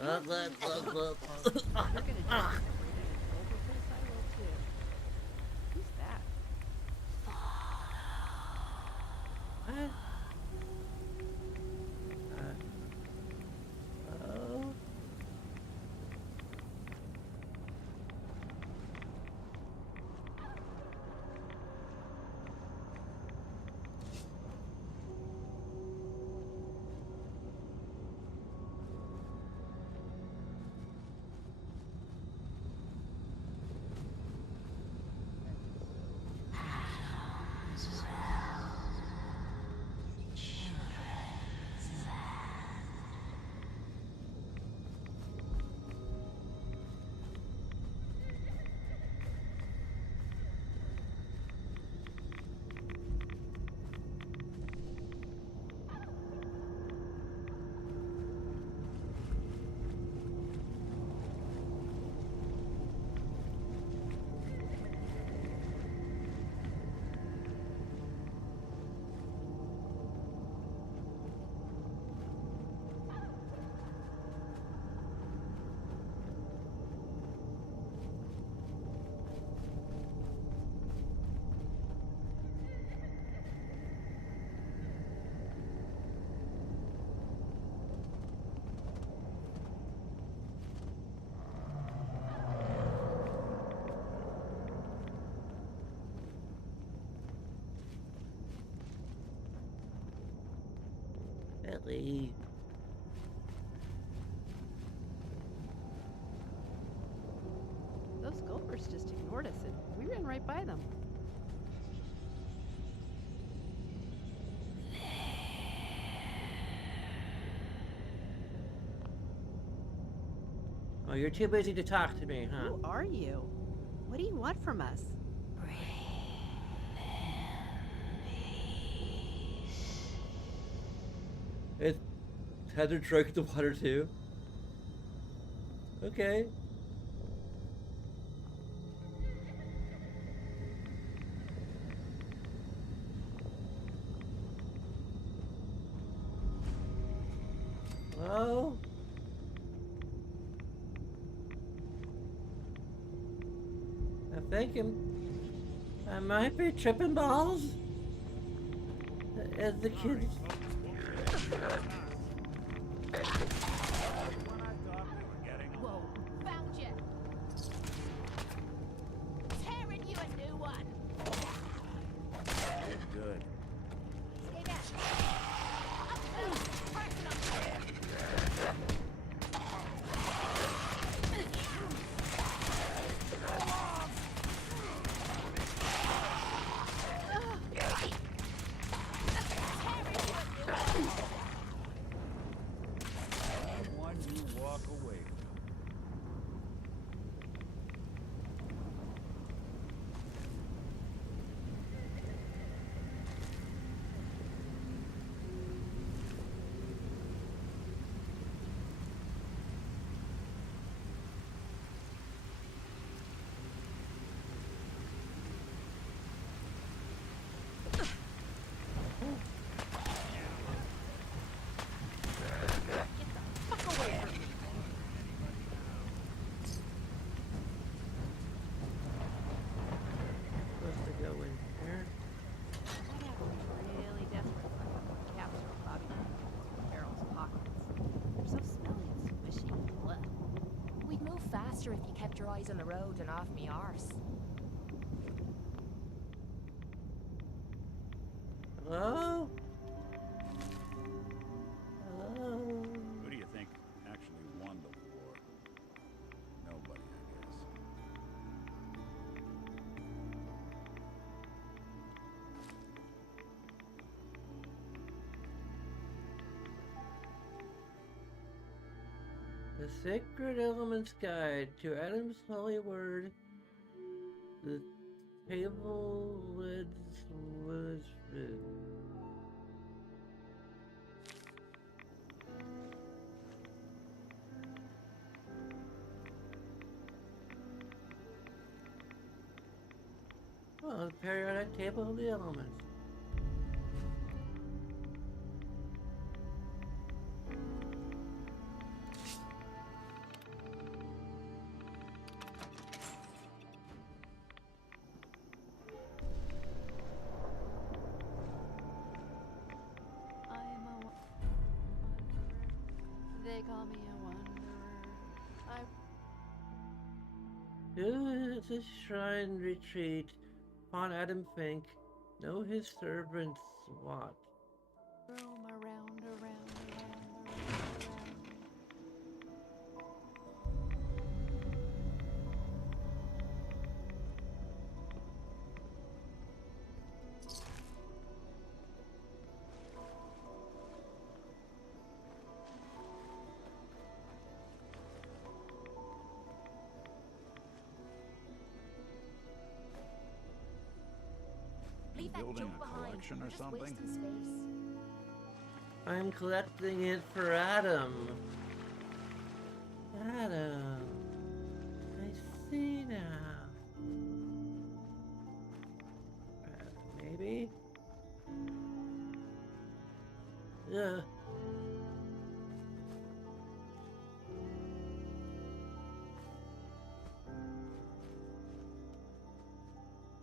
You're gonna die from breathing an overfull silo too. Who's that? What? Oh. Ellie. Those gulpers just ignored us and we ran right by them. Oh, you're too busy to talk to me, huh? Who are you? What do you want from us? Is Heather drank the water too? Okay. Well, I think I might be tripping balls. As the kids. Whoa, found you! Tearing you a new one! Good. Stay back! Up close! Personal! One you walk away from. Supposed to go in here. I'd have to be really desperate to capture Bobby Carol's pockets. They're so smelly and squishy. Blech. We'd move faster if you kept your eyes on the road and off me arse. Hello? Hello? Who do you think actually won the war? Nobody, I guess. The Sacred Elements Guide to Adam's Holy Word. The table lids was. Oh, the periodic table of the elements. I'm a wanderer. They call me a wanderer. Who is this shrine retreat? Upon Adam Fink, know his servants what? Roam around, around. Leave that Building junk a behind. collection or You're just something? wasting space. I'm collecting it for Adam. Adam. I see now. Maybe? Yeah.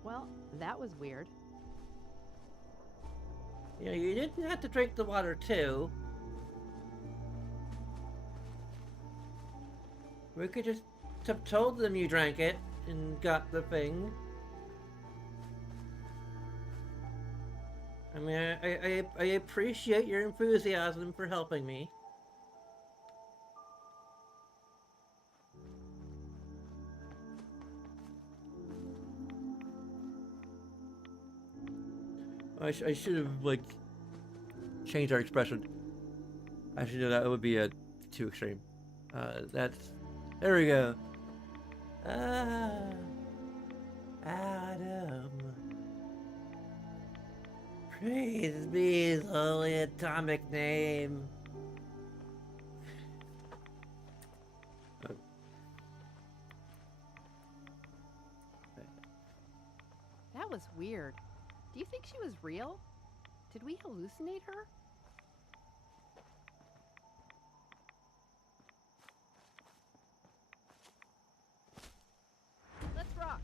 Well, that was weird. Yeah, you didn't have to drink the water too. We could just have told them you drank it and got the thing. I mean, I appreciate your enthusiasm for helping me. I should have, like, changed our expression. Actually, no, that would be too extreme. There we go. Adam. Praise be his holy atomic name. That was weird. Do you think she was real? Did we hallucinate her? Let's rock.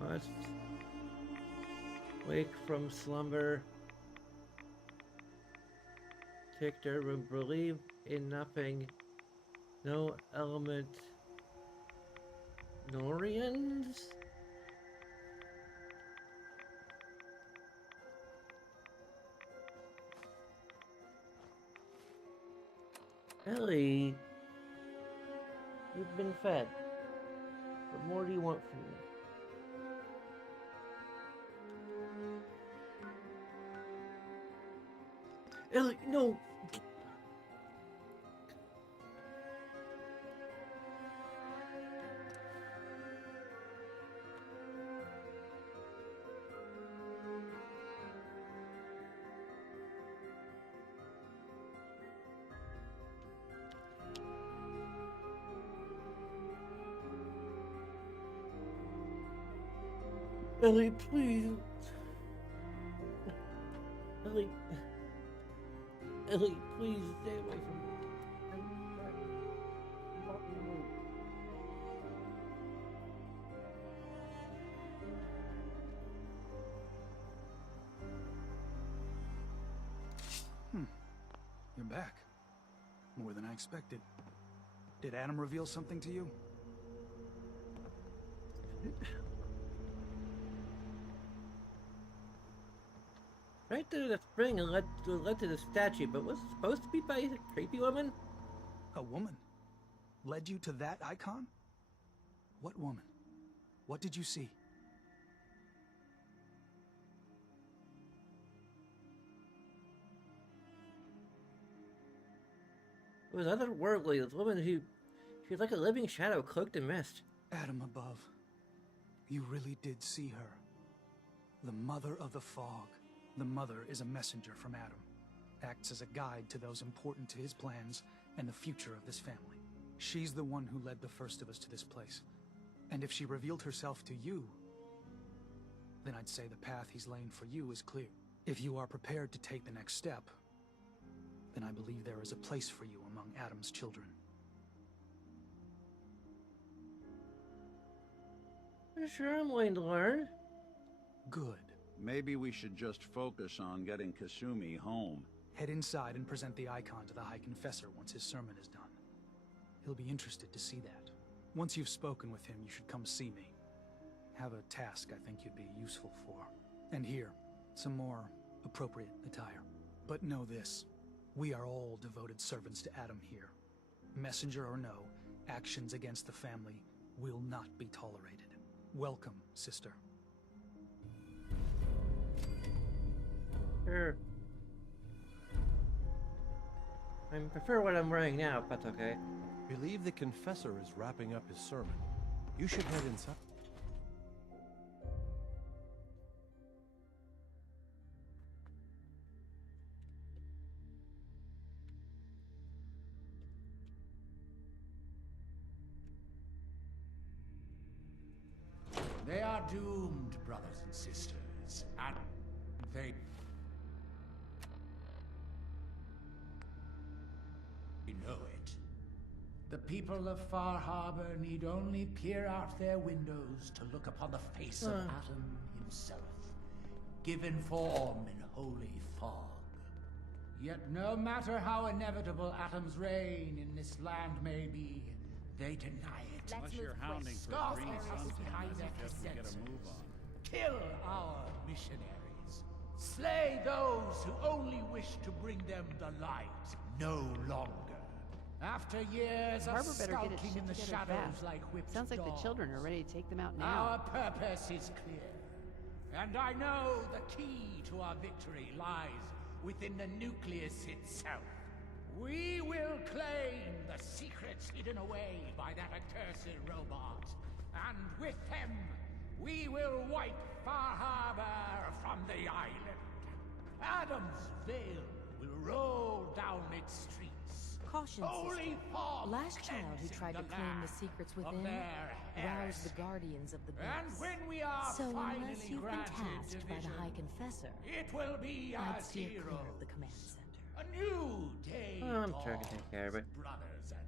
Must wake from slumber. Tictor will believe in nothing. No element. Norians? Ellie, you've been fed. What more do you want from me? Ellie, no! Ellie, please. Ellie. Ellie, please stay away from me. You're back. More than I expected. Did Adam reveal something to you? Right through the spring and led to the statue, but was it supposed to be by a creepy woman? A woman? Led you to that icon? What woman? What did you see? It was otherworldly. This woman she was like a living shadow cloaked in mist. Adam above. You really did see her. The Mother of the Fog. The Mother is a messenger from Adam. Acts as a guide to those important to his plans and the future of this family. She's the one who led the first of us to this place. And if she revealed herself to you, then I'd say the path he's laying for you is clear. If you are prepared to take the next step, then I believe there is a place for you among Adam's children. I'm sure I'm willing to learn. Good. Maybe we should just focus on getting Kasumi home. Head inside and present the icon to the High Confessor once his sermon is done. He'll be interested to see that. Once you've spoken with him, you should come see me. Have a task I think you'd be useful for. And here, some more appropriate attire. But know this, we are all devoted servants to Adam here. Messenger or no, actions against the family will not be tolerated. Welcome, sister. Sure. I prefer what I'm wearing now, if that's okay. Believe the confessor is wrapping up his sermon. You should head inside. They are doomed, brothers and sisters, and they know it. The people of Far Harbor need only peer out their windows to look upon the face of Adam himself, given form in holy fog. Yet no matter how inevitable Adam's reign in this land may be, they deny it. Unless you're hounding for a green suntan, I suggest we get a move on. Kill our missionaries. Slay those who only wish to bring them the light no longer. After years of Harbor better get its skulking shit in the together shadows fast. like whipped Sounds like the dogs, children are ready to take them out now. our purpose is clear. And I know the key to our victory lies within the nucleus itself. We will claim the secrets hidden away by that accursed robot. And with them, we will wipe Far Harbor from the island. Adam's veil will roll down its streets. Caution, Holy sister. fog Last child who cleansing tried to claim the secrets within roused the guardians of the And beast. when we are So finally unless you've been granted tasked by the division, High Confessor, it will be I'd as steer clear heroes. of the command center. A new day I'm sure I can take care of it. brothers and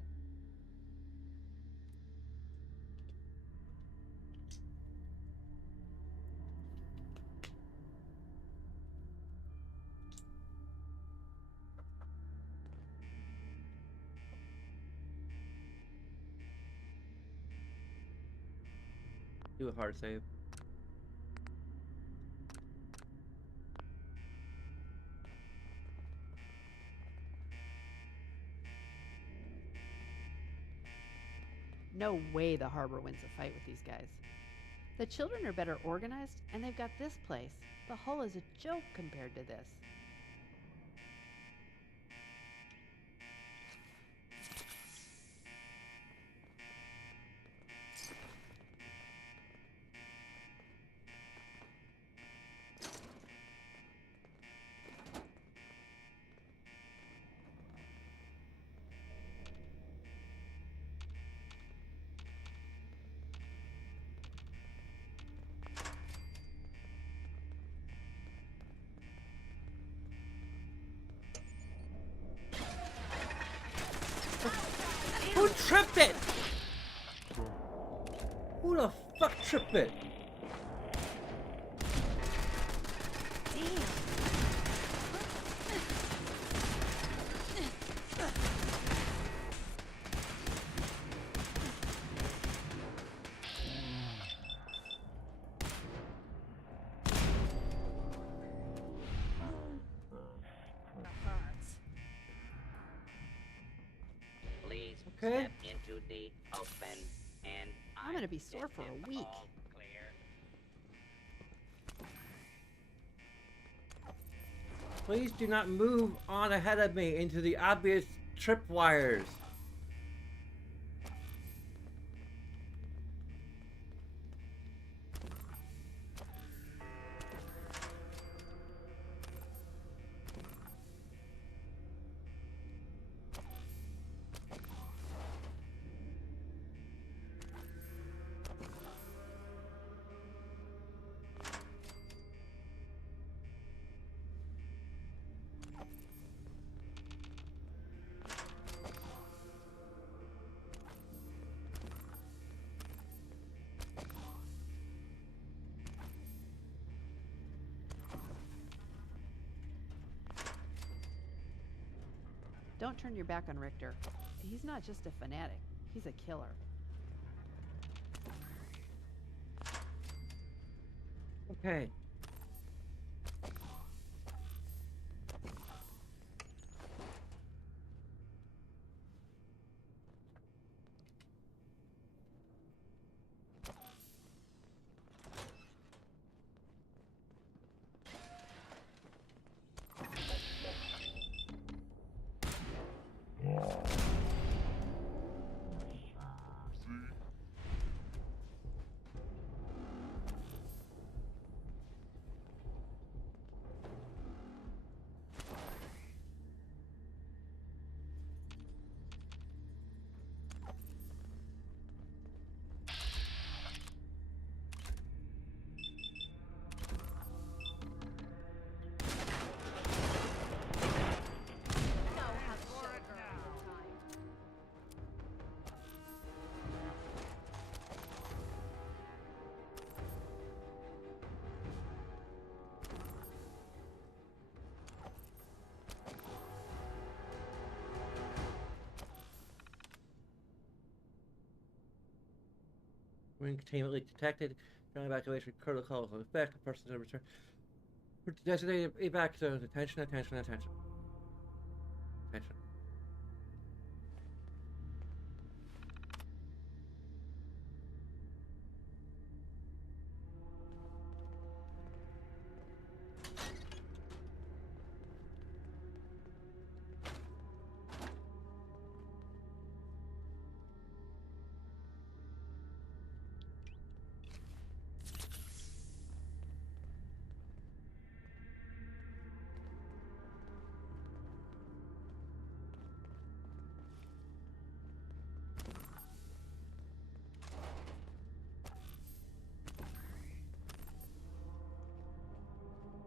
Do a hard save. No way the Harbor wins a fight with these guys. The children are better organized, and they've got this place. The hull is a joke compared to this. Who tripped it? Who the fuck tripped it? Please Okay. step into the open, and I'm gonna be sore for a week. all clear. Please do not move on ahead of me into the obvious tripwires. Don't turn your back on Richter. He's not just a fanatic. He's a killer. Okay. Ring containment leak detected. General evacuation protocols in effect. The person to return. Designated evac zones. Attention, attention, attention. Attention.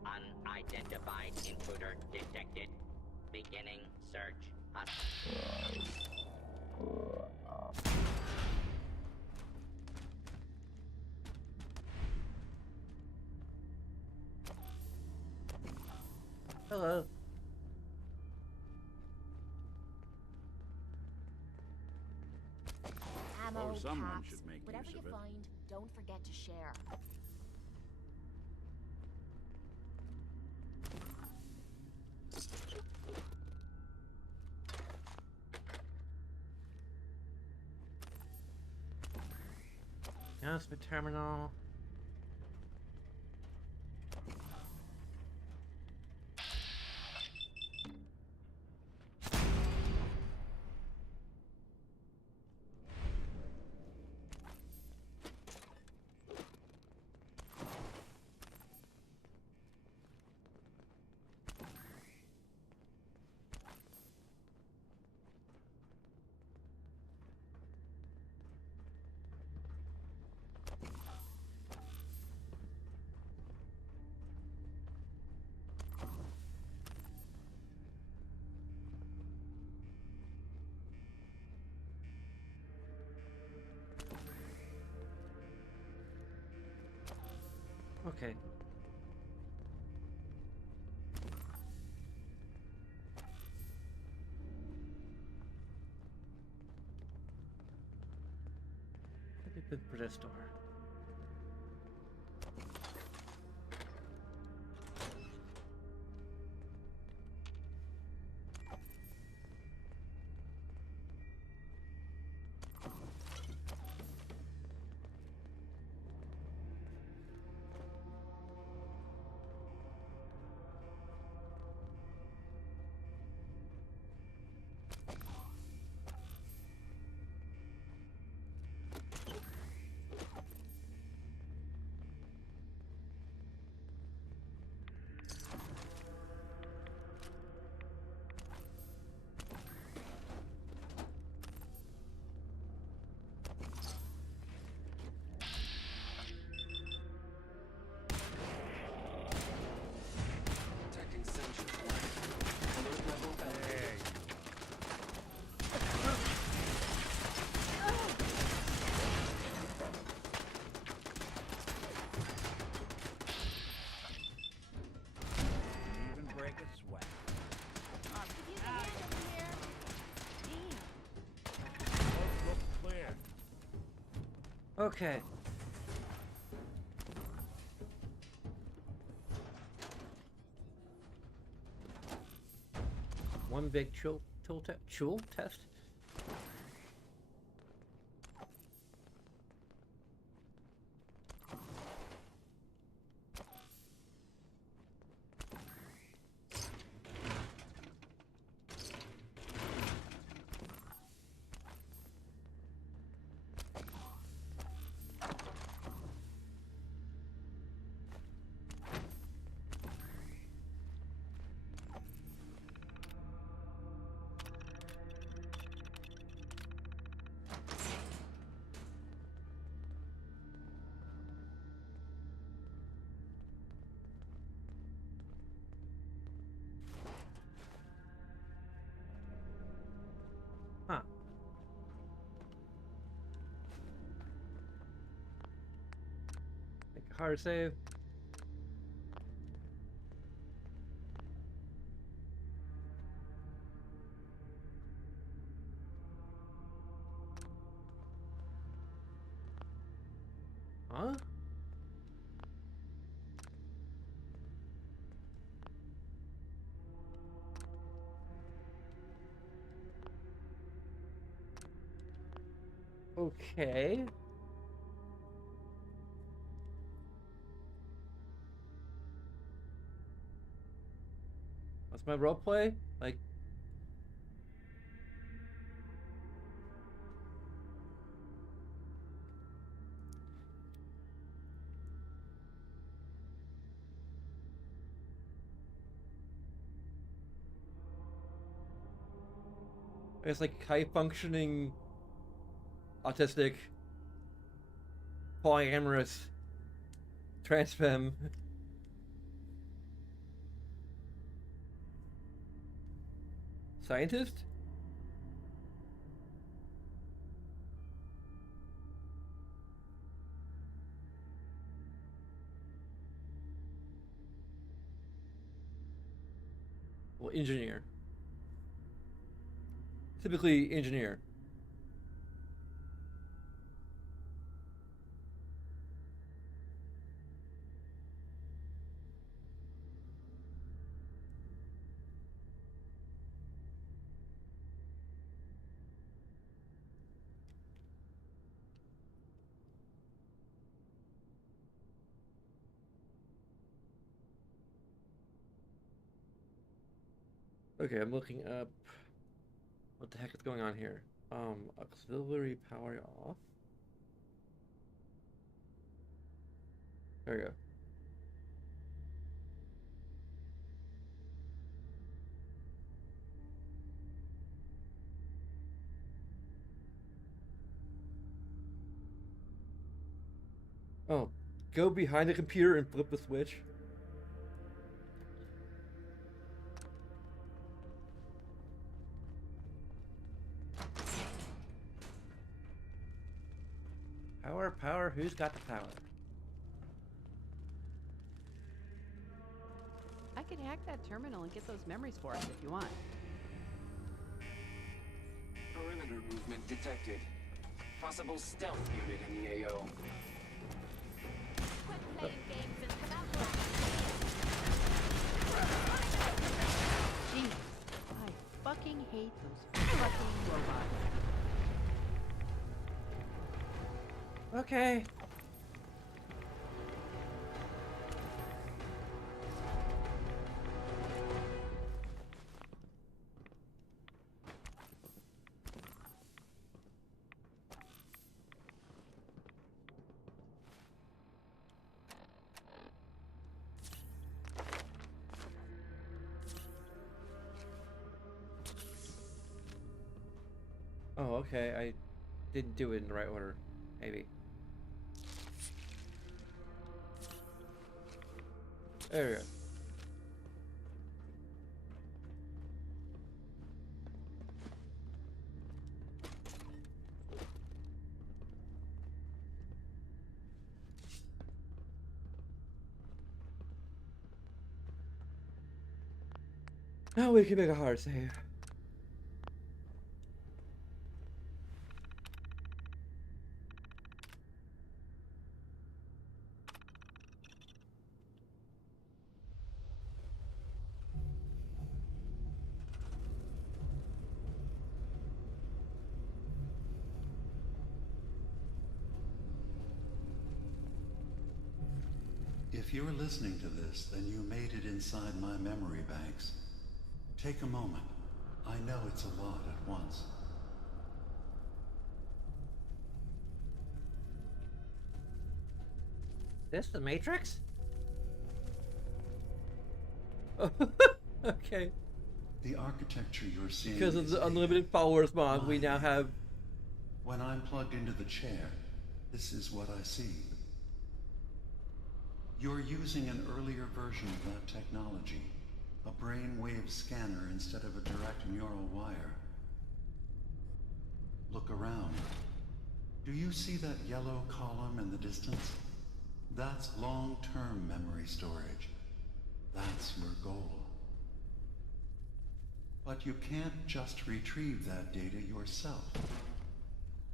Unidentified intruder detected. Beginning search. Hello. Ammo, Oh, someone caps, should make whatever use you of it. find, don't forget to share. Announcement terminal. Okay. Open for this door. Okay. One big tool test. Huh. Make a hard save. Huh? Okay. What's my roleplay? Like, it's like high functioning, autistic, polyamorous, transfem. Scientist? Well, engineer. Typically, engineer. Okay, I'm looking up what the heck is going on here. Auxiliary power off. There we go. Oh, go behind the computer and flip the switch. Power, who's got the power? I could hack that terminal and get those memories for us if you want. Perimeter movement detected. Possible stealth unit in the AO. Quit playing games and come out here. Jeez, I fucking hate those fucking robots. Okay. Oh, okay. I didn't do it in the right order. Maybe. There we go. Now we can make a hard save. If you're listening to this, then you made it inside my memory banks. Take a moment. I know it's a lot at once. This the Matrix? Okay. The architecture you're seeing Because of is the unlimited powers mod, we now have... When I'm plugged into the chair, this is what I see. You're using an earlier version of that technology, a brainwave scanner instead of a direct neural wire. Look around. Do you see that yellow column in the distance? That's long-term memory storage. That's your goal. But you can't just retrieve that data yourself.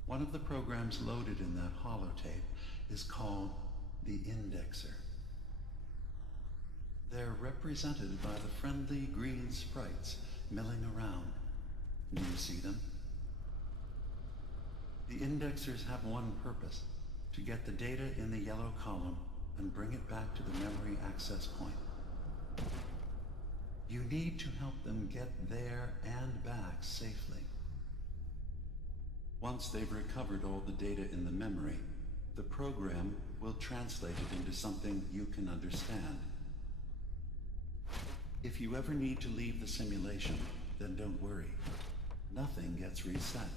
One of the programs loaded in that holotape is called the Indexer. They're represented by the friendly green sprites milling around. Do you see them? The Indexers have one purpose: to get the data in the yellow column and bring it back to the memory access point. You need to help them get there and back safely. Once they've recovered all the data in the memory, the program will translate it into something you can understand. If you ever need to leave the simulation, then don't worry. Nothing gets reset.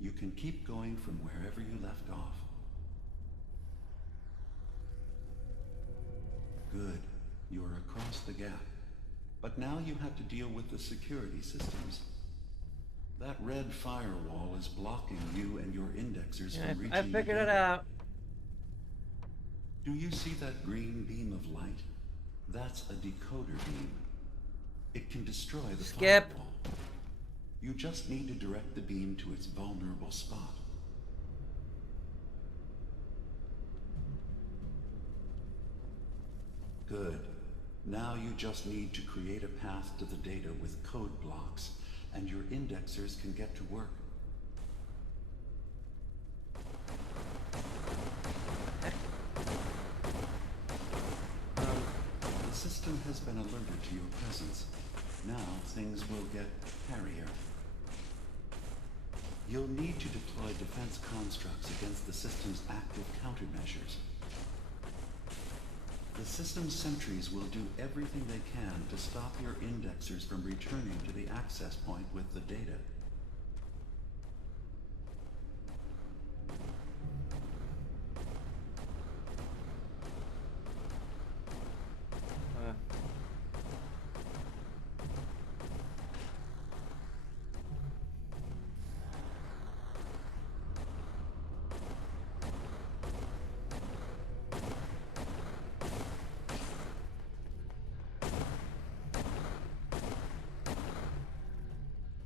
You can keep going from wherever you left off. Good. You're across the gap. But now you have to deal with the security systems. That red firewall is blocking you and your indexers from reaching I figured it out. Do you see that green beam of light? That's a decoder beam. It can destroy the firewall. You just need to direct the beam to its vulnerable spot. Good. Now you just need to create a path to the data with code blocks, and your indexers can get to work. The system has been alerted to your presence. Now things will get hairier. You'll need to deploy defense constructs against the system's active countermeasures. The system's sentries will do everything they can to stop your indexers from returning to the access point with the data.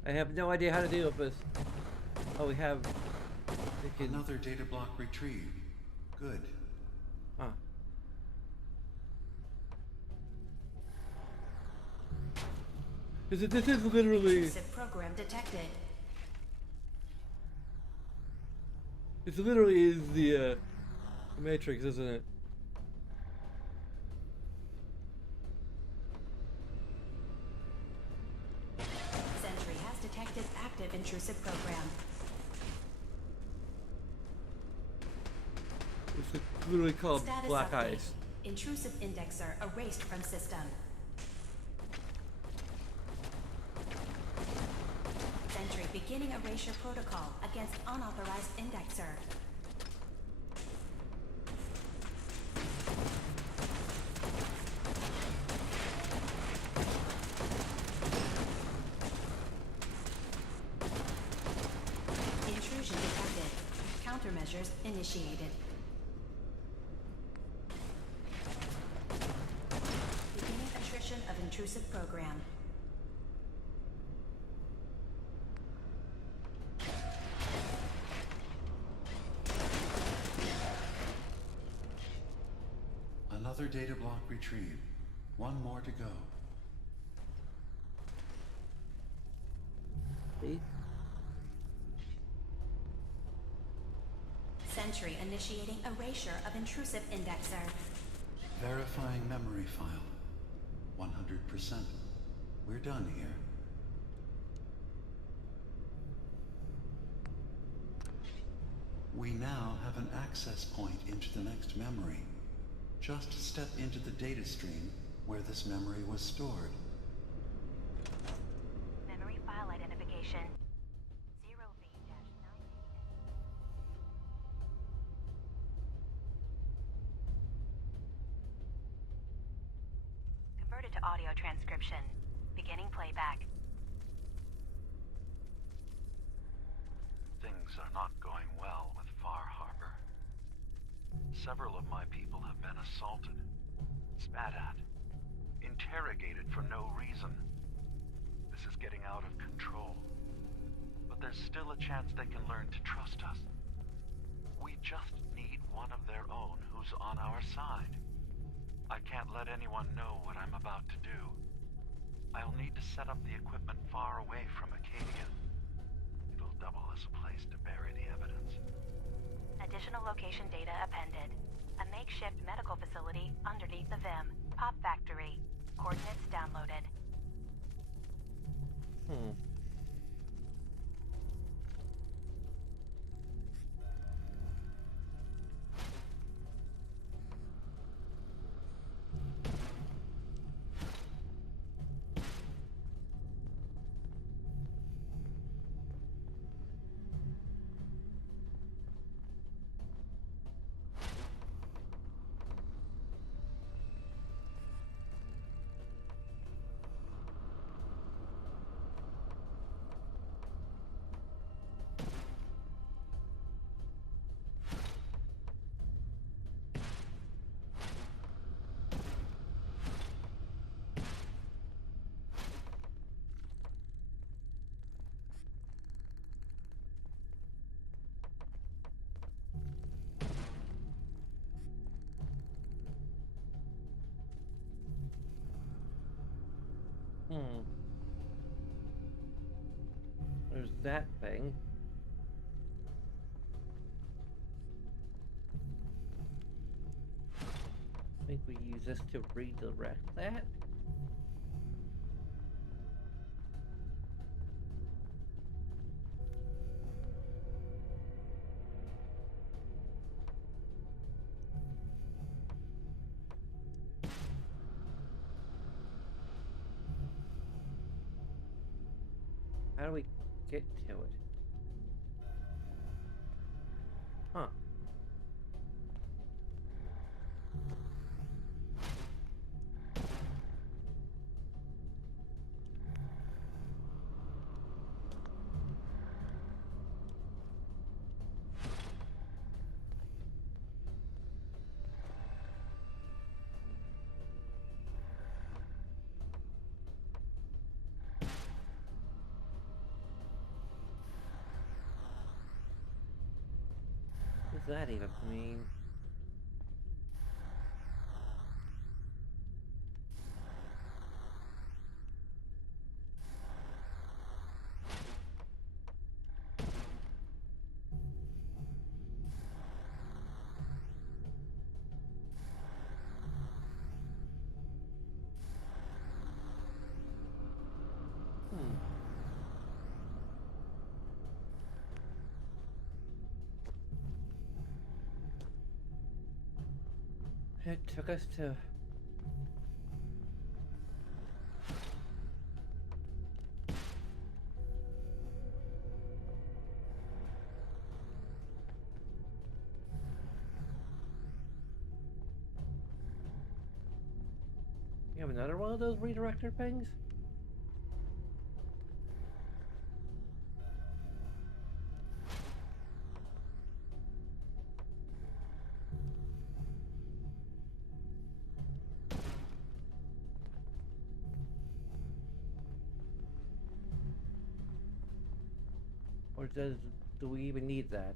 I have no idea how to deal with this. Oh, we have... Another data block retrieved. Good. Huh. This is literally... Intrusive program detected. This literally is the Matrix, isn't it? Intrusive program. It's literally called Status Black update. Ice. Intrusive indexer erased from system. Sentry beginning erasure protocol against unauthorized indexer. Countermeasures initiated. Beginning attrition of intrusive program. Another data block retrieved. One more to go. See? Sentry initiating erasure of intrusive indexer. Verifying memory file. 100%. We're done here. We now have an access point into the next memory. Just step into the data stream where this memory was stored. Memory file identification 0V-9. Converted to audio transcription. Beginning playback. Things are not going well with Far Harbor. Several of my people have been assaulted, spat at, interrogated for no reason. This is getting out of control. But there's still a chance they can learn to trust us. We just need one of their own who's on our side. I can't let anyone know what I'm about to do. I'll need to set up the equipment far away from Acadia. It'll double as a place to bury the evidence. Additional location data appended. A makeshift medical facility underneath the VIM. Pop factory. Coordinates downloaded. There's that thing. I think we use this to redirect that. How do we get to it? Huh. What does that even mean? It took us to... You have another one of those redirector things? Or do we even need that?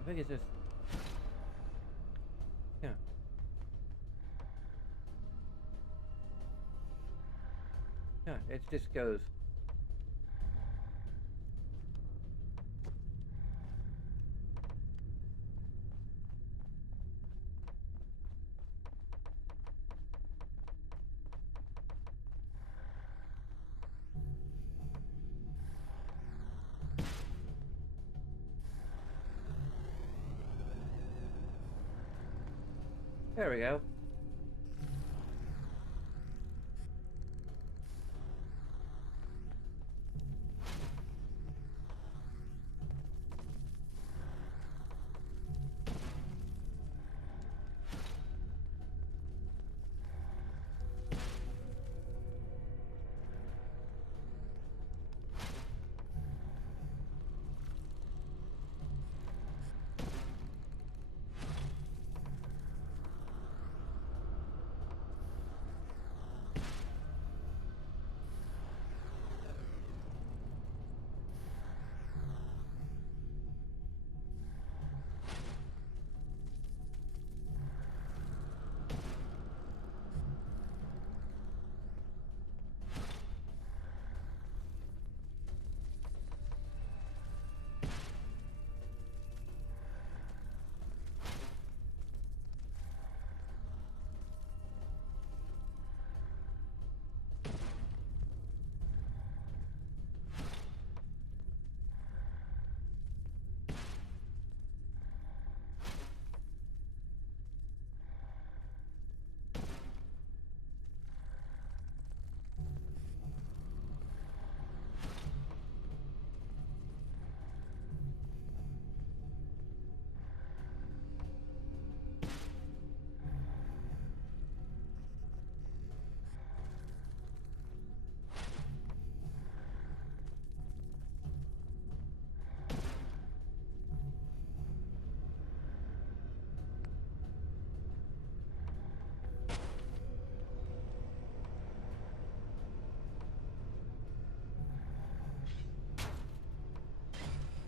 I think it's just... Yeah. Yeah, it just goes. There we go.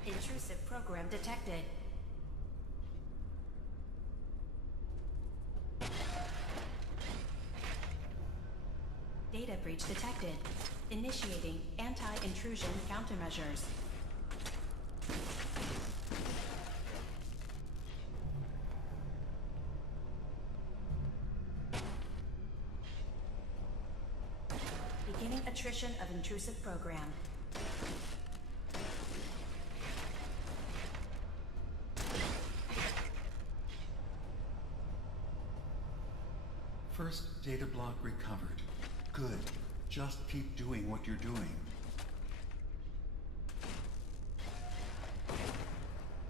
Intrusive program detected. Data breach detected. Initiating anti-intrusion countermeasures. Beginning attrition of intrusive program. First data block recovered. Good. Just keep doing what you're doing.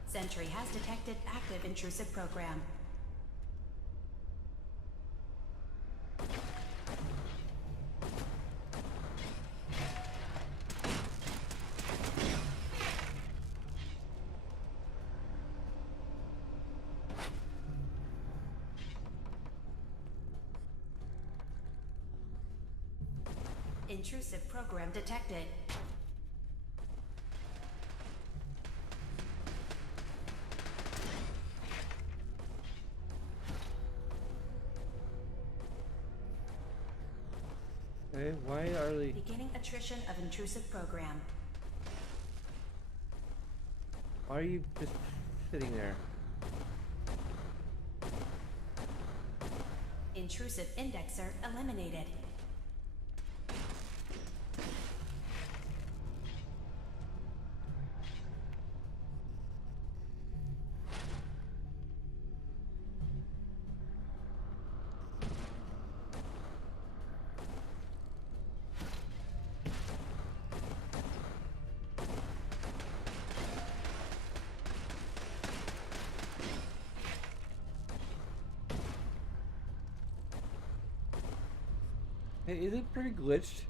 Sentry has detected active intrusive program. Intrusive program detected. Okay, why are they... Beginning attrition of intrusive program. Why are you just sitting there? Intrusive indexer eliminated. Hey, is it pretty glitched?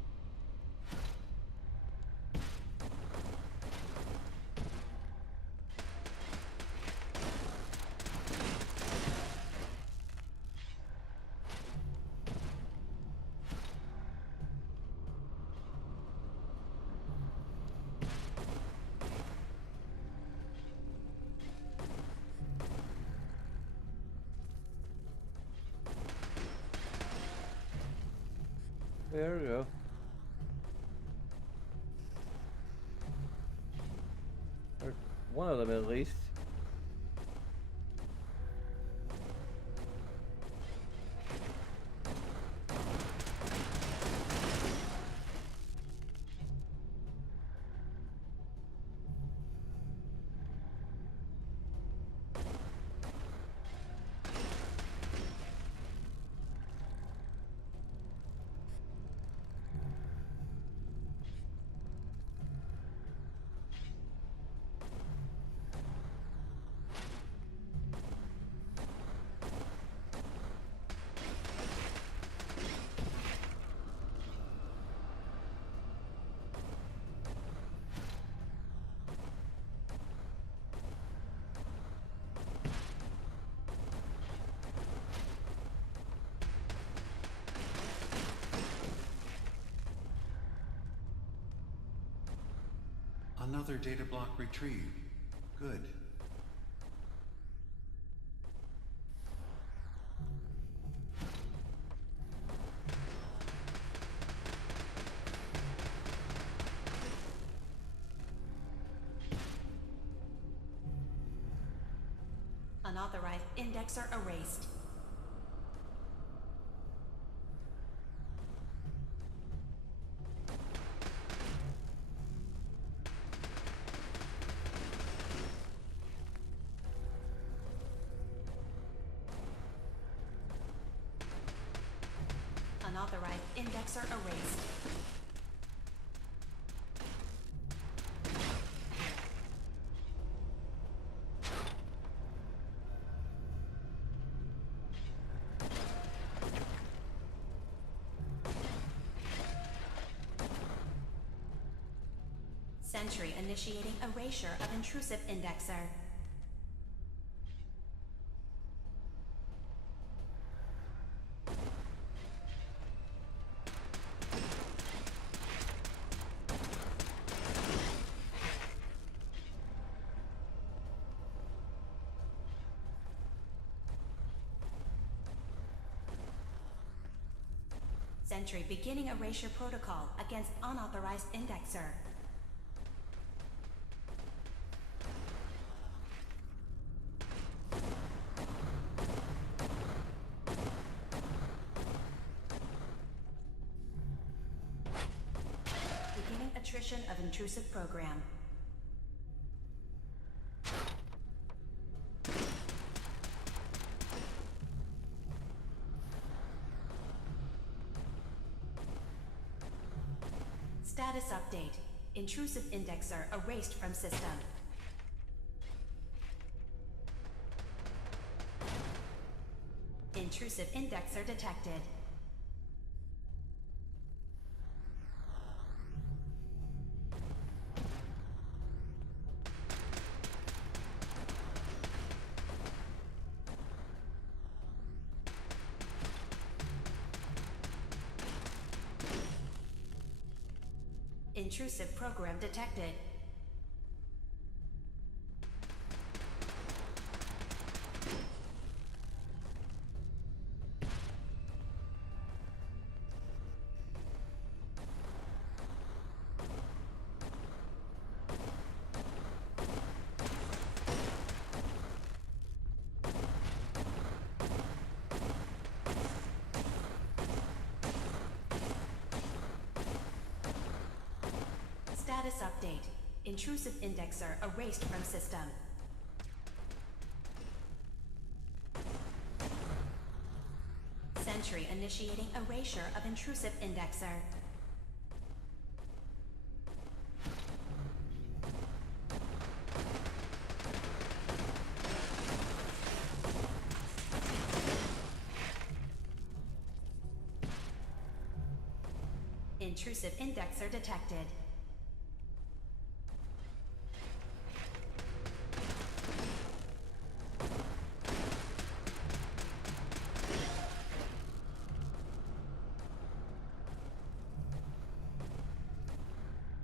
There we go. Or one of them at least. Another data block retrieved. Good. Unauthorized indexer erased. Unauthorized indexer erased. Sentry initiating erasure of intrusive indexer. Sentry beginning erasure protocol against unauthorized indexer. Beginning attrition of intrusive program. Status update. Intrusive indexer erased from system. Intrusive indexer detected. Intrusive program detected. Status update. Intrusive indexer erased from system. Sentry initiating erasure of intrusive indexer. Intrusive indexer detected.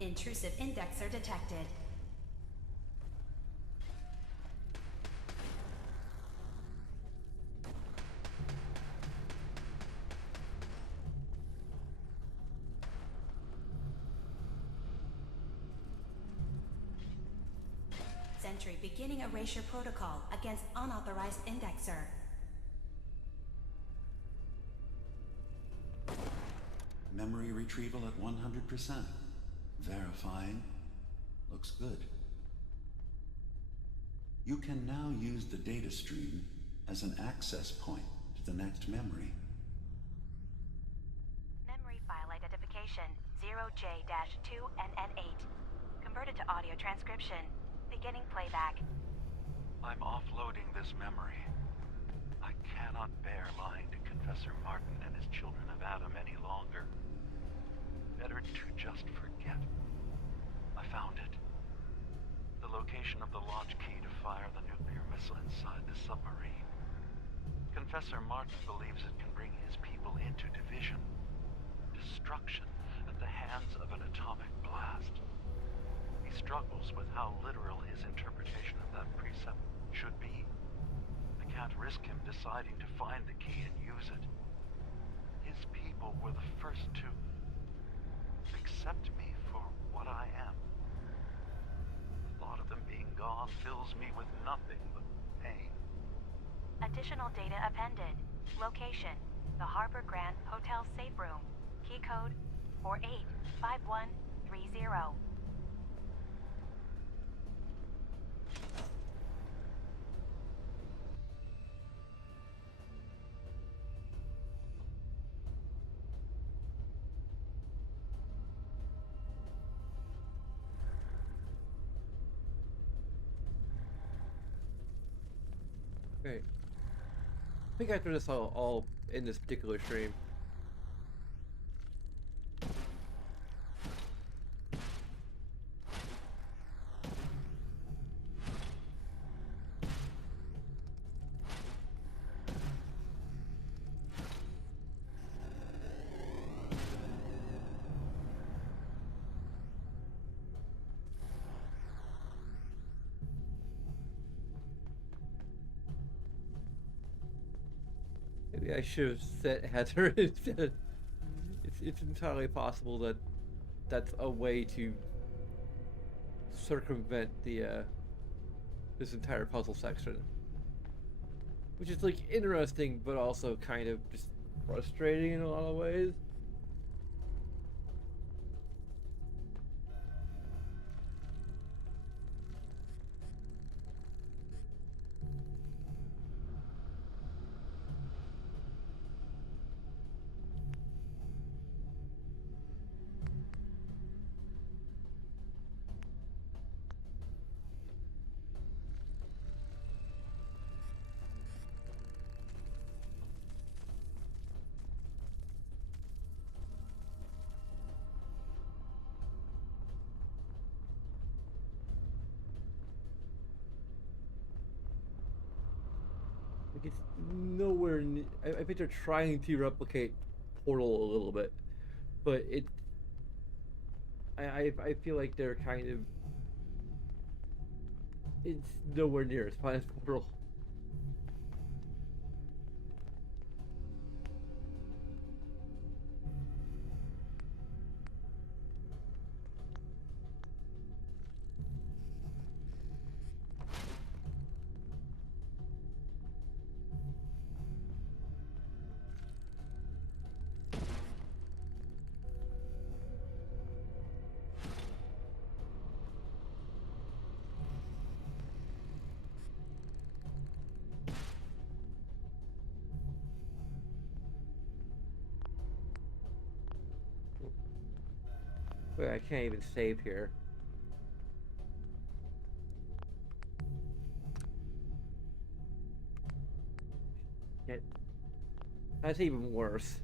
Intrusive indexer detected. Sentry beginning erasure protocol against unauthorized indexer. Memory retrieval at 100%. Verifying. Looks good. You can now use the data stream as an access point to the next memory. Memory file identification 0J-2NN8. Converted to audio transcription. Beginning playback. I'm offloading this memory. I cannot bear lying to Confessor Martin and his children of Adam any longer. Better to just forget. I found it. The location of the launch key to fire the nuclear missile inside the submarine. Confessor Martin believes it can bring his people into division. Destruction at the hands of an atomic blast. He struggles with how literal his interpretation of that precept should be. I can't risk him deciding to find the key and use it. His people were the first to accept me for what I am. The thought of them being gone fills me with nothing but pain. Additional data appended. Location: the Harbor Grand Hotel safe room. Key code 485130. Great. I think after this, I'll end this particular stream. Maybe I should have set Heather instead. It's entirely possible that that's a way to circumvent the this entire puzzle section, which is like interesting, but also kind of just frustrating in a lot of ways. Like it's nowhere. I think they're trying to replicate Portal a little bit, but it. I feel like they're kind of. It's nowhere near as fun as Portal. Wait, I can't even save here. Shit. That's even worse.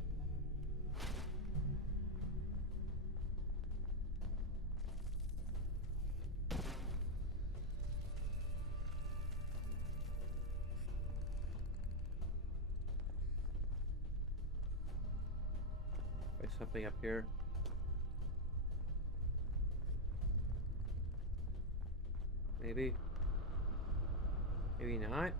There's something up here. Maybe. Maybe not.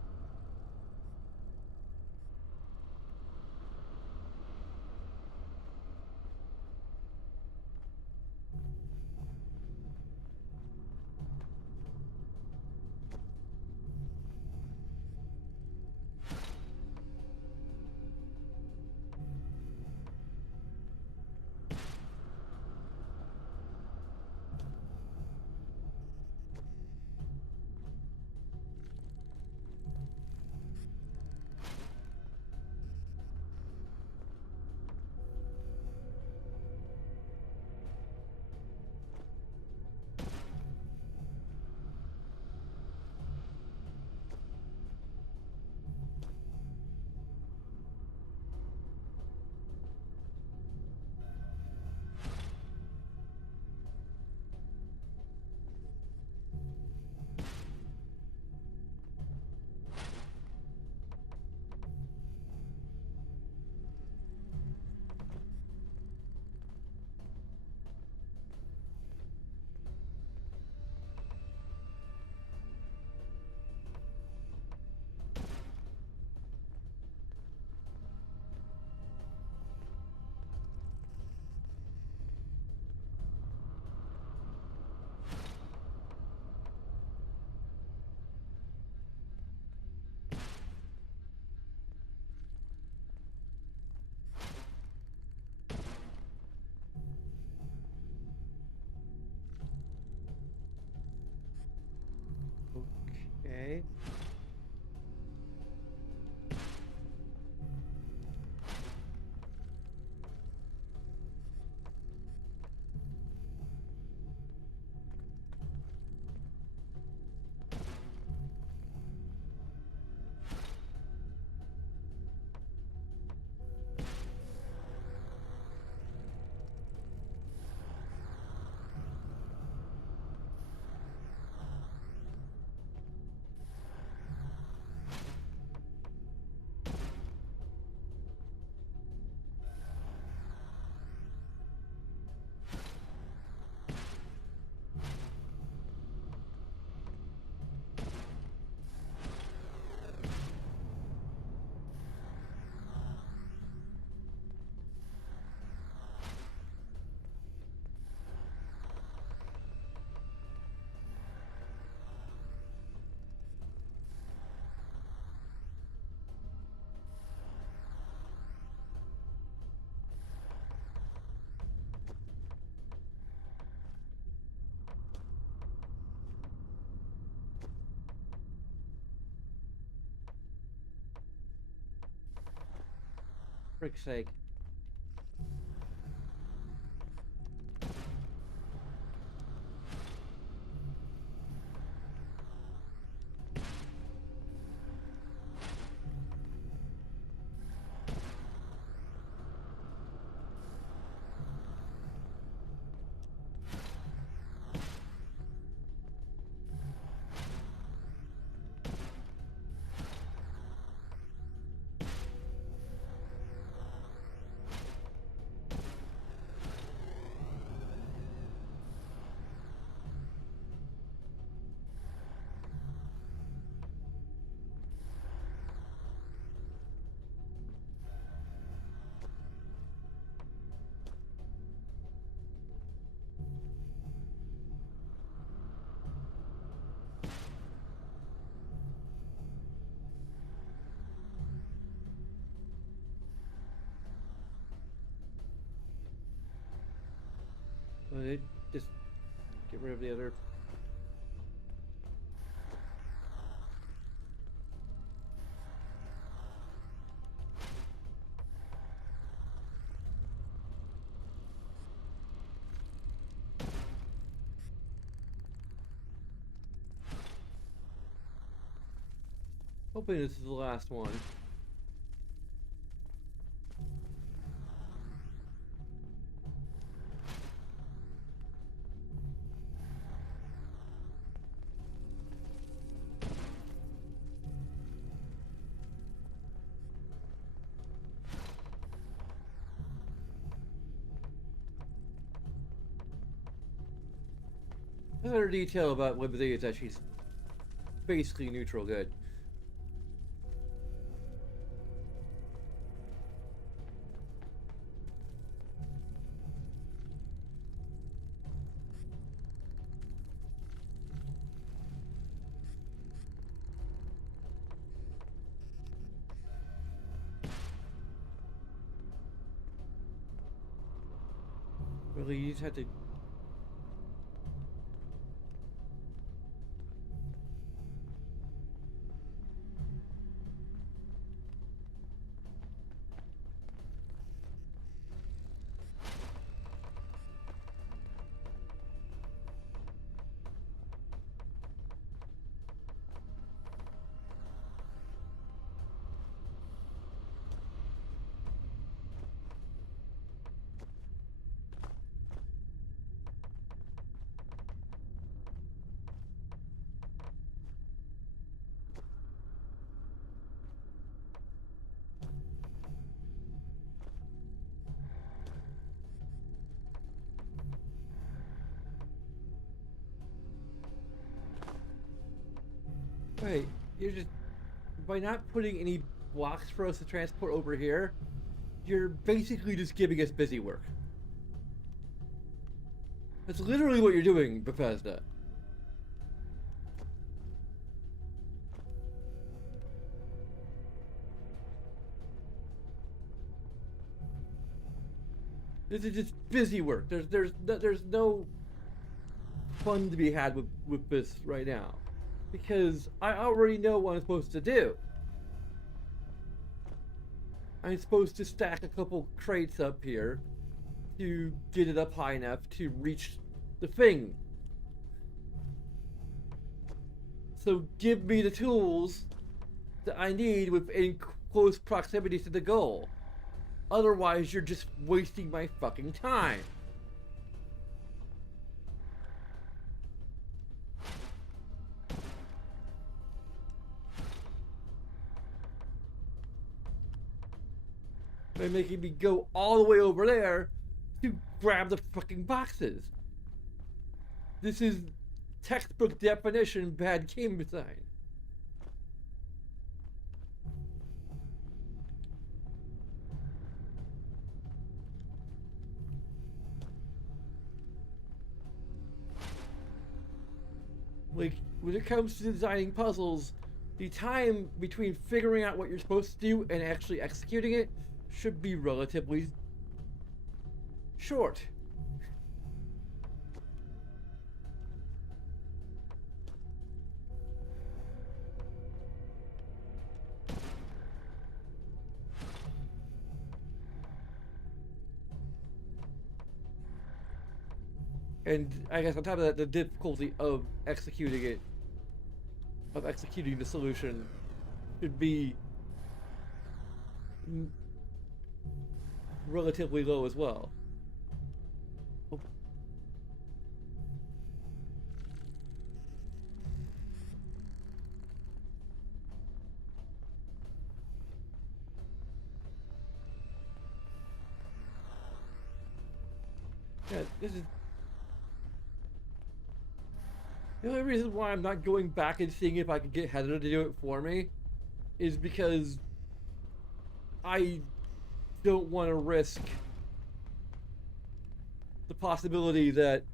frick's sake. Well, they just get rid of the other. Hoping this is the last one. Another detail about Whimsy is that she's basically neutral good. Really, you just have to. Wait, you're just, by not putting any blocks for us to transport over here, you're basically just giving us busy work. That's literally what you're doing, Bethesda. This is just busy work. There's no fun to be had with this right now. Because I already know what I'm supposed to do. I'm supposed to stack a couple crates up here to get it up high enough to reach the thing. So give me the tools that I need within close proximity to the goal. Otherwise, you're just wasting my fucking time. By making me go all the way over there to grab the fucking boxes. This is textbook definition bad game design. Like, when it comes to designing puzzles, the time between figuring out what you're supposed to do and actually executing it should be relatively short. And I guess on top of that, the difficulty of executing it, of executing the solution, should be relatively low as well. Oh. Yeah, this is the only reason why I'm not going back and seeing if I can get Heather to do it for me is because I don't want to risk the possibility that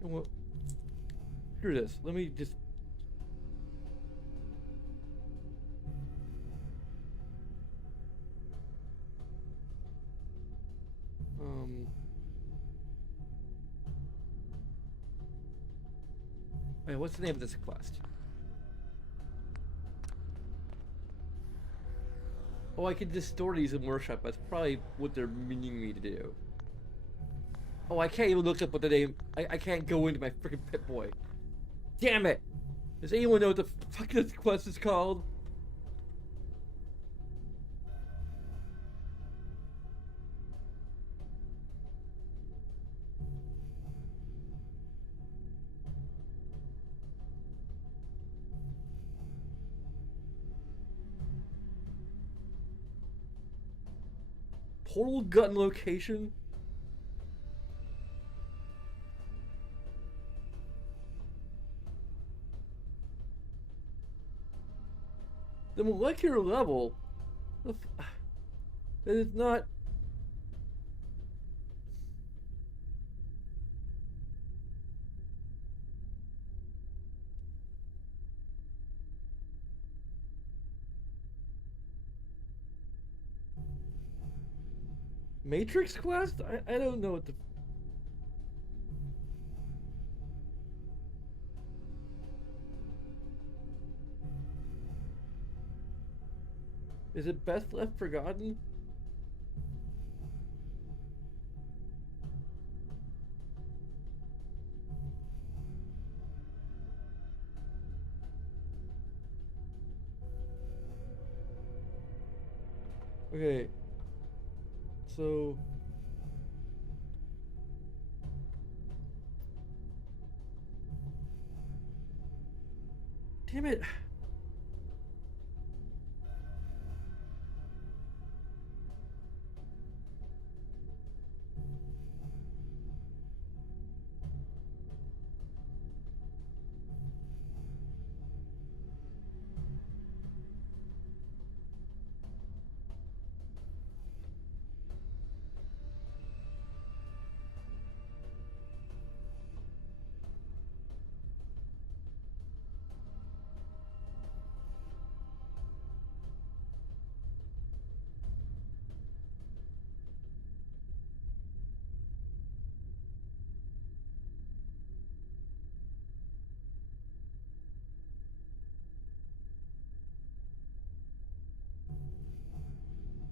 well, screw this. Let me just wait, what's the name of this quest? Oh, I could just store these in workshop. That's probably what they're meaning me to do. Oh, I can't even look up what the name. I can't go into my freaking Pip-Boy. Damn it! Does anyone know what the fuck this quest is called? Portal gun location? The molecular level? It is not... Matrix quest? I don't know what the... Is it Best Left Forgotten? Okay. So... Damn it.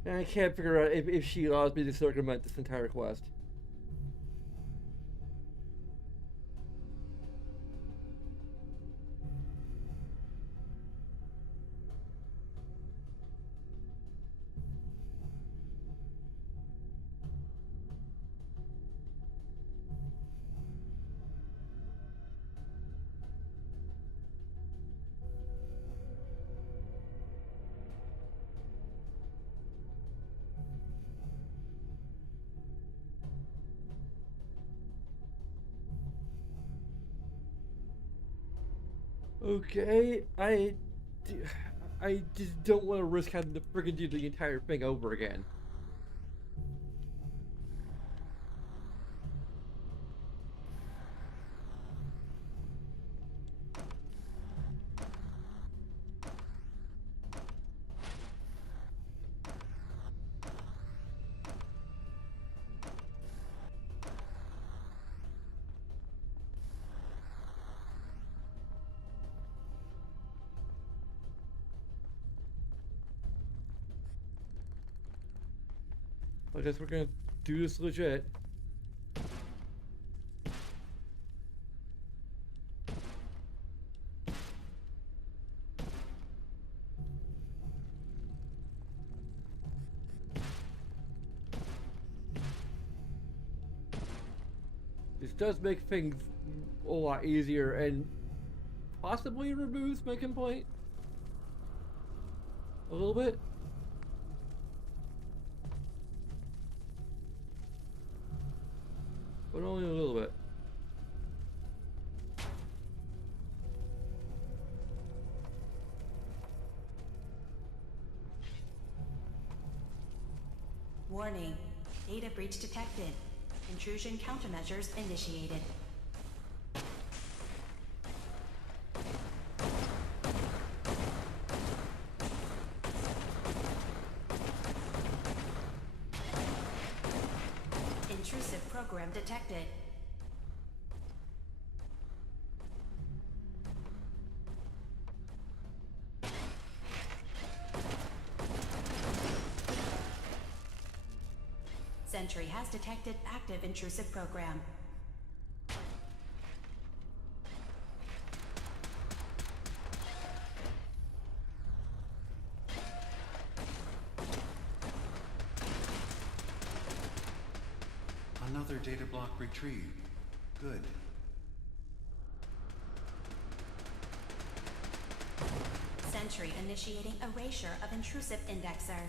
And I can't figure out if she allows me to circumvent this entire quest. Okay, I just don't want to risk having to friggin' do the entire thing over again. I guess we're gonna do this legit. This does make things a lot easier and possibly removes my complaint a little bit. But only a little bit. Warning. Data breach detected. Intrusion countermeasures initiated. Intrusive program detected. Sentry has detected active intrusive program. Another data block retrieved. Good. Sentry initiating erasure of intrusive indexer.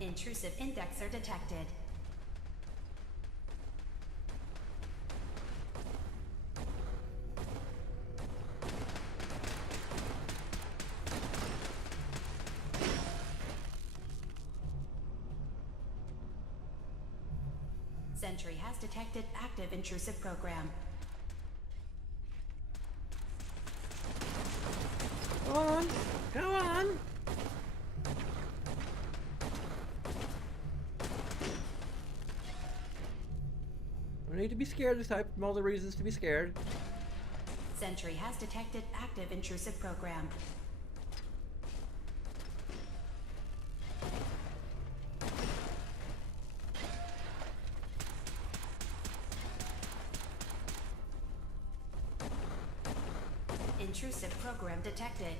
Intrusive indexer detected. Sentry has detected active intrusive program. Go on! Go on! No need to be scared this time. All the reasons to be scared. Sentry has detected active intrusive program. Intrusive program detected.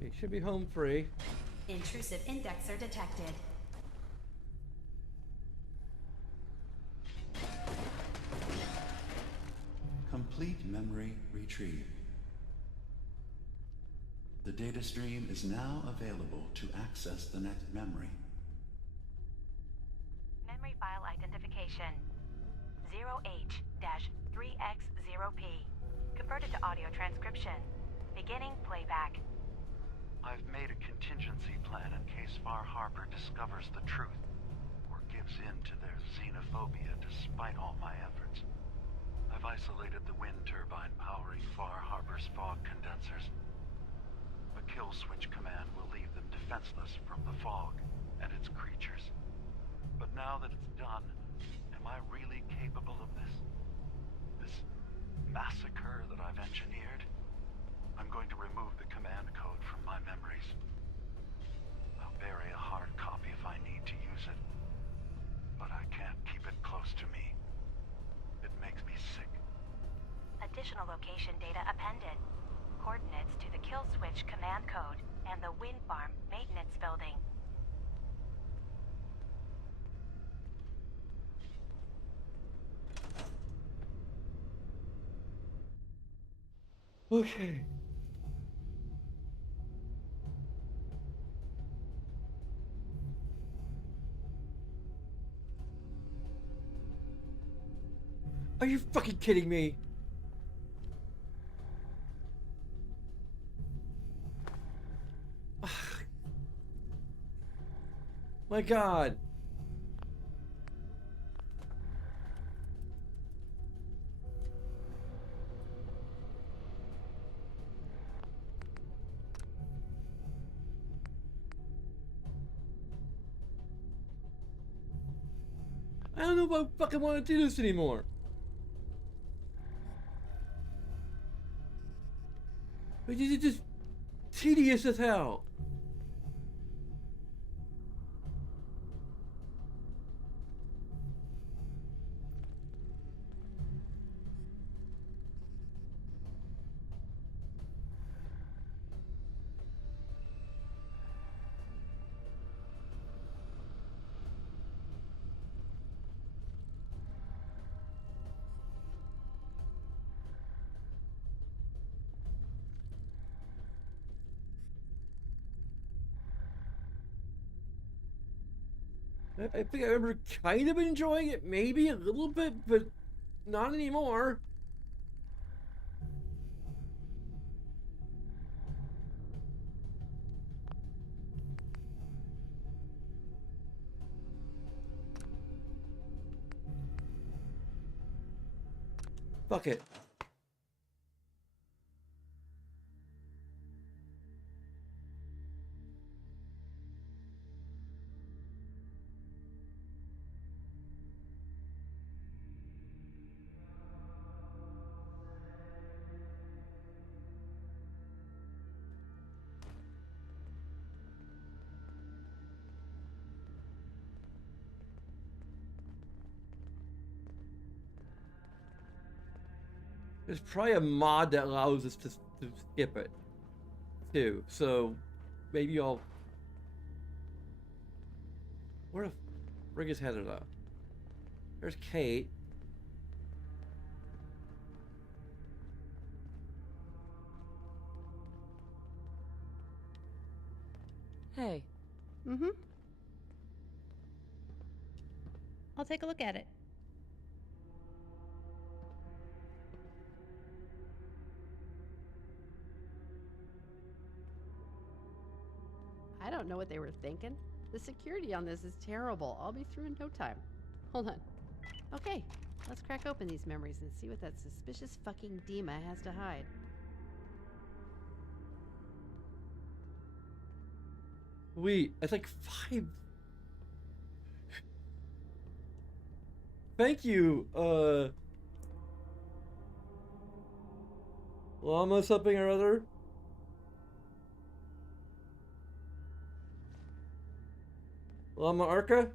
It should be home free. Intrusive indexer detected. Complete memory retrieved. The data stream is now available to access the next memory. Memory file identification 0H-3X0P. Converted to audio transcription. Beginning playback. I've made a contingency plan in case Far Harbor discovers the truth, or gives in to their xenophobia despite all my efforts. I've isolated the wind turbine powering Far Harbor's fog condensers. A kill switch command will leave them defenseless from the fog and its creatures. But now that it's done, am I really capable of this? This massacre that I've engineered? I'm going to remove the command code from my memories. I'll bury a hard copy if I need to use it. But I can't keep it close to me. It makes me sick. Additional location data appended. Coordinates to the kill switch command code and the wind farm maintenance building. Okay. Are you fucking kidding me? My God. I don't know if I fucking want to do this anymore. This is just tedious as hell. I think I remember kind of enjoying it, maybe a little bit, but not anymore. Fuck it. There's probably a mod that allows us to skip it, too. So, maybe I'll... Where the frig is Heather, though? There's Kate. Hey. Mm-hmm. I'll take a look at it. I don't know what they were thinking. The security on this is terrible. I'll be through in no time. Hold on. Okay, let's crack open these memories and see what that suspicious fucking Dima has to hide. Wait, it's like 5. Thank you, Llama something or other. Llama Arca?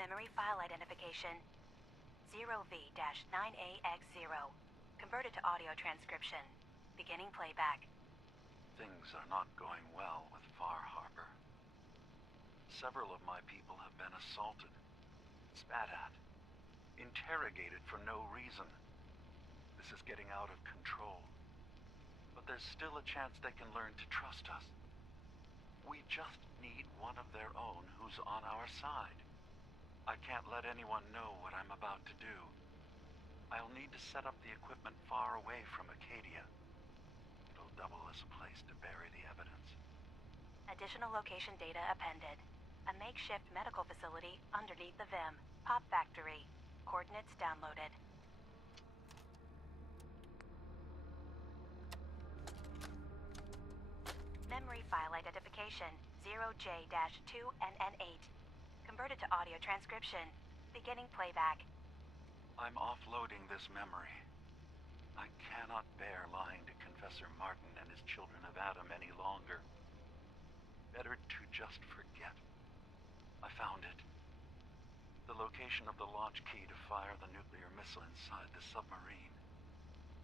Memory file identification 0V-9AX0. Converted to audio transcription. Beginning playback. Things are not going well with Far Harbor. Several of my people have been assaulted, spat at, interrogated for no reason. This is getting out of control. But there's still a chance they can learn to trust us. We just need one of their own who's on our side. I can't let anyone know what I'm about to do. I'll need to set up the equipment far away from Acadia. It'll double as a place to bury the evidence. Additional location data appended. A makeshift medical facility underneath the VIM. Pop factory. Coordinates downloaded. Memory file identification 0J-2NN8. Converted to audio transcription. Beginning playback. I'm offloading this memory. I cannot bear lying to Confessor Martin and his children of Adam any longer. Better to just forget. I found it. The location of the launch key to fire the nuclear missile inside the submarine.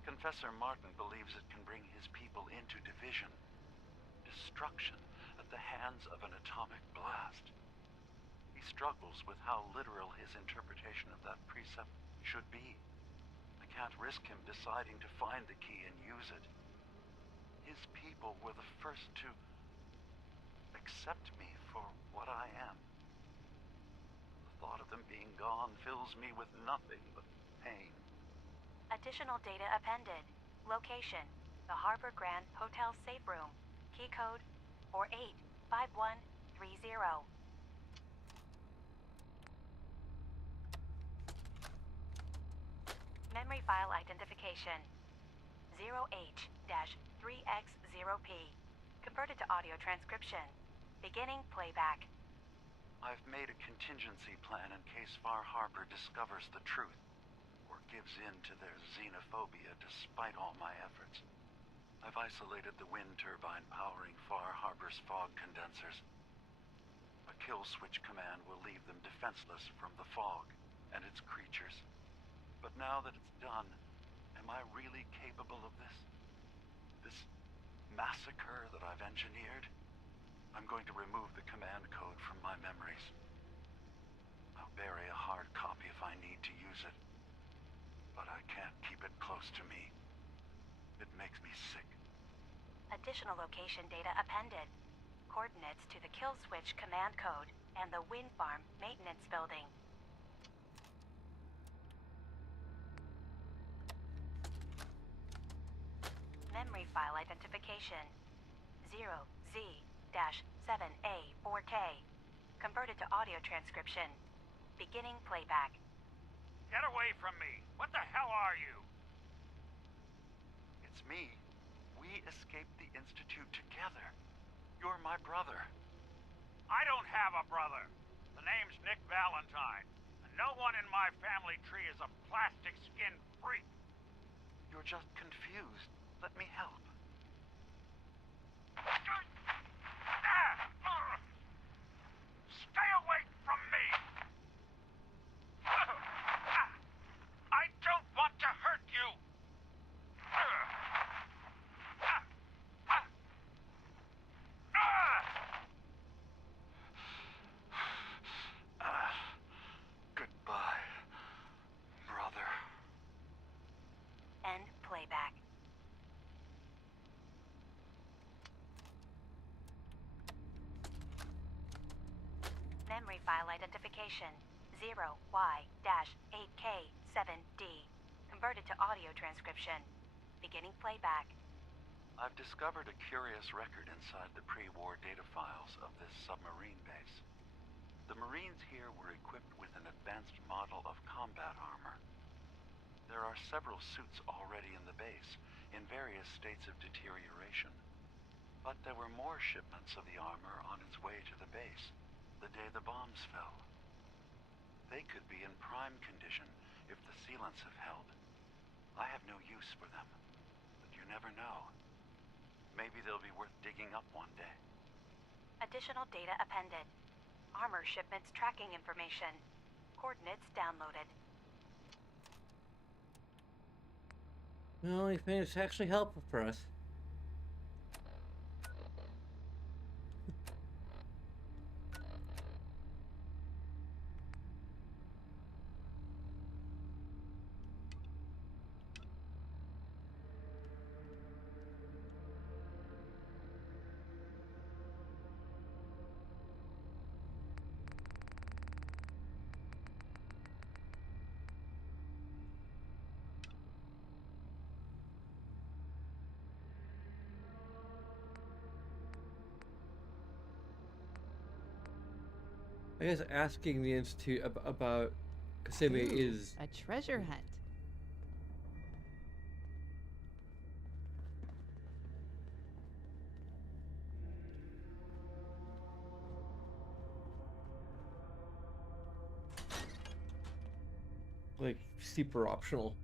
Confessor Martin believes it can bring his people into division. Destruction at the hands of an atomic blast. He struggles with how literal his interpretation of that precept should be. I can't risk him deciding to find the key and use it. His people were the first to accept me for what I am. The thought of them being gone fills me with nothing but pain. Additional data appended. Location: the Harbor Grand Hotel safe room. Key code 485130. Memory file identification 0H-3X0P. Converted to audio transcription. Beginning playback. I've made a contingency plan in case Far Harbor discovers the truth, or gives in to their xenophobia despite all my efforts. I've isolated the wind turbine powering Far Harbor's fog condensers. A kill switch command will leave them defenseless from the fog and its creatures. But now that it's done, am I really capable of this? This massacre that I've engineered? I'm going to remove the command code from my memories. I'll bury a hard copy if I need to use it. But I can't keep it close to me. It makes me sick. Additional location data appended. Coordinates to the kill switch command code and the wind farm maintenance building. Memory file identification 0Z-7A4K. Converted to audio transcription. Beginning playback. Get away from me! What the hell are you? It's me. We escaped the Institute together. You're my brother. I don't have a brother. The name's Nick Valentine. And no one in my family tree is a plastic skin freak. You're just confused. Let me help. Stay away from me! I don't want to hurt you! Goodbye, brother. End playback. Memory file identification 0Y-8K7D. Converted to audio transcription. Beginning playback. I've discovered a curious record inside the pre-war data files of this submarine base. The Marines here were equipped with an advanced model of combat armor. There are several suits already in the base, in various states of deterioration. But there were more shipments of the armor on its way to the base, the day the bombs fell. They could be in prime condition if the sealants have held. I have no use for them, but you never know. Maybe they'll be worth digging up one day. Additional data appended. Armor shipments tracking information. Coordinates downloaded. Well, he made it's actually helpful for us. I guess asking the Institute about Kasebe is a treasure hunt. like super optional.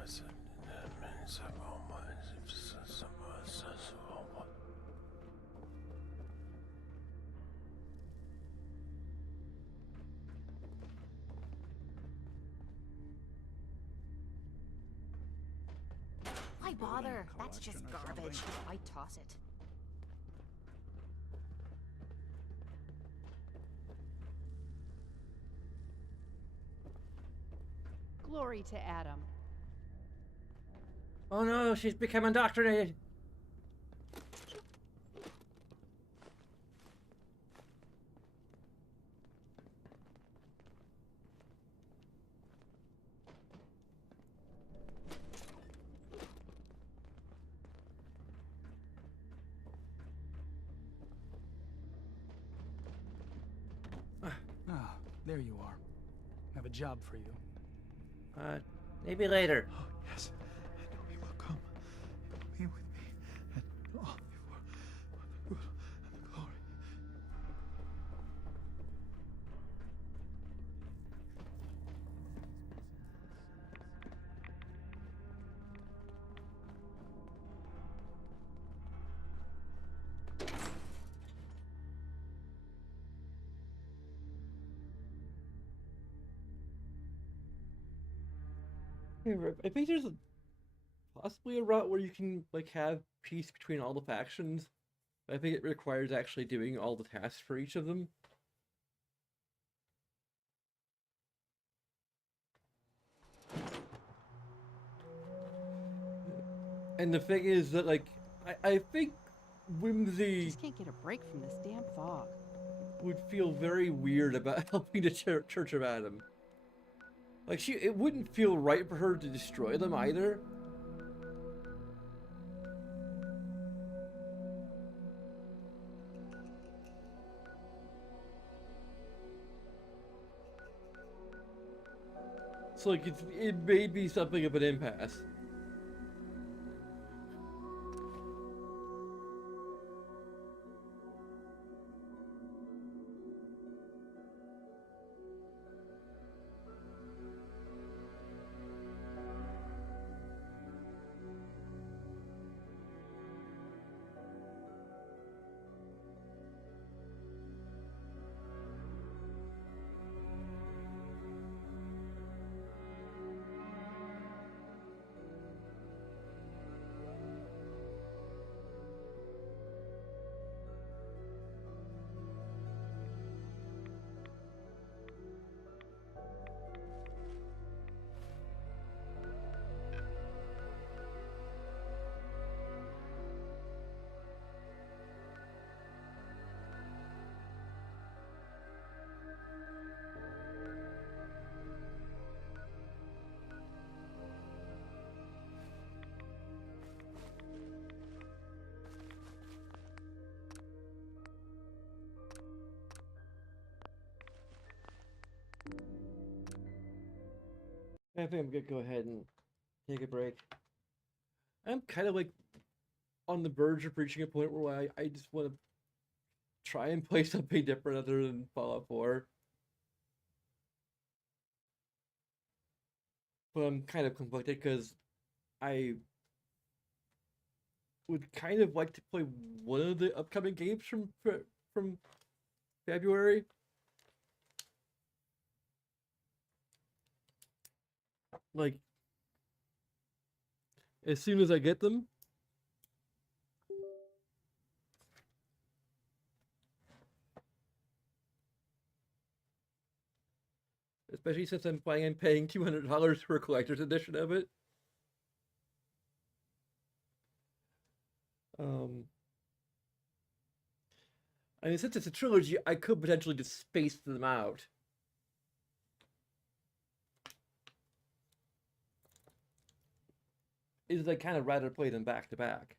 Wasn't that many bother? That's just collection or garbage. something? I toss it. Glory to Adam. Oh no, she's become indoctrinated. Ah, there you are. I have a job for you. Maybe later. Oh, yes. And we will come. You will be with me. And all before the good and the glory. I think there's possibly a route where you can like have peace between all the factions. But I think it requires actually doing all the tasks for each of them. And the thing is that like I think Whimsy Just can't get a break from this damn fog. would feel very weird about helping the Church of Adam. Like it wouldn't feel right for her to destroy them either. So like it may be something of an impasse. I think I'm gonna go ahead and take a break. I'm kind of like on the verge of reaching a point where I just want to try and play something different other than Fallout 4. But I'm kind of conflicted because I would kind of like to play one of the upcoming games from February. Like as soon as I get them. Especially since I'm planning on paying $200 for a collector's edition of it. I mean, since it's a trilogy, I could potentially just space them out. Is I kind of rather play them back to back.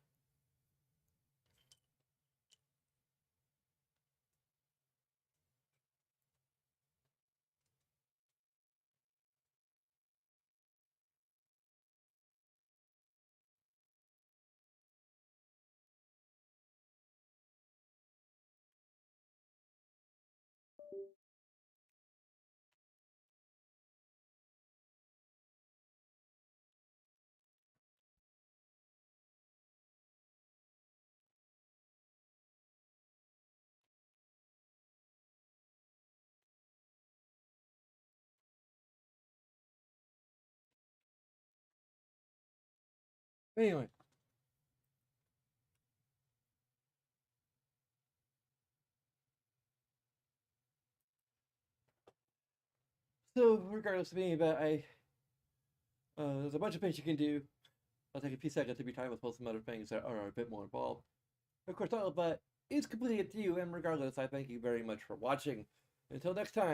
Anyway. So, regardless of any of that, there's a bunch of things you can do. I'll take a few seconds of your time with some other things that are a bit more involved. Of course, all of that is completely up to you, and regardless, I thank you very much for watching. Until next time.